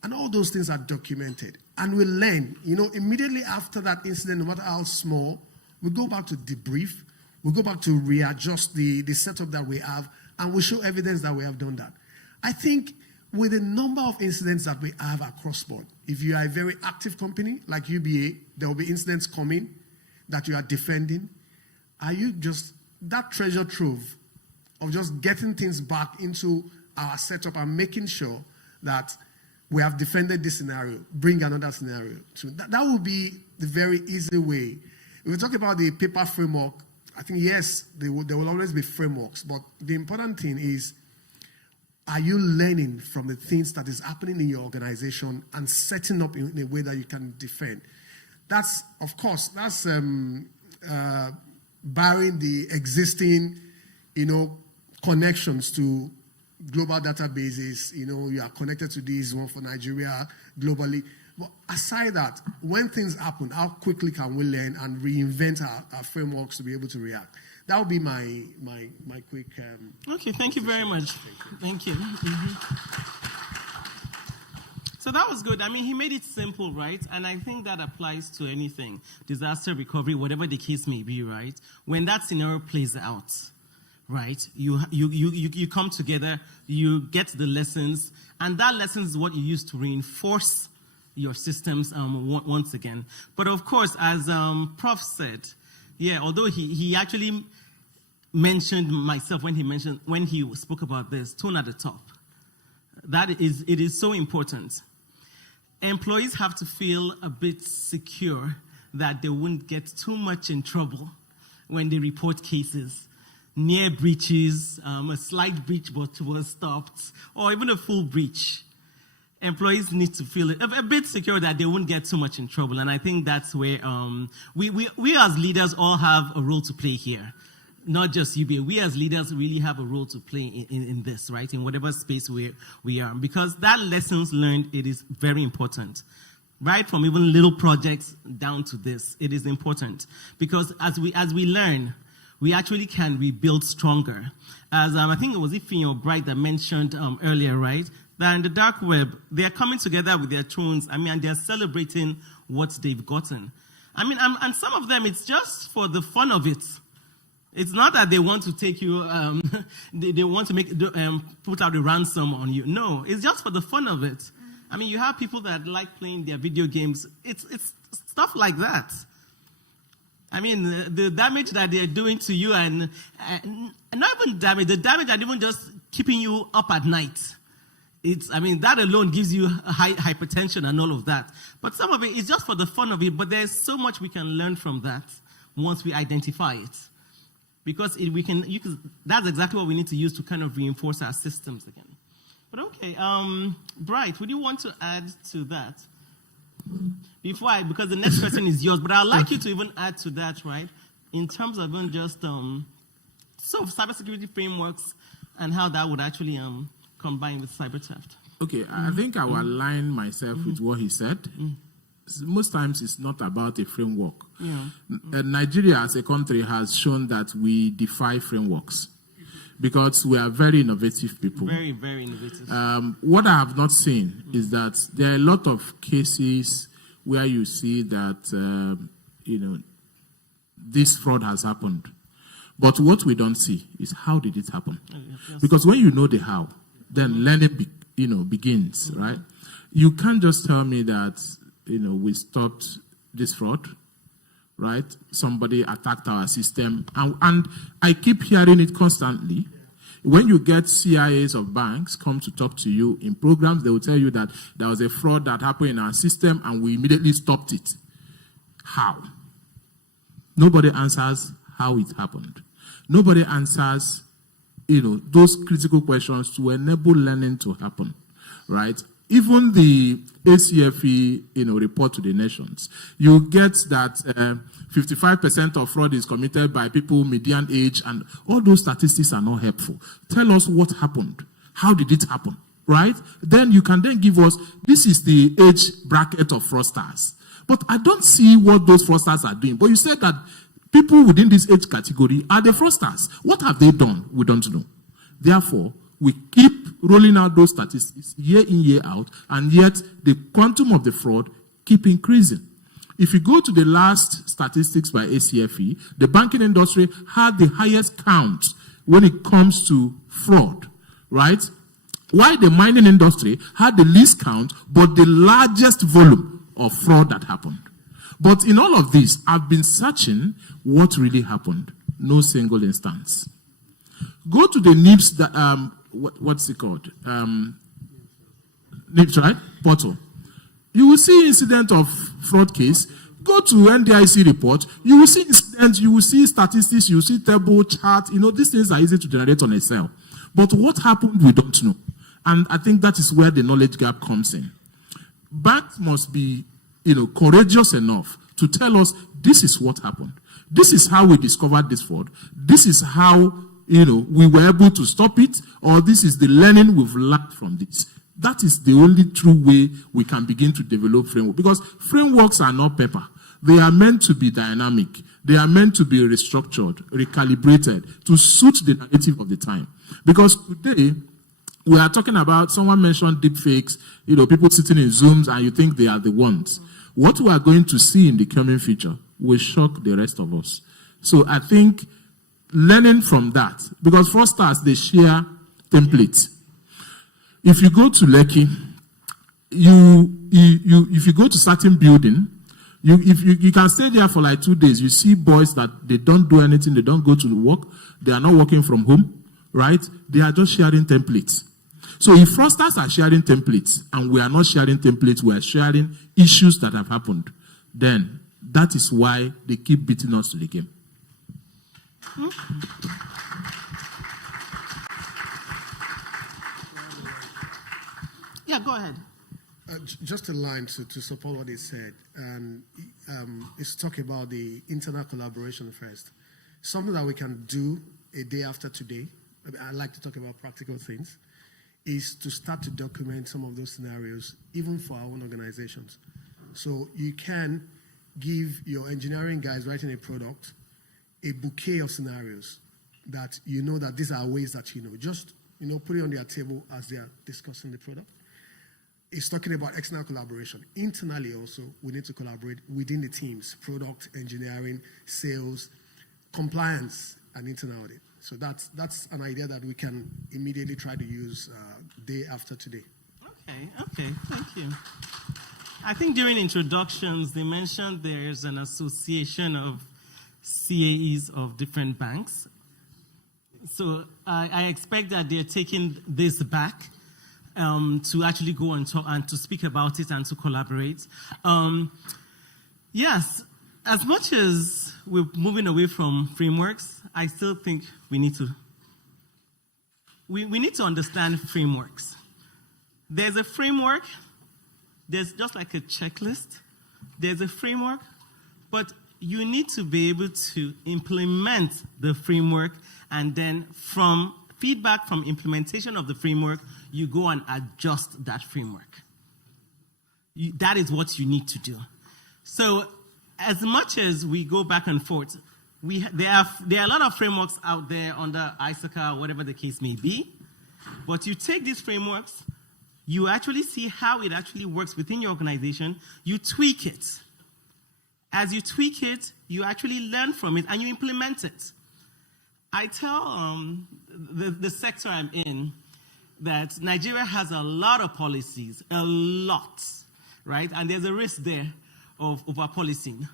and all those things are documented. And we learn, immediately after that incident, no matter how small, we go back to debrief, we go back to readjust the setup that we have, and we show evidence that we have done that. I think with the number of incidents that we have across board, if you are a very active company like UBA, there will be incidents coming that you are defending. Are you just that treasure trove of just getting things back into our setup and making sure that we have defended this scenario, bring another scenario. That would be the very easy way. If we talk about the paper framework, I think, yes, there will always be frameworks, but the important thing is, are you learning from the things that is happening in your organization and setting up in a way that you can defend? That's, of course, that's barring the existing, connections to global databases. You are connected to this one for Nigeria, globally. But aside that, when things happen, how quickly can we learn and reinvent our frameworks to be able to react? That would be my quick... okay, thank you very much. Thank you. So that was good. I mean, he made it simple, right? And I think that applies to anything. Disaster recovery, whatever the case may be, right? When that scenario plays out, right? You come together, you get the lessons, and that lesson is what you use to reinforce your systems once again. But of course, as Prof said, yeah, although he actually mentioned myself when he spoke about this, tone at the top. It is so important. Employees have to feel a bit secure that they won't get too much in trouble when they report cases. Near breaches, a slight breach but was stopped, or even a full breach. Employees need to feel a bit secure that they won't get too much in trouble. And I think that's where we as leaders all have a role to play here. Not just UBA. We as leaders really have a role to play in this, right? In whatever space we are. Because that lessons learned, it is very important. Right from even little projects down to this, it is important. Because as we learn, we actually can rebuild stronger. As I think it was Ifeanyi or Bright that mentioned earlier, right? That in the dark web, they are coming together with their thrones. and they're celebrating what they've gotten. And some of them, it's just for the fun of it. It's not that they want to take you, they want to put out a ransom on you. No, it's just for the fun of it. You have people that like playing their video games. It's stuff like that. The damage that they're doing to you and not even damage, the damage that even just keeping you up at night. That alone gives you high hypertension and all of that. But some of it is just for the fun of it, but there's so much we can learn from that once we identify it. Because that's exactly what we need to use to kind of reinforce our systems again. But okay, Bright, would you want to add to that? because the next question is yours, but I'd like you to even add to that, right? In terms of even just so cybersecurity frameworks and how that would actually combine with cyber theft. Okay, I think I will align myself with what he said. Most times it's not about a framework. Yeah. Nigeria as a country has shown that we defy frameworks because we are very innovative people. Very, very innovative. What I have not seen is that there are a lot of cases where you see that, this fraud has happened. But what we don't see is how did it happen? Yes. Because when you know the how, then learning begins, right? You can't just tell me that, we stopped this fraud, right? Somebody attacked our system. And I keep hearing it constantly. When you get CIAs of banks come to talk to you in programs, they will tell you that there was a fraud that happened in our system and we immediately stopped it. How? Nobody answers how it happened. Nobody answers, those critical questions to enable learning to happen, right? Even the ACFE, report to the nations, you get that 55% of fraud is committed by people median age, and all those statistics are not helpful. Tell us what happened. How did it happen, right? Then you can then give us, this is the age bracket of fraudsters. But I don't see what those fraudsters are doing. But you said that people within this age category are the fraudsters. What have they done? We don't know. Therefore, we keep rolling out those statistics year in, year out, and yet the quantum of the fraud keep increasing. If you go to the last statistics by ACFE, the banking industry had the highest count when it comes to fraud, right? While the mining industry had the least count, but the largest volume of fraud that happened. But in all of this, I've been searching what really happened. No single instance. Go to the NIPS, what's it called? NIPS, right? Portal. You will see incident of fraud case. Go to NDIC report. You will see incidents, you will see statistics, you will see table, chart. These things are easy to generate on Excel. But what happened, we don't know. And I think that is where the knowledge gap comes in. Banks must be, courageous enough to tell us this is what happened. This is how we discovered this fraud. This is how, we were able to stop it, or this is the learning we've learned from this. That is the only true way we can begin to develop framework. Because frameworks are not paper. They are meant to be dynamic. They are meant to be restructured, recalibrated, to suit the narrative of the time. Because today, we are talking about, someone mentioned deep fakes, people sitting in Zooms and you think they are the ones. What we are going to see in the coming future will shock the rest of us. So I think learning from that, because fraudsters, they share templates. If you go to Lekki, if you go to certain building, you can stay there for like 2 days. You see boys that they don't do anything, they don't go to work, they are not working from home, right? They are just sharing templates. So if fraudsters are sharing templates and we are not sharing templates, we are sharing issues that have happened, then that is why they keep beating us to the game. Yeah, go ahead. Just a line to support what he said, and it's talk about the internal collaboration first. Something that we can do a day after today, I like to talk about practical things, is to start to document some of those scenarios, even for our own organizations. So you can give your engineering guys writing a product a bouquet of scenarios that that these are ways that just put it on their table as they are discussing the product. It's talking about external collaboration. Internally also, we need to collaborate within the teams, product, engineering, sales, compliance, and internal audit. So that's an idea that we can immediately try to use day after today. Okay, thank you. I think during introductions, they mentioned there's an association of CAEs of different banks. So I expect that they're taking this back to actually go and talk and to speak about it and to collaborate. Yes, as much as we're moving away from frameworks, I still think we need to understand frameworks. There's a framework, there's just like a checklist, there's a framework, but you need to be able to implement the framework, and then from feedback from implementation of the framework, you go and adjust that framework. That is what you need to do. So as much as we go back and forth, there are a lot of frameworks out there under ISACA or whatever the case may be, but you take these frameworks, you actually see how it actually works within your organization, you tweak it. As you tweak it, you actually learn from it and you implement it. I tell the sector I'm in that Nigeria has a lot of policies, a lot, right? And there's a risk there of over-policing.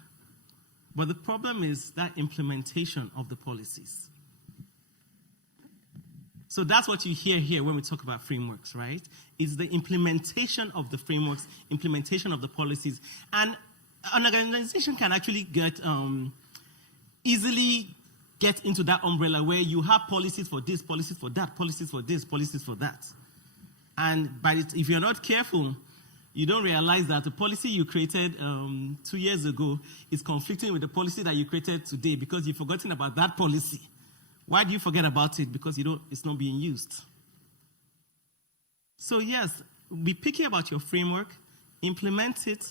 But the problem is that implementation of the policies. So that's what you hear here when we talk about frameworks, right? It's the implementation of the frameworks, implementation of the policies. And an organization can actually easily get into that umbrella where you have policies for this, policies for that, policies for this, policies for that. And if you're not careful, you don't realize that the policy you created 2 years ago is conflicting with the policy that you created today because you've forgotten about that policy. Why do you forget about it? Because it's not being used. So yes, be picky about your framework, implement it,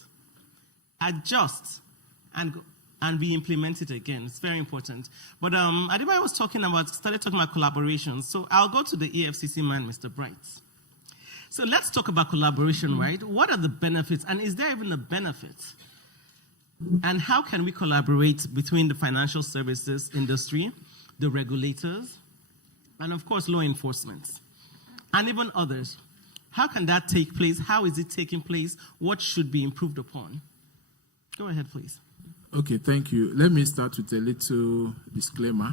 adjust, and re-implement it again. It's very important. But Adebayo started talking about collaboration. So I'll go to the EFCC man, Mr. Bright. So let's talk about collaboration, right? What are the benefits? And is there even a benefit? And how can we collaborate between the financial services industry, the regulators, and of course, law enforcement, and even others? How can that take place? How is it taking place? What should be improved upon? Go ahead, please. Okay, thank you. Let me start with a little disclaimer.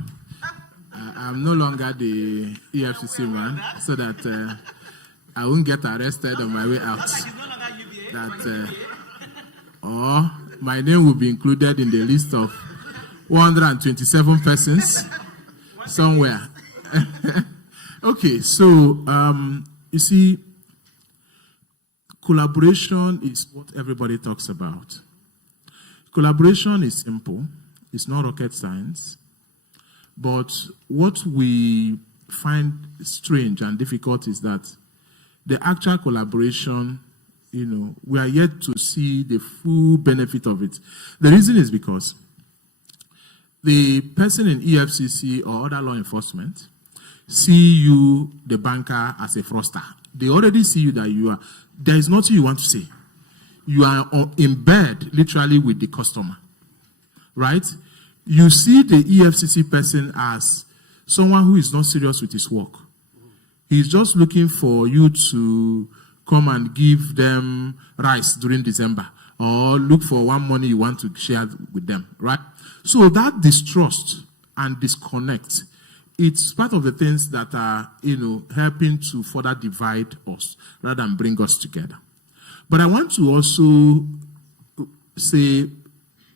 I'm no longer the EFCC man, so that I won't get arrested on my way out. Or my name will be included in the list of 127 persons somewhere. Okay, so you see, collaboration is what everybody talks about. Collaboration is simple. It's not rocket science. But what we find strange and difficult is that the actual collaboration, we are yet to see the full benefit of it. The reason is because the person in EFCC or other law enforcement see you, the banker, as a fraudster. They already see you that there is nothing you want to say. You are in bed, literally, with the customer, right? You see the EFCC person as someone who is not serious with his work. He's just looking for you to come and give them rice during December or look for one money you want to share with them, right? So that distrust and disconnect, it's part of the things that are, helping to further divide us rather than bring us together. But I want to also say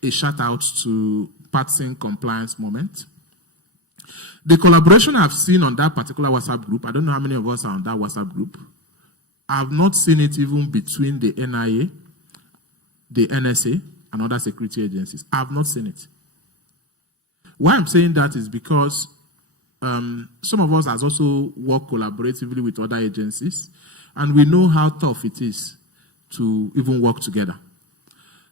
a shout out to Patson Compliance Moment. The collaboration I've seen on that particular WhatsApp group, I don't know how many of us are on that WhatsApp group. I've not seen it even between the NIA, the NSA, and other security agencies. I've not seen it. Why I'm saying that is because some of us has also worked collaboratively with other agencies, and we know how tough it is to even work together.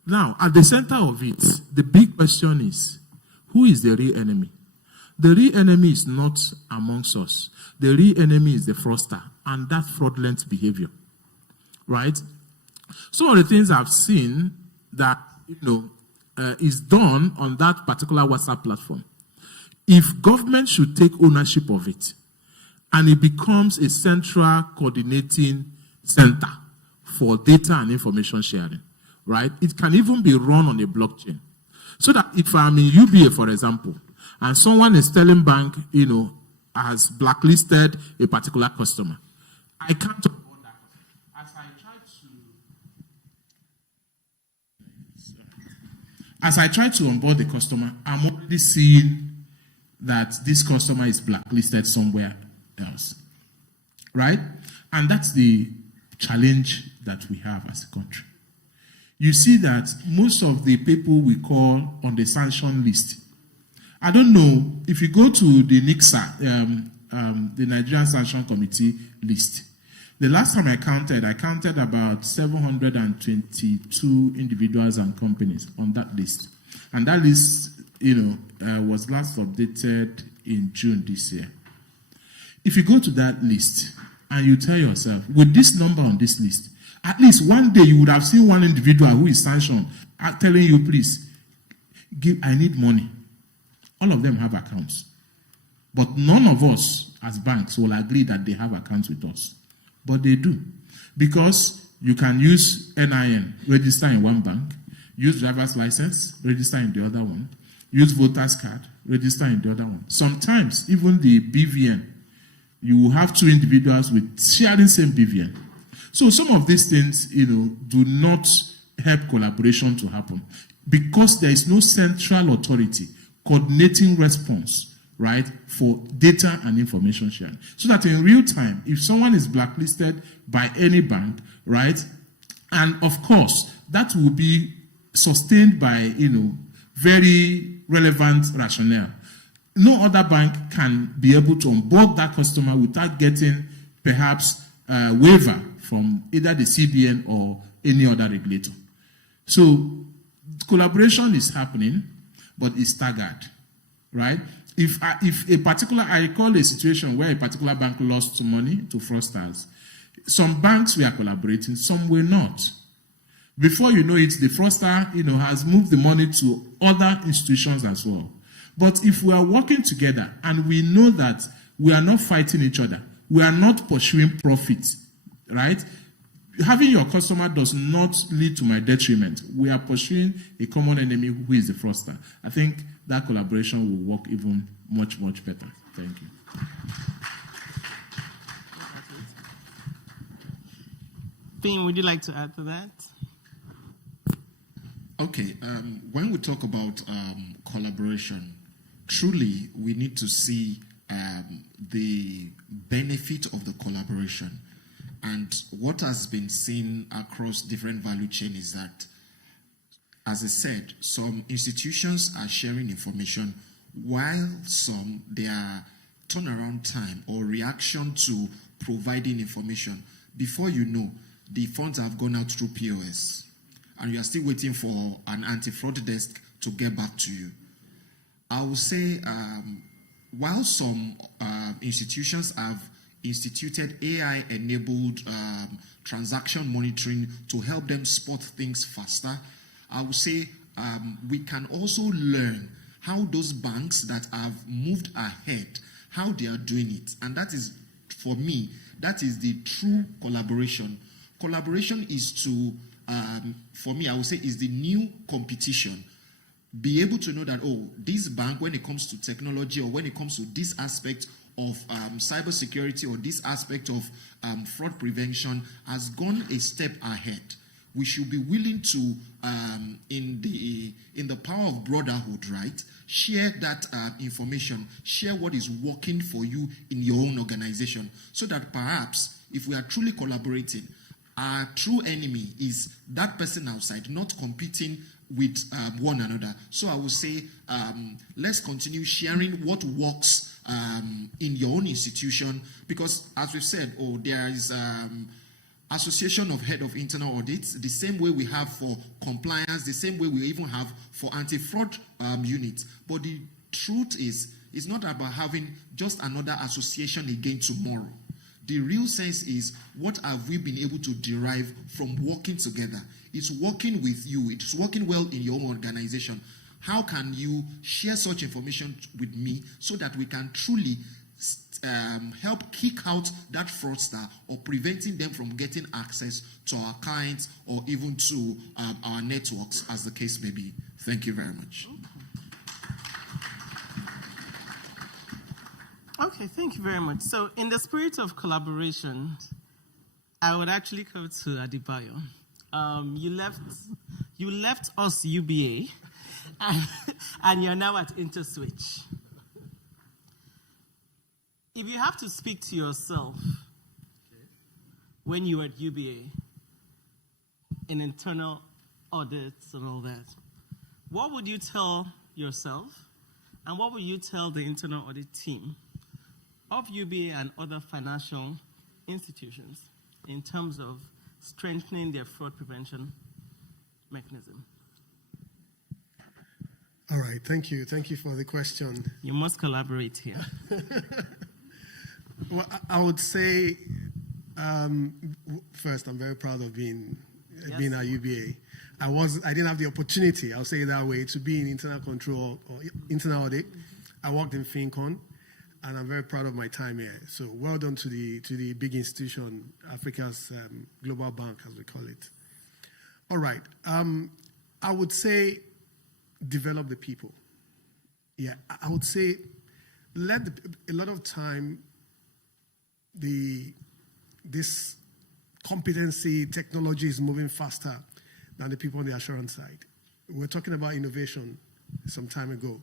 Now, at the center of it, the big question is, who is the real enemy? The real enemy is not amongst us. The real enemy is the fraudster and that fraudulent behavior, right? Some of the things I've seen that, is done on that particular WhatsApp platform. If government should take ownership of it and it becomes a central coordinating center for data and information sharing, right? It can even be run on a blockchain. So that if I'm in UBA, for example, and someone is telling bank, has blacklisted a particular customer, I can't onboard that customer. As I try to onboard the customer, I'm already seeing that this customer is blacklisted somewhere else, right? And that's the challenge that we have as a country. you see that most of the people we call on the sanction list, I don't know, if you go to the NICSA, the Nigerian Sanction Committee list, the last time I counted about 722 individuals and companies on that list. And that list, was last updated in June this year. If you go to that list and you tell yourself, with this number on this list, at least one day you would have seen one individual who is sanctioned telling you, please, I need money. All of them have accounts. But none of us as banks will agree that they have accounts with us. But they do. Because you can use NIN, register in one bank, use driver's license, register in the other one, use voter's card, register in the other one. Sometimes, even the BVN, you will have two individuals with sharing same BVN. So some of these things, do not help collaboration to happen because there is no central authority coordinating response, right, for data and information sharing. So that in real time, if someone is blacklisted by any bank, right, and of course, that will be sustained by, very relevant rationale. No other bank can be able to onboard that customer without getting perhaps a waiver from either the CBN or any other regulator. So collaboration is happening, but it's staggered, right? If I recall a situation where a particular bank lost money to fraudsters, some banks were collaborating, some were not. Before you know it, the fraudster, has moved the money to other institutions as well. But if we are working together and we know that we are not fighting each other, we are not pursuing profit, right? Having your customer does not lead to my detriment. We are pursuing a common enemy who is the fraudster. I think that collaboration will work even much, much better. Thank you. Finn, would you like to add to that? Okay, when we talk about collaboration, truly we need to see the benefit of the collaboration. And what has been seen across different value chain is that, as I said, some institutions are sharing information while some, their turnaround time or reaction to providing information, before you know, the funds have gone out through POS. And you are still waiting for an anti-fraud desk to get back to you. I will say, while some institutions have instituted AI-enabled transaction monitoring to help them spot things faster, I would say we can also learn how those banks that have moved ahead, how they are doing it. And that is, for me, that is the true collaboration. Collaboration is to, for me, I would say, is the new competition. Be able to know that, oh, this bank, when it comes to technology or when it comes to this aspect of cybersecurity or this aspect of fraud prevention, has gone a step ahead. We should be willing to, in the power of brotherhood, right, share that information, share what is working for you in your own organization, so that perhaps, if we are truly collaborating, our true enemy is that person outside, not competing with one another. So I would say, let's continue sharing what works in your own institution, because as we've said, there is Association of Head of Internal Audits, the same way we have for compliance, the same way we even have for anti-fraud units. But the truth is, it's not about having just another association again tomorrow. The real sense is, what have we been able to derive from working together? It's working with you. It's working well in your own organization. How can you share such information with me so that we can truly help kick out that fraudster or preventing them from getting access to our clients or even to our networks, as the case may be? Thank you very much. Okay, thank you very much. So in the spirit of collaboration, I would actually go to Adebayo. You left us UBA, and you're now at InterSwitch. If you have to speak to yourself when you were at UBA, an internal audits and all that, what would you tell yourself and what would you tell the internal audit team of UBA and other financial institutions in terms of strengthening their fraud prevention mechanism? All right, thank you. Thank you for the question. You must collaborate here. Well, I would say, first, I'm very proud of being at UBA. I didn't have the opportunity, I'll say it that way, to be in internal control or internal audit. I worked in FinCon, and I'm very proud of my time here. So well done to the big institution, Africa's global bank, as we call it. All right, I would say develop the people. Yeah, I would say a lot of time this competency technology is moving faster than the people on the assurance side. We were talking about innovation some time ago.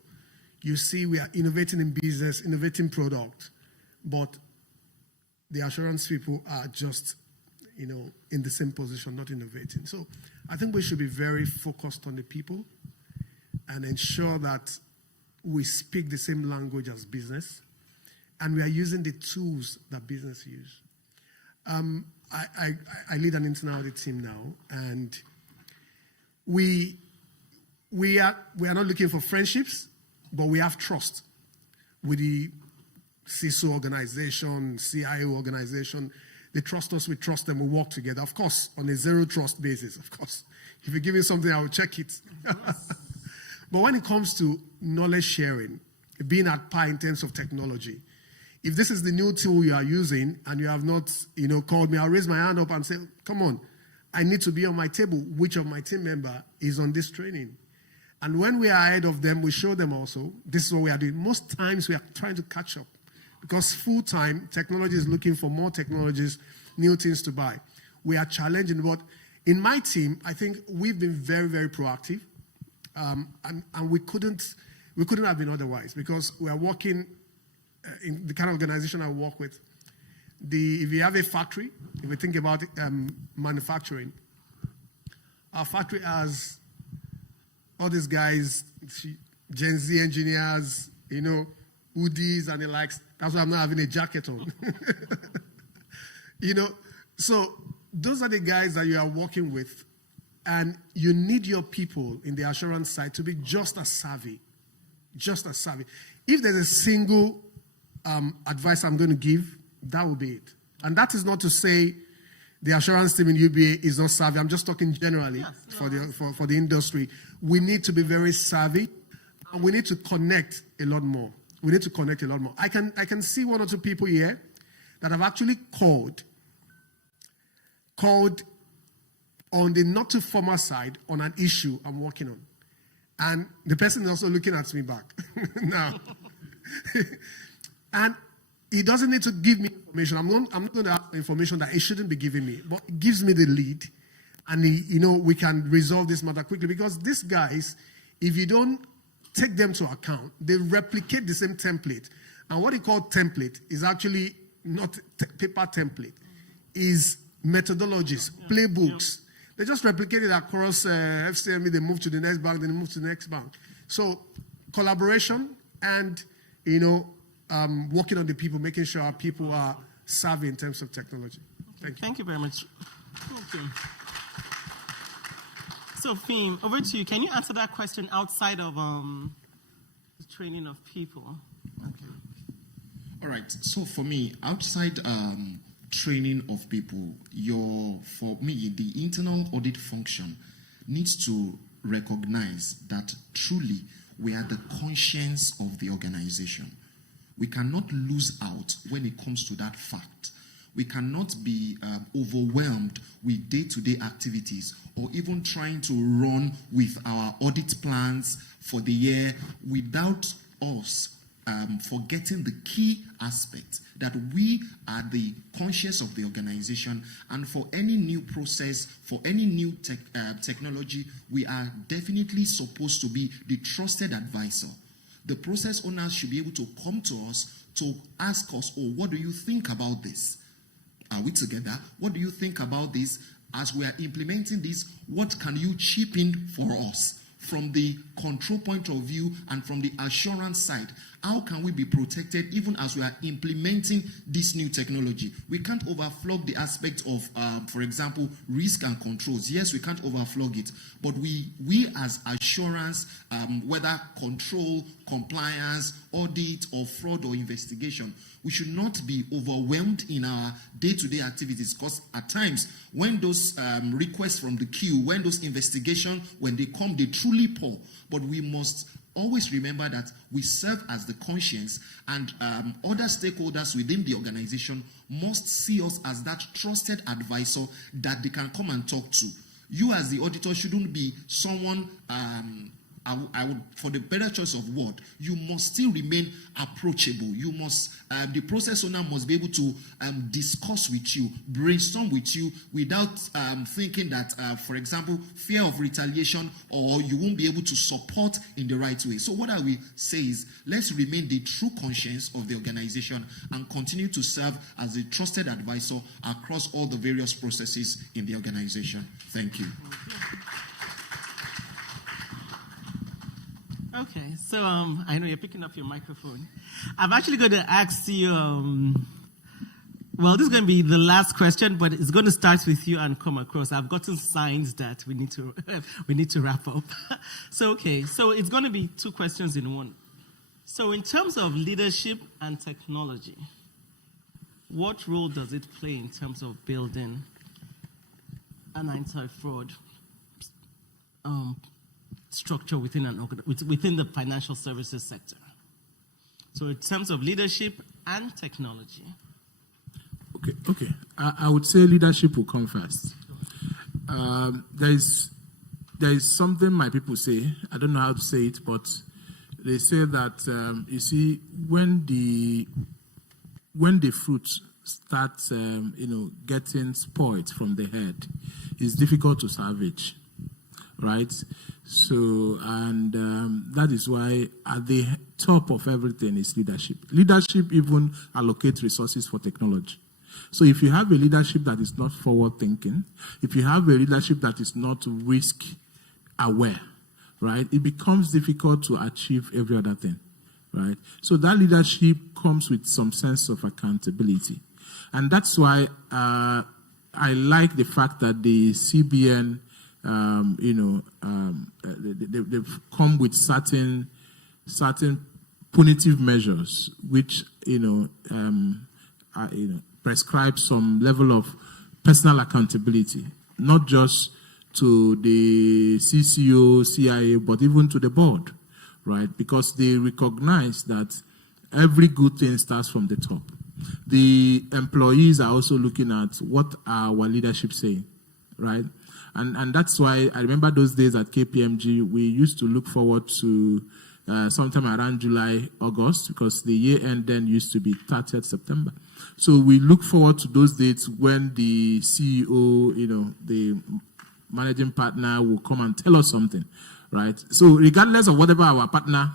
You see, we are innovating in business, innovating product, but the assurance people are just, in the same position, not innovating. So I think we should be very focused on the people and ensure that we speak the same language as business and we are using the tools that business use. I lead an internal audit team now, and we are not looking for friendships, but we have trust with the CISO organization, CIO organization. They trust us, we trust them, we work together. Of course, on a zero trust basis, of course. If you give me something, I will check it. But when it comes to knowledge sharing, being at par in terms of technology, if this is the new tool you are using and you have not, called me, I'll raise my hand up and say, come on, I need to be on my table. Which of my team member is on this training? And when we are ahead of them, we show them also, this is what we are doing. Most times we are trying to catch up because full-time technology is looking for more technologies, new things to buy. We are challenging, but in my team, I think we've been very, very proactive. And we couldn't have been otherwise because we are working in the kind of organization I work with. If you have a factory, if we think about manufacturing, our factory has all these guys, Gen Z engineers, hoodies and the likes. That's why I'm not having a jacket on. So those are the guys that you are working with. And you need your people in the assurance side to be just as savvy. If there's a single advice I'm going to give, that will be it. And that is not to say the assurance team in UBA is not savvy. I'm just talking generally for the industry. We need to be very savvy, and we need to connect a lot more. I can see one or two people here that have actually called on the not too formal side on an issue I'm working on. And the person is also looking at me back now. And he doesn't need to give me information. I'm not going to ask information that he shouldn't be giving me, but it gives me the lead. And we can resolve this matter quickly because these guys, if you don't take them to account, they replicate the same template. And what he called template is actually not paper template, is methodologies, playbooks. They just replicate it across FCME, they move to the next bank, then they move to the next bank. So collaboration and, working on the people, making sure our people are savvy in terms of technology. Thank you. Thank you very much. Thank you. So, Fim, over to you. Can you answer that question outside of the training of people? Okay. All right. So, for me, outside training of people, for me, the internal audit function needs to recognize that truly we are the conscience of the organization. We cannot lose out when it comes to that fact. We cannot be overwhelmed with day-to-day activities or even trying to run with our audit plans for the year without us forgetting the key aspect that we are the conscience of the organization, and for any new process, for any new technology, we are definitely supposed to be the trusted advisor. The process owners should be able to come to us to ask us, oh, what do you think about this? Are we together? What do you think about this? as we are implementing this, what can you chip in for us? From the control point of view and from the assurance side, how can we be protected even as we are implementing this new technology? We can't overflog the aspect of, for example, risk and controls. Yes, we can't overflog it, but we as assurance, whether control, compliance, audit, or fraud or investigation, we should not be overwhelmed in our day-to-day activities, because at times when those requests from the queue, when those investigations, when they come, they truly pour. But we must always remember that we serve as the conscience, and other stakeholders within the organization must see us as that trusted advisor that they can come and talk to. You as the auditor shouldn't be someone, I would, for the better choice of word, you must still remain approachable. You must, the process owner must be able to discuss with you, brainstorm with you, without thinking that, for example, fear of retaliation, or you won't be able to support in the right way. So what I will say is, let's remain the true conscience of the organization and continue to serve as a trusted advisor across all the various processes in the organization. Thank you. Okay, so I know you're picking up your microphone. I'm actually going to ask you, well, this is going to be the last question, but it's going to start with you and come across. I've gotten signs that we need to wrap up. So it's going to be two questions in one. So in terms of leadership and technology, what role does it play in terms of building an anti-fraud structure within within the financial services sector? So in terms of leadership and technology. Okay. I would say leadership will come first. There is something my people say. I don't know how to say it, but they say that you see, when the fruit starts getting spoiled from the head, it's difficult to salvage, right? So, and that is why at the top of everything is leadership. Leadership even allocates resources for technology. So if you have a leadership that is not forward-thinking, if you have a leadership that is not risk-aware, right, it becomes difficult to achieve every other thing, right? So that leadership comes with some sense of accountability. And that's why I like the fact that the CBN they've come with certain punitive measures which prescribe some level of personal accountability, not just to the CCO, CIA, but even to the board, right? Because they recognize that every good thing starts from the top. The employees are also looking at what our leadership saying, right? And that's why I remember those days at KPMG, we used to look forward to sometime around July, August, because the year end then used to be 30th September. So we look forward to those dates when the CEO, the managing partner will come and tell us something, right? So regardless of whatever our partner,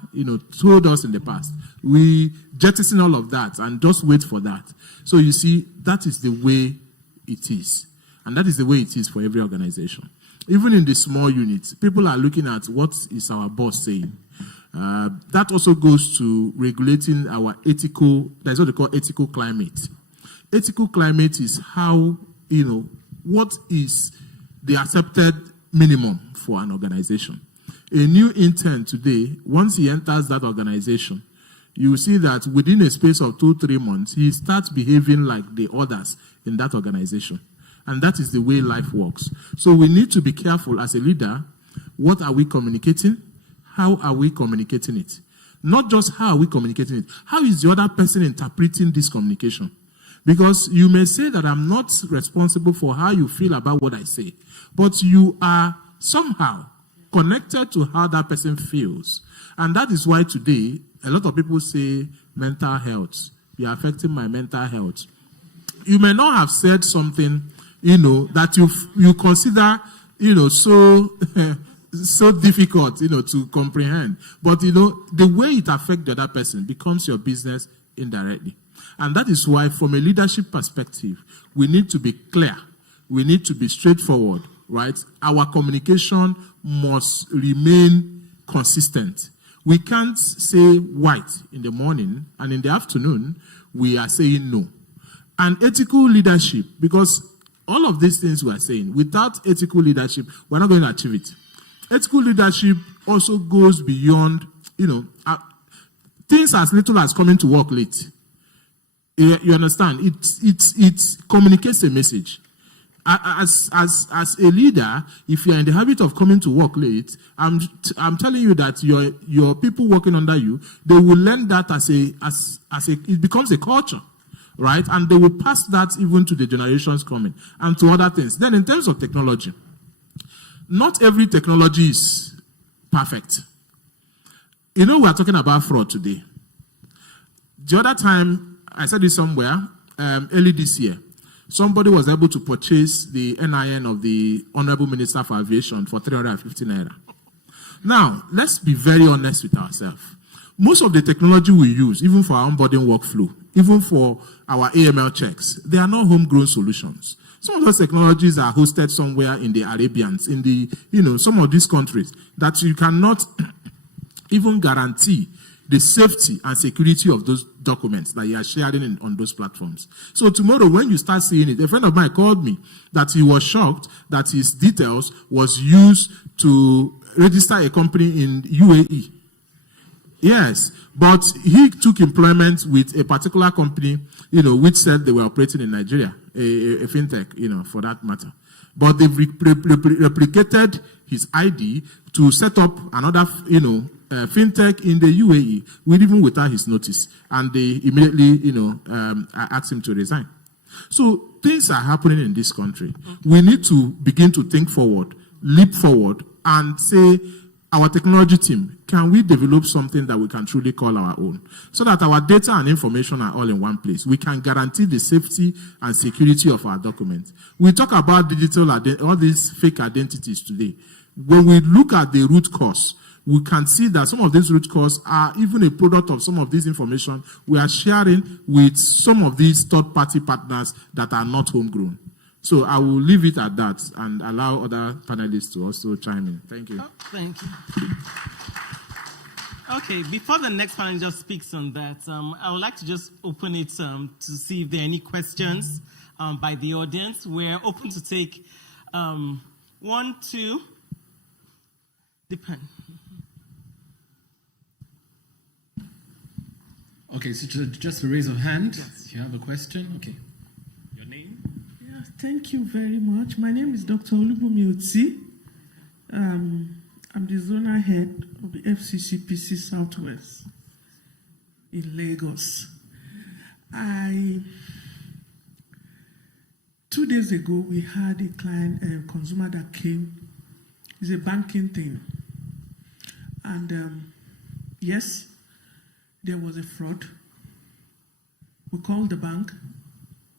told us in the past, we jettison all of that and just wait for that. So you see, that is the way it is. And that is the way it is for every organization. Even in the small units, people are looking at what is our boss saying. That also goes to regulating our ethical, that's what they call ethical climate. Ethical climate is how, what is the accepted minimum for an organization. A new intern today, once he enters that organization, you will see that within a space of 2-3 months, he starts behaving like the others in that organization. And that is the way life works. So we need to be careful as a leader. What are we communicating? How are we communicating it? Not just how are we communicating it. How is the other person interpreting this communication? Because you may say that I'm not responsible for how you feel about what I say, but you are somehow connected to how that person feels. And that is why today, a lot of people say mental health. You're affecting my mental health. You may not have said something that you consider, so difficult, to comprehend. But, the way it affects the other person becomes your business indirectly. And that is why, from a leadership perspective, we need to be clear we need to be straightforward, right? Our communication must remain consistent. We can't say white in the morning and in the afternoon we are saying no. And ethical leadership, because all of these things we are saying, without ethical leadership, we're not going to achieve it. Ethical leadership also goes beyond, things as little as coming to work late. You understand? It communicates a message. As a leader, if you are in the habit of coming to work late, I'm telling you that your people working under you, they will learn that as it becomes a culture, right? And they will pass that even to the generations coming and to other things. Then in terms of technology, not every technology is perfect. We are talking about fraud today. The other time, I said this somewhere, early this year, somebody was able to purchase the NIN of the Honorable Minister for Aviation for 350 naira. Now, let's be very honest with ourselves. Most of the technology we use, even for our onboarding workflow, even for our AML checks, they are not homegrown solutions. Some of those technologies are hosted somewhere in the Arabians, in the, some of these countries that you cannot even guarantee the safety and security of those documents that you are sharing on those platforms. So tomorrow, when you start seeing it, a friend of mine called me that he was shocked that his details was used to register a company in UAE. Yes, but he took employment with a particular company, which said they were operating in Nigeria, a fintech, for that matter. But they've replicated his ID to set up another, fintech in the UAE, even without his notice. And they immediately, asked him to resign. So things are happening in this country. We need to begin to think forward, leap forward, and say, our technology team, can we develop something that we can truly call our own? So that our data and information are all in one place. We can guarantee the safety and security of our documents. We talk about digital, all these fake identities today. When we look at the root cause, we can see that some of these root causes are even a product of some of this information we are sharing with some of these third-party partners that are not homegrown. So I will leave it at that and allow other panelists to also chime in. Thank you. Oh, thank you. Okay, before the next panel just speaks on that, I would like to just open it to see if there are any questions by the audience. We're open to take 1, 2, depend. Okay, so just a raise of hand. Yes. If you have a question, okay. Your name? Yeah, thank you very much. My name is Dr. Olubumi Utsi. I'm the zonal head of the FCCPC Southwest in Lagos. 2 days ago, we had a client, a consumer that came. It's a banking thing. And yes, there was a fraud. We called the bank.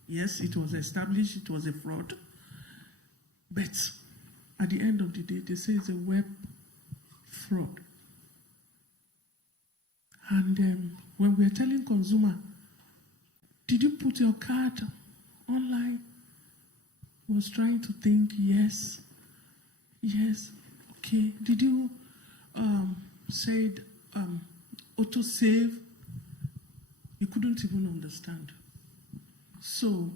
Yes, it was established it was a fraud. But at the end of the day, they say it's a web fraud. And when we're telling consumer, did you put your card online? Was trying to think, yes, okay. Did you said auto save? You couldn't even understand. So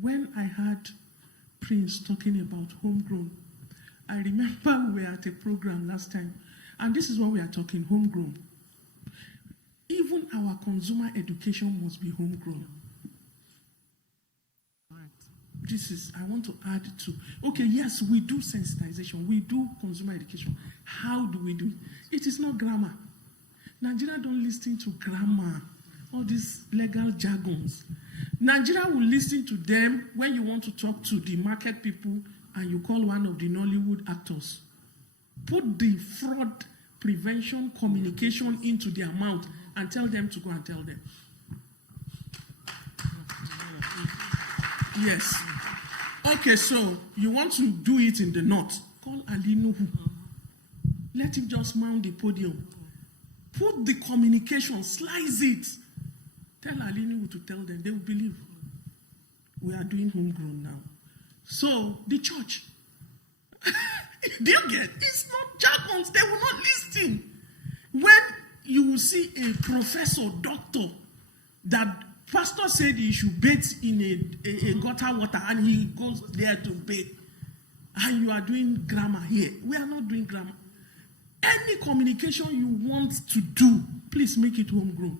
when I heard Prince talking about homegrown, I remember we were at a program last time, and this is what we are talking, homegrown. Even our consumer education must be homegrown. This is, I want to add to, okay, yes, we do sensitization, we do consumer education. How do we do it? It is not grammar. Nigeria don't listen to grammar, all these legal jargons. Nigeria will listen to them when you want to talk to the market people and you call one of the Nollywood actors. Put the fraud prevention communication into their mouth and tell them to go and tell them. Yes. Okay, so you want to do it in the north. Call Ali Nuhu. Let him just mount the podium. Put the communication, slice it. Tell Ali Nuhu to tell them. They will believe. We are doing homegrown now. So the church, do you get? It's not jargons. They will not listen. When you will see a professor, doctor, that pastor said he should bathe in a gutter water and he goes there to bathe, and you are doing grammar here. We are not doing grammar. Any communication you want to do, please make it homegrown.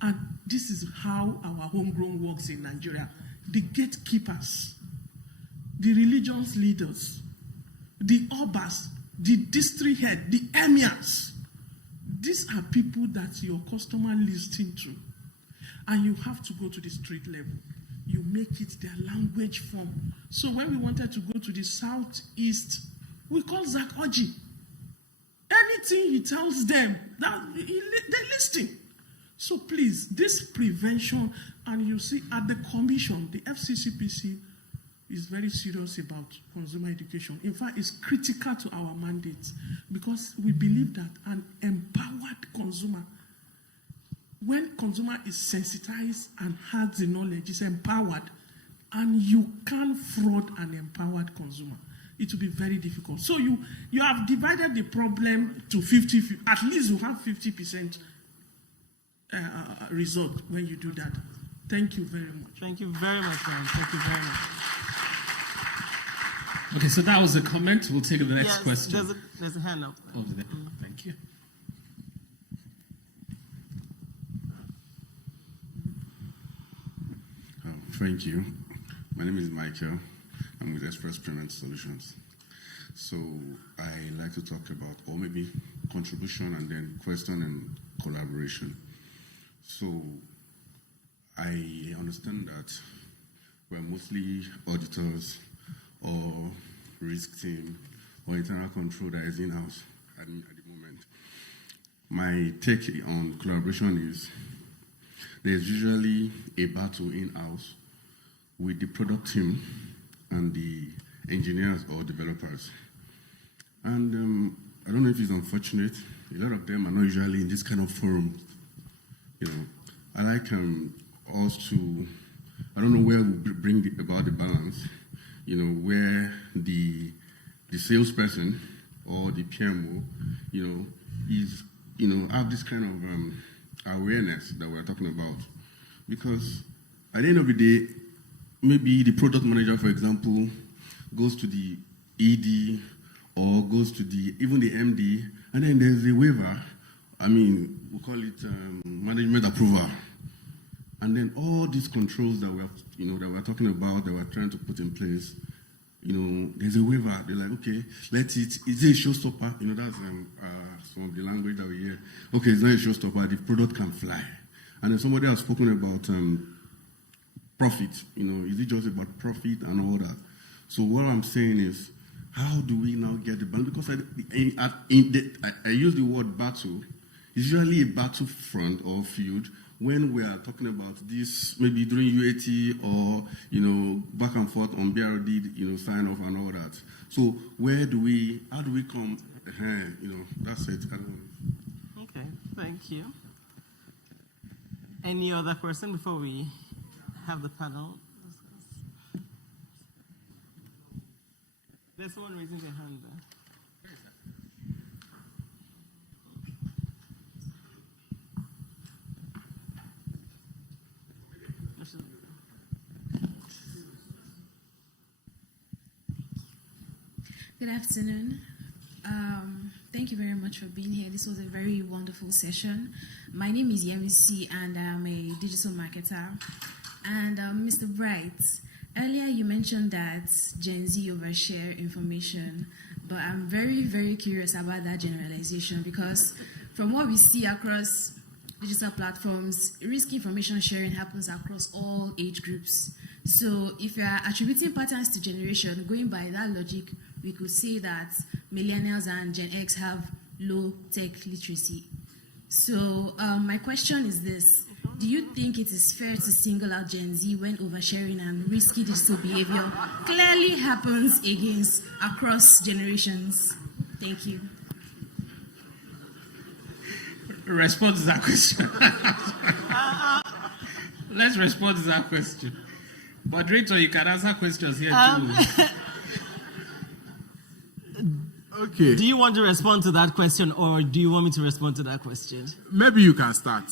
And this is how our homegrown works in Nigeria. The gatekeepers, the religious leaders, the obas, the district head, the emirs. These are people that your customer listen to. And you have to go to the street level. You make it their language form. So when we wanted to go to the southeast, we call Zach Oji. Anything he tells them, they listen. So please, this prevention, and you see at the commission, the FCCPC is very serious about consumer education. In fact, it's critical to our mandate because we believe that an empowered consumer, when consumer is sensitized and has the knowledge, is empowered, and you can't fraud an empowered consumer, it will be very difficult. So you have divided the problem to 50, at least you have 50% result when you do that. Thank you very much. Thank you very much, Ryan. Thank you very much. Okay, so that was a comment. We'll take the next question. There's a hand up. Over there. Thank you. Thank you. My name is Michael. I'm with Express Payment Solutions. So I like to talk about, or maybe contribution and then question and collaboration. So I understand that we're mostly auditors or risk team or internal control that is in-house at the moment. My take on collaboration is there's usually a battle in-house with the product team and the engineers or developers. And I don't know if it's unfortunate, a lot of them are not usually in this kind of forum. You know, I like us to, I don't know where we bring about the balance, you know, where the salesperson or the PMO, you know, is, you know, have this kind of awareness that we're talking about. Because at the end of the day, maybe the product manager, for example, goes to the ED or goes to even the MD, and then there's a waiver. I mean, we call it management approval. And then all these controls that we're talking about, that we're trying to put in place, you know, there's a waiver. They're like, okay, is it a showstopper? You know, that's some of the language that we hear. Okay, it's not a showstopper, the product can fly. And then somebody has spoken about profit. You know, is it just about profit and all that? So what I'm saying is, how do we now get the balance? Because I use the word battle. It's usually a battlefront or field when we are talking about this, maybe during UAT or, you know, back and forth on BRD, you know, sign off and all that. So how do we come, you know, that's it. I don't know. Okay, thank you. Any other person before we have the panel? There's someone raising their hand there. Good afternoon. Thank you very much for being here. This was a very wonderful session. My name is Yemisi and I'm a digital marketer. And Mr. Bright, earlier you mentioned that Gen Z overshare information, but I'm very, very curious about that generalization because from what we see across digital platforms, risky information sharing happens across all age groups. So if you are attributing patterns to generation, going by that logic, we could say that millennials and Gen X have low tech literacy. So my question is this. Do you think it is fair to single out Gen Z when oversharing and risky digital behavior clearly happens across generations? Thank you. Respond to that question. Let's respond to that question. Moderator, you can answer questions here too. Okay. Do you want to respond to that question, or do you want me to respond to that question? Maybe you can start.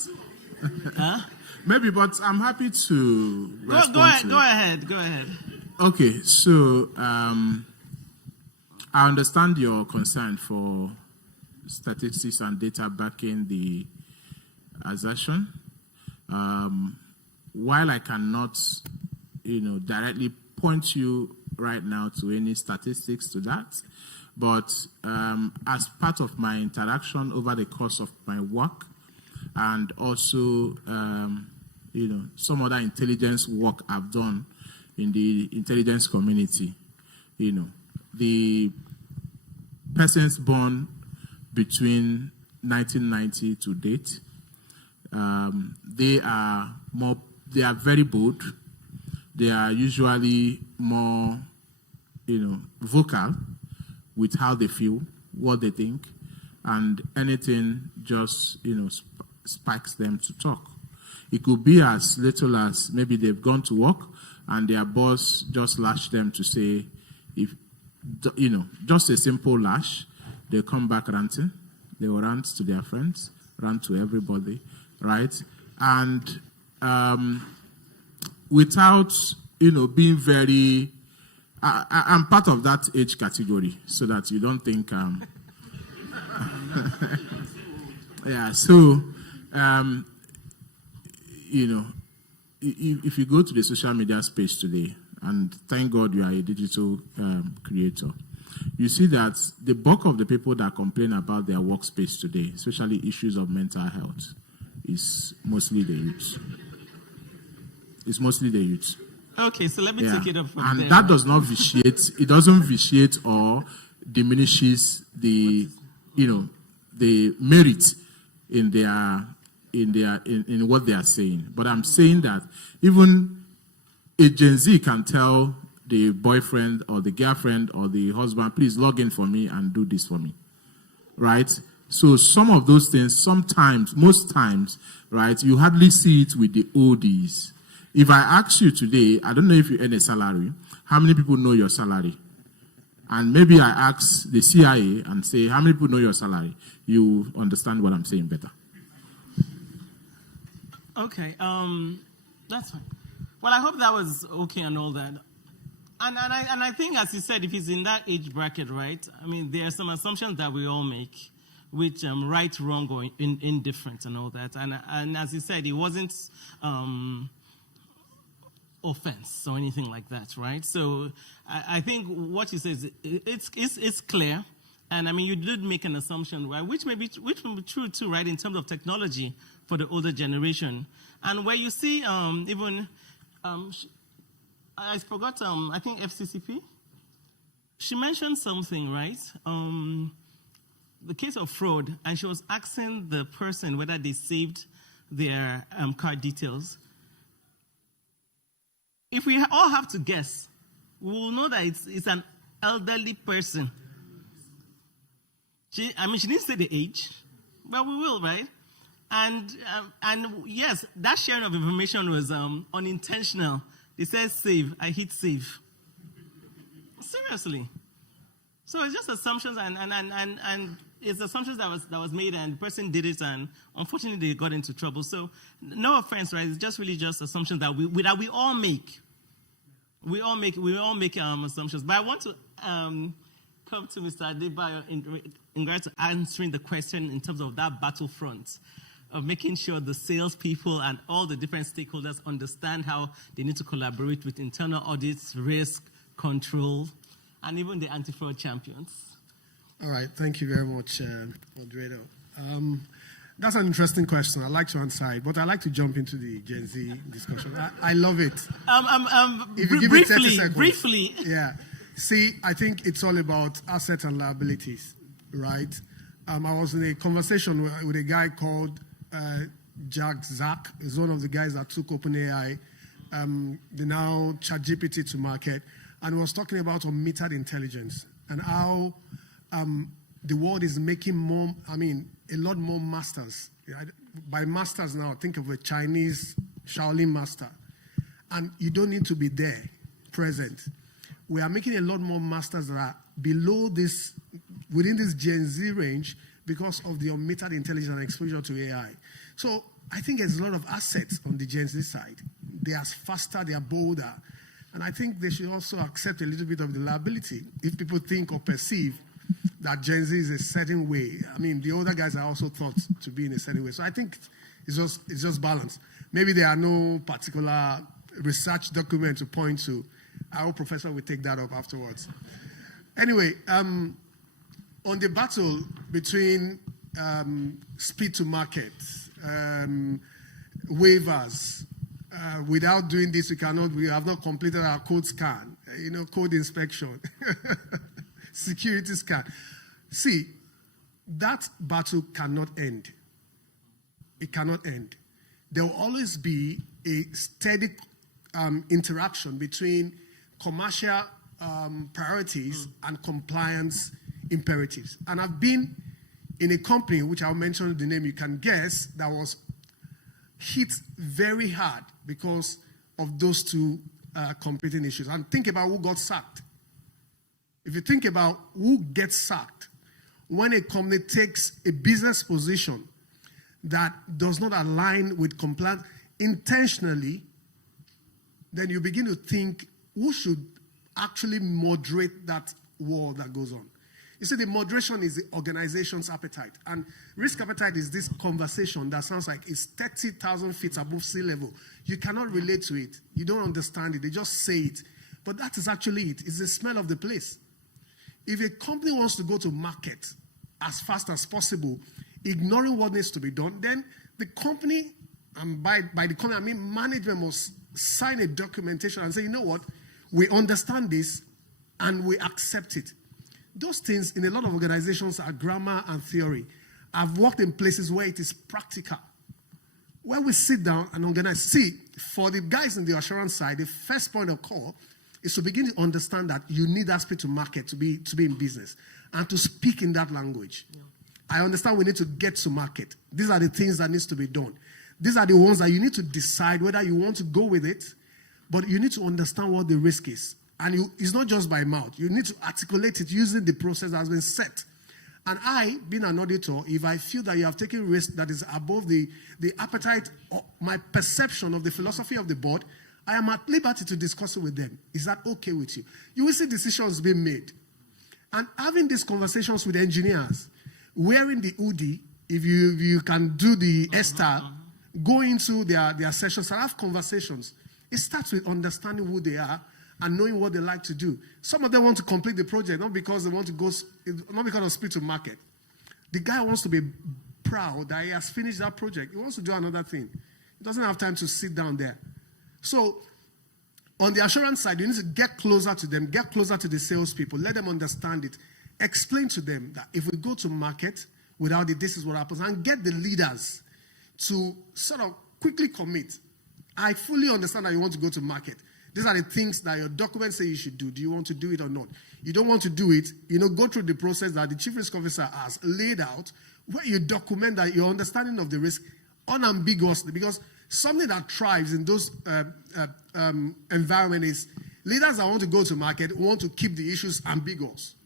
Huh? Maybe, but I'm happy to respond. Go ahead. Okay, so I understand your concern for statistics and data backing the assertion. While I cannot, directly point you right now to any statistics to that, but as part of my interaction over the course of my work, and also, some other intelligence work I've done in the intelligence community, the persons born between 1990 to date, they are very bold. They are usually more, vocal with how they feel, what they think, and anything just, spikes them to talk. It could be as little as maybe they've gone to work and their boss just lashed them to say, just a simple lash, they come back ranting. They will rant to their friends, rant to everybody, right? And without, being very... I'm part of that age category, so that you don't think... yeah, so... if you go to the social media space today, and thank God you are a digital creator, you see that the bulk of the people that complain about their workspace today, especially issues of mental health, is mostly the youth. It's mostly the youth. Okay, so let me take it up from and there. That does not vitiate, it doesn't vitiate or diminishes the, the merit in what they are saying. But I'm saying that even a Gen Z can tell the boyfriend or the girlfriend or the husband, please log in for me and do this for me, right? So some of those things, sometimes, most times, right, you hardly see it with the oldies. If I ask you today, I don't know if you earn a salary, how many people know your salary? And maybe I ask the CIA and say, how many people know your salary? You understand what I'm saying better. Okay, that's fine. Well, I hope that was okay and all that. And I think, as you said, if he's in that age bracket, right, I mean, there are some assumptions that we all make, which right, wrong, or indifferent and all that. And as you said, it wasn't offense or anything like that, right? So I think what you say is it's clear. And I mean, you did make an assumption, right, which may be true too, right, in terms of technology for the older generation. And where you see even, I forgot, I think FCCP, she mentioned something, right? The case of fraud, and she was asking the person whether they saved their card details. If we all have to guess, we will know that it's an elderly person. She didn't say the age, but we will, right? And yes, that sharing of information was unintentional. They said save, I hit save. Seriously. So it's just assumptions, and it's assumptions that was made, and the person did it, and unfortunately they got into trouble. So no offense, right? It's just really just assumptions that we all make. We all make assumptions. But I want to come to Mr. Adebayo in regards to answering the question in terms of that battlefront of making sure the salespeople and all the different stakeholders understand how they need to collaborate with internal audits, risk, control, and even the anti-fraud champions. All right, thank you very much, moderator. That's an interesting question. I'd like to answer it, but I'd like to jump into the Gen Z discussion. I love it. If you give me 30 seconds. Briefly. Yeah. See, I think it's all about assets and liabilities, right? I was in a conversation with a guy called Jack Zack. He's one of the guys that took OpenAI, the now ChatGPT to market, and was talking about unmetered intelligence and how the world is making a lot more masters. By masters now, think of a Chinese Shaolin master. and you don't need to be there, present. We are making a lot more masters that are below this, within this Gen Z range, because of the unmetered intelligence and exposure to AI. So I think there's a lot of assets on the Gen Z side. They are faster, they are bolder. And I think they should also accept a little bit of the liability if people think or perceive that Gen Z is a certain way. I mean, the older guys are also thought to be in a certain way. So I think it's just balance. Maybe there are no particular research document to point to. Our professor will take that up afterwards. Anyway, on the battle between speed to market, waivers, without doing this, we have not completed our code scan, code inspection, security scan. See, that battle cannot end. It cannot end. There will always be a steady interaction between commercial priorities and compliance imperatives. And I've been in a company, which I'll mention the name, you can guess, that was hit very hard because of those two competing issues. And think about who got sacked. If you think about who gets sacked, when a company takes a business position that does not align with compliance intentionally, then you begin to think who should actually moderate that war that goes on. You see, the moderation is the organization's appetite. And risk appetite is this conversation that sounds like it's 30,000 feet above sea level. You cannot relate to it. You don't understand it. They just say it. But that is actually it. It's the smell of the place. If a company wants to go to market as fast as possible, ignoring what needs to be done, then the company, and by the company I mean management, must sign a documentation and say, you know what, we understand this and we accept it. Those things in a lot of organizations are grammar and theory. I've worked in places where it is practical, where we sit down and organize. See, for the guys in the assurance side, the first point of call is to begin to understand that you need that speed to market to be in business and to speak in that language. Yeah. I understand we need to get to market. These are the things that needs to be done. These are the ones that you need to decide whether you want to go with it, but you need to understand what the risk is. And it's not just by mouth. You need to articulate it using the process that has been set. And I, being an auditor, if I feel that you have taken risk that is above the appetite or my perception of the philosophy of the board, I am at liberty to discuss it with them. Is that okay with you? You will see decisions being made. And having these conversations with engineers, wearing the hoodie, if you can do the S-style, go into their sessions and have conversations. It starts with understanding who they are and knowing what they like to do. Some of them want to complete the project, not because they want to go, not because of speed to market. The guy wants to be proud that he has finished that project. He wants to do another thing. He doesn't have time to sit down there. So on the assurance side, you need to get closer to them, get closer to the salespeople, let them understand it. Explain to them that if we go to market without it, this is what happens, and get the leaders to sort of quickly commit. I fully understand that you want to go to market. These are the things that your documents say you should do. Do you want to do it or not? You don't want to do it, go through the process that the chief risk officer has laid out, where you document that your understanding of the risk unambiguously, because something that thrives in those environments is leaders that want to go to market want to keep the issues ambiguous.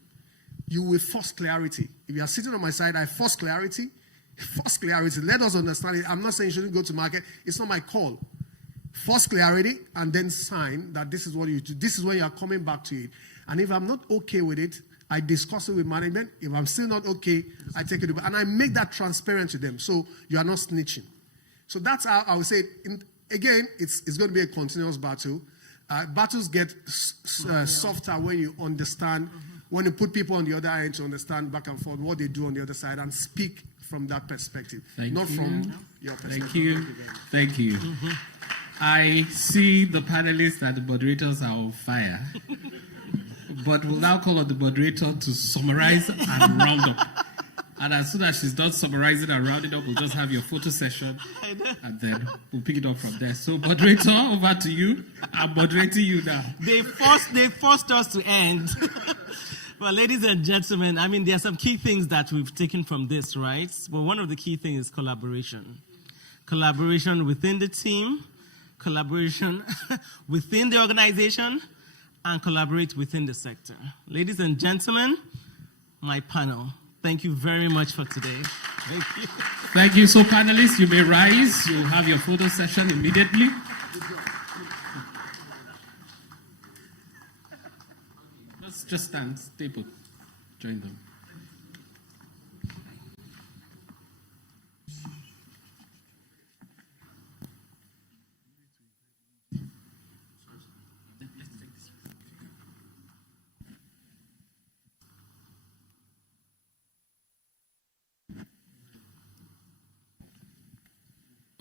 You will force clarity. If you are sitting on my side, I force clarity. Force clarity. Let us understand it. I'm not saying you shouldn't go to market. It's not my call. Force clarity and then sign that this is what you do. This is when you are coming back to it. And if I'm not okay with it, I discuss it with management. If I'm still not okay, I take it. And I make that transparent to them. So you are not snitching. So that's how I would say it. Again, it's going to be a continuous battle. Battles get softer when you understand, when you put people on the other end to understand back and forth what they do on the other side and speak from that perspective, not from your perspective. Thank you. Mm-hmm. I see the panelists and the moderators are on fire. But we'll now call on the moderator to summarize and round up. And as soon as she's done summarizing and rounding up, we'll just have your photo session. And then we'll pick it up from there. So, moderator, over to you. I'm moderating you now. They forced us to end. Well, ladies and gentlemen, I mean, there are some key things that we've taken from this, right? Well, one of the key things is collaboration. Collaboration within the team, collaboration within the organization, and collaborate within the sector. Ladies and gentlemen, my panel, thank you very much for today. Thank you. Thank you. So panelists, you may rise. You'll have your photo session immediately. Let's just stand, stay put. Join them.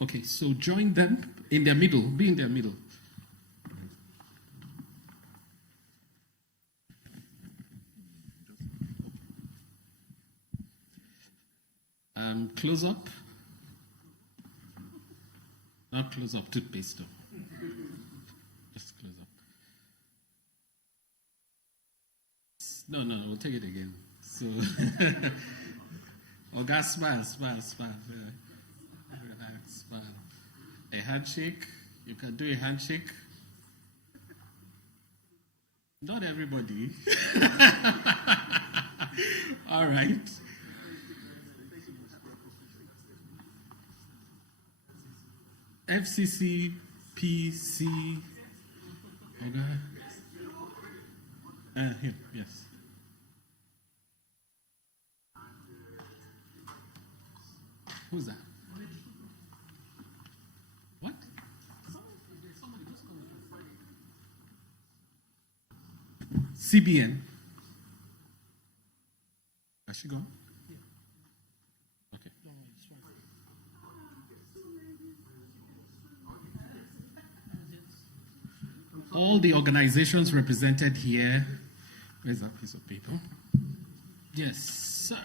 Okay, so join them in their middle, be in their middle. Close up. Not close up, toothpaste though. Just close up. No, we'll take it again. So, Oga, smile. Yeah. Relax, smile. A handshake. You can do a handshake. Not everybody. All right. FCC, PC. Okay. Here, yes. Who's that? What? CBN. Has she gone? Okay. All the organizations represented here. Where's that piece of paper? Yes, sir.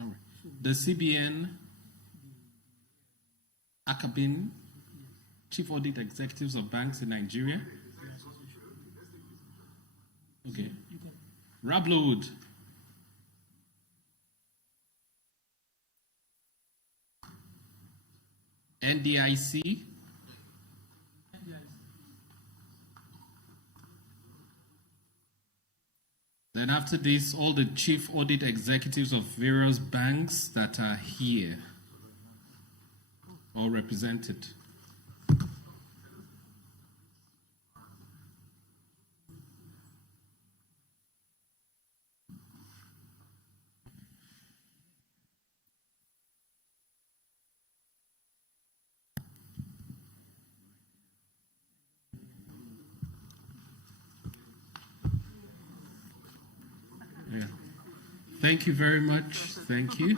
All right. The CBN, ACABIN, Chief Audit Executives of Banks in Nigeria. Okay. Rablowood. NDIC. Then after this, all the chief audit executives of various banks that are here, all represented. Yeah. Thank you very much. Thank you.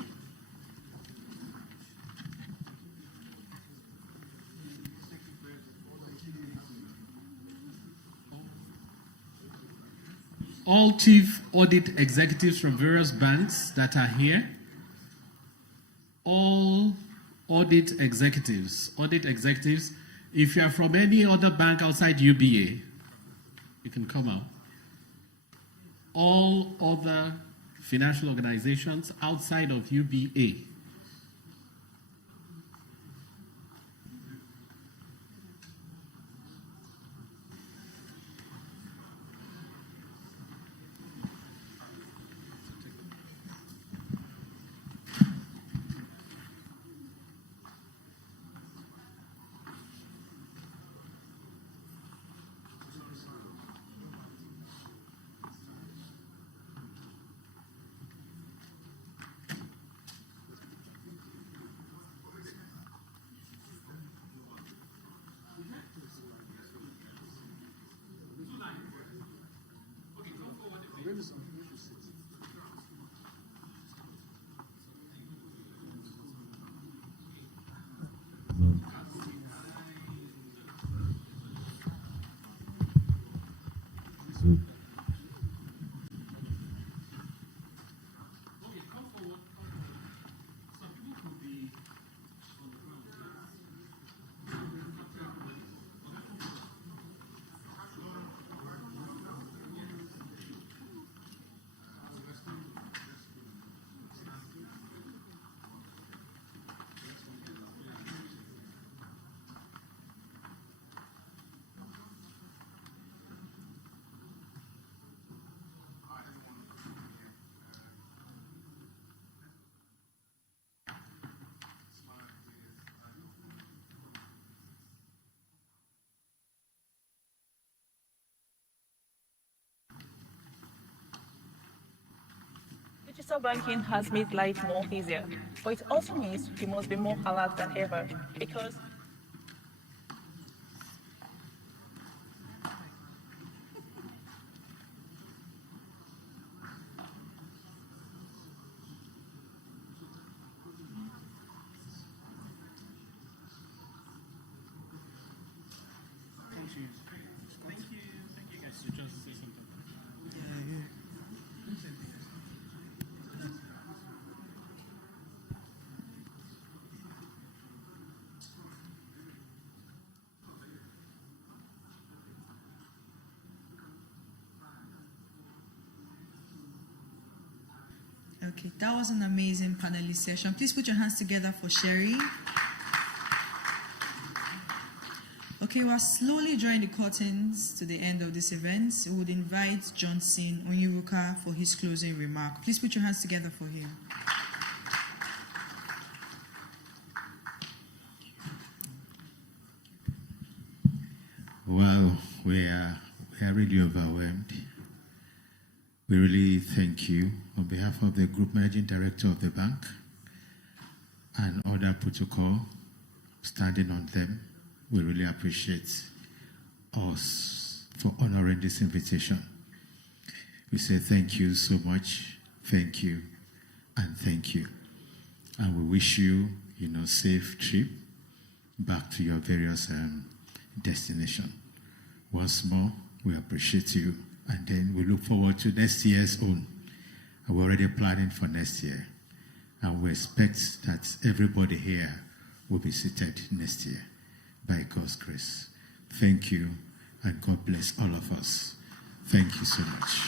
All chief audit executives from various banks that are here, all audit executives, if you are from any other bank outside UBA, you can come out. All other financial organizations outside of UBA. Digital banking has made life more easier, but it also means we must be more alert than ever because Okay, that was an amazing panelist session. Please put your hands together for Sherry. Okay, we're slowly drawing the curtains to the end of this event. We would invite Johnson Onyiruka for his closing remark. Please put your hands together for him. Well, we are really overwhelmed. We really thank you on behalf of the Group Managing Director of the bank and other protocol standing on them. We really appreciate us for honoring this invitation. We say thank you so much, thank you, and thank you. And we wish you, safe trip back to your various destination. Once more, we appreciate you, and then we look forward to next year's own. And we're already planning for next year, and we expect that everybody here will be seated next year by God's grace. Thank you, and God bless all of us. Thank you so much.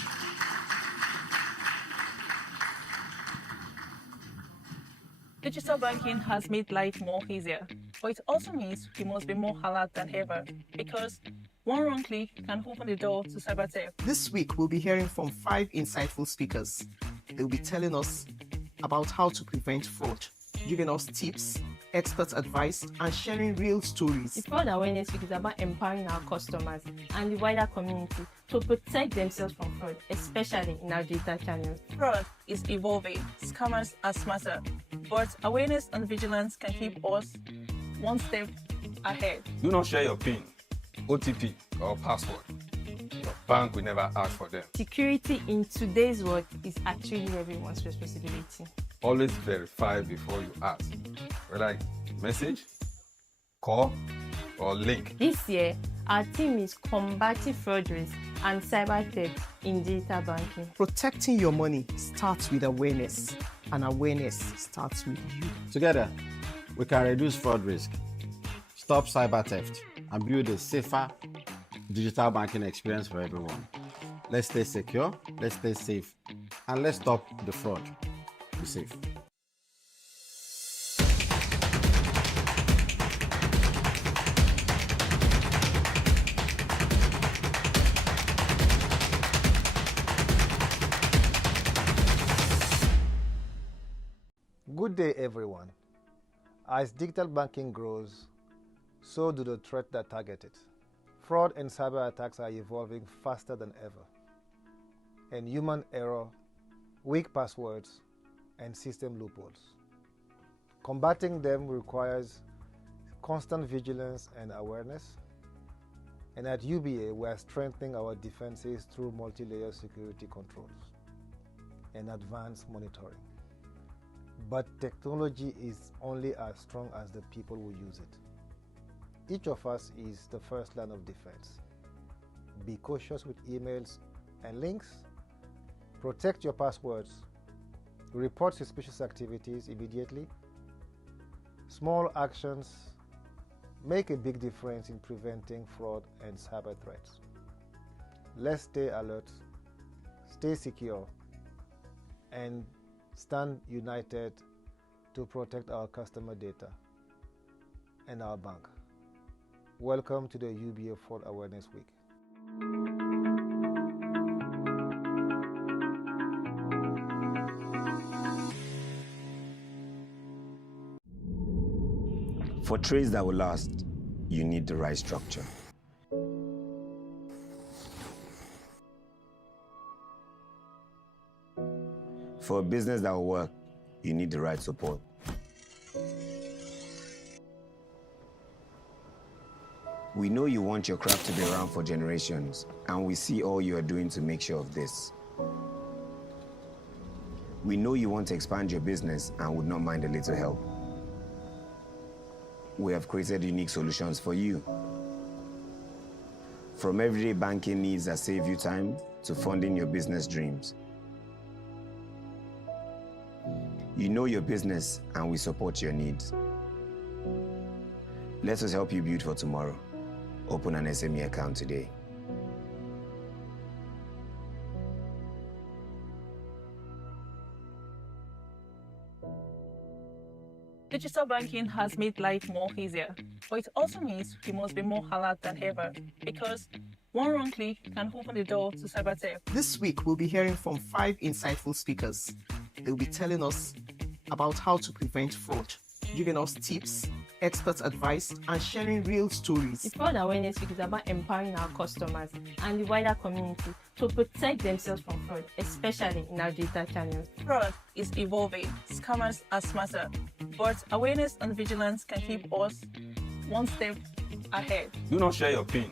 digital banking has made life more easier, but it also means we must be more alert than ever because one wrong click can open the door to cybertheft. This week, we'll be hearing from 5 insightful speakers. They'll be telling us about how to prevent fraud, giving us tips, expert advice, and sharing real stories. The Fraud Awareness Week is about empowering our customers and the wider community to protect themselves from fraud, especially in our digital channels. Fraud is evolving, scammers are smarter, but awareness and vigilance can keep us one step ahead. Do not share your PIN, OTP, or password. Your bank will never ask for them. Security in today's world is actually everyone's responsibility. Always verify before you ask, whether message, call, or link. This year, our team is combating fraud risk and cyber theft in digital banking. Protecting your money starts with awareness, and awareness starts with you. Together, we can reduce fraud risk, stop cyber theft, and build a safer digital banking experience for everyone. Let's stay secure, let's stay safe, and let's stop the fraud. Be safe. Good day, everyone. As digital banking grows, so do the threats that target it. Fraud and cyber attacks are evolving faster than ever, and human error, weak passwords, and system loopholes. Combating them requires constant vigilance and awareness, and at UBA we are strengthening our defenses through multi-layer security controls and advanced monitoring. But technology is only as strong as the people who use it. Each of us is the first line of defense. Be cautious with emails and links. Protect your passwords. Report suspicious activities immediately. Small actions make a big difference in preventing fraud and cyber threats. Let's stay alert, stay secure, and stand united to protect our customer data and our bank. Welcome to the UBA Fraud Awareness Week. For trades that will last, you need the right structure. For a business that will work, you need the right support. We know you want your craft to be around for generations, and we see all you are doing to make sure of this. We know you want to expand your business and would not mind a little help. We have created unique solutions for you. From everyday banking needs that save you time to funding your business dreams. You know your business and we support your needs. Let us help you build for tomorrow. Open an SME account today. Digital banking has made life more easier, but it also means we must be more alert than ever because one wrong click can open the door to cybertheft. This week, we'll be hearing from 5 insightful speakers. They'll be telling us about how to prevent fraud, giving us tips, expert advice, and sharing real stories. The Fraud Awareness Week is about empowering our customers and the wider community to protect themselves from fraud, especially in our digital channels. Fraud is evolving, scammers are smarter, but awareness and vigilance can keep us one step ahead. Do not share your PIN,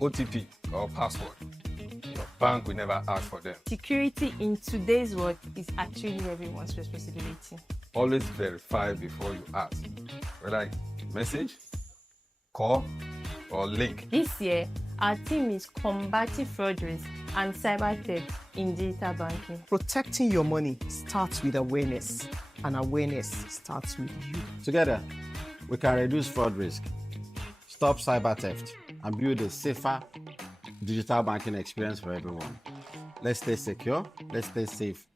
OTP, or password. Your bank will never ask for them. Security in today's world is actually everyone's responsibility. Always verify before you ask, whether it's message, call, or link. This year, our team is combating fraud risk and cyber theft in digital banking. Protecting your money starts with awareness, and awareness starts with you. Together, we can reduce fraud risk, stop cyber theft, and build a safer digital banking experience for everyone. Let's stay secure, let's stay safe,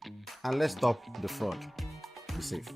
and let's stop the fraud. Be safe.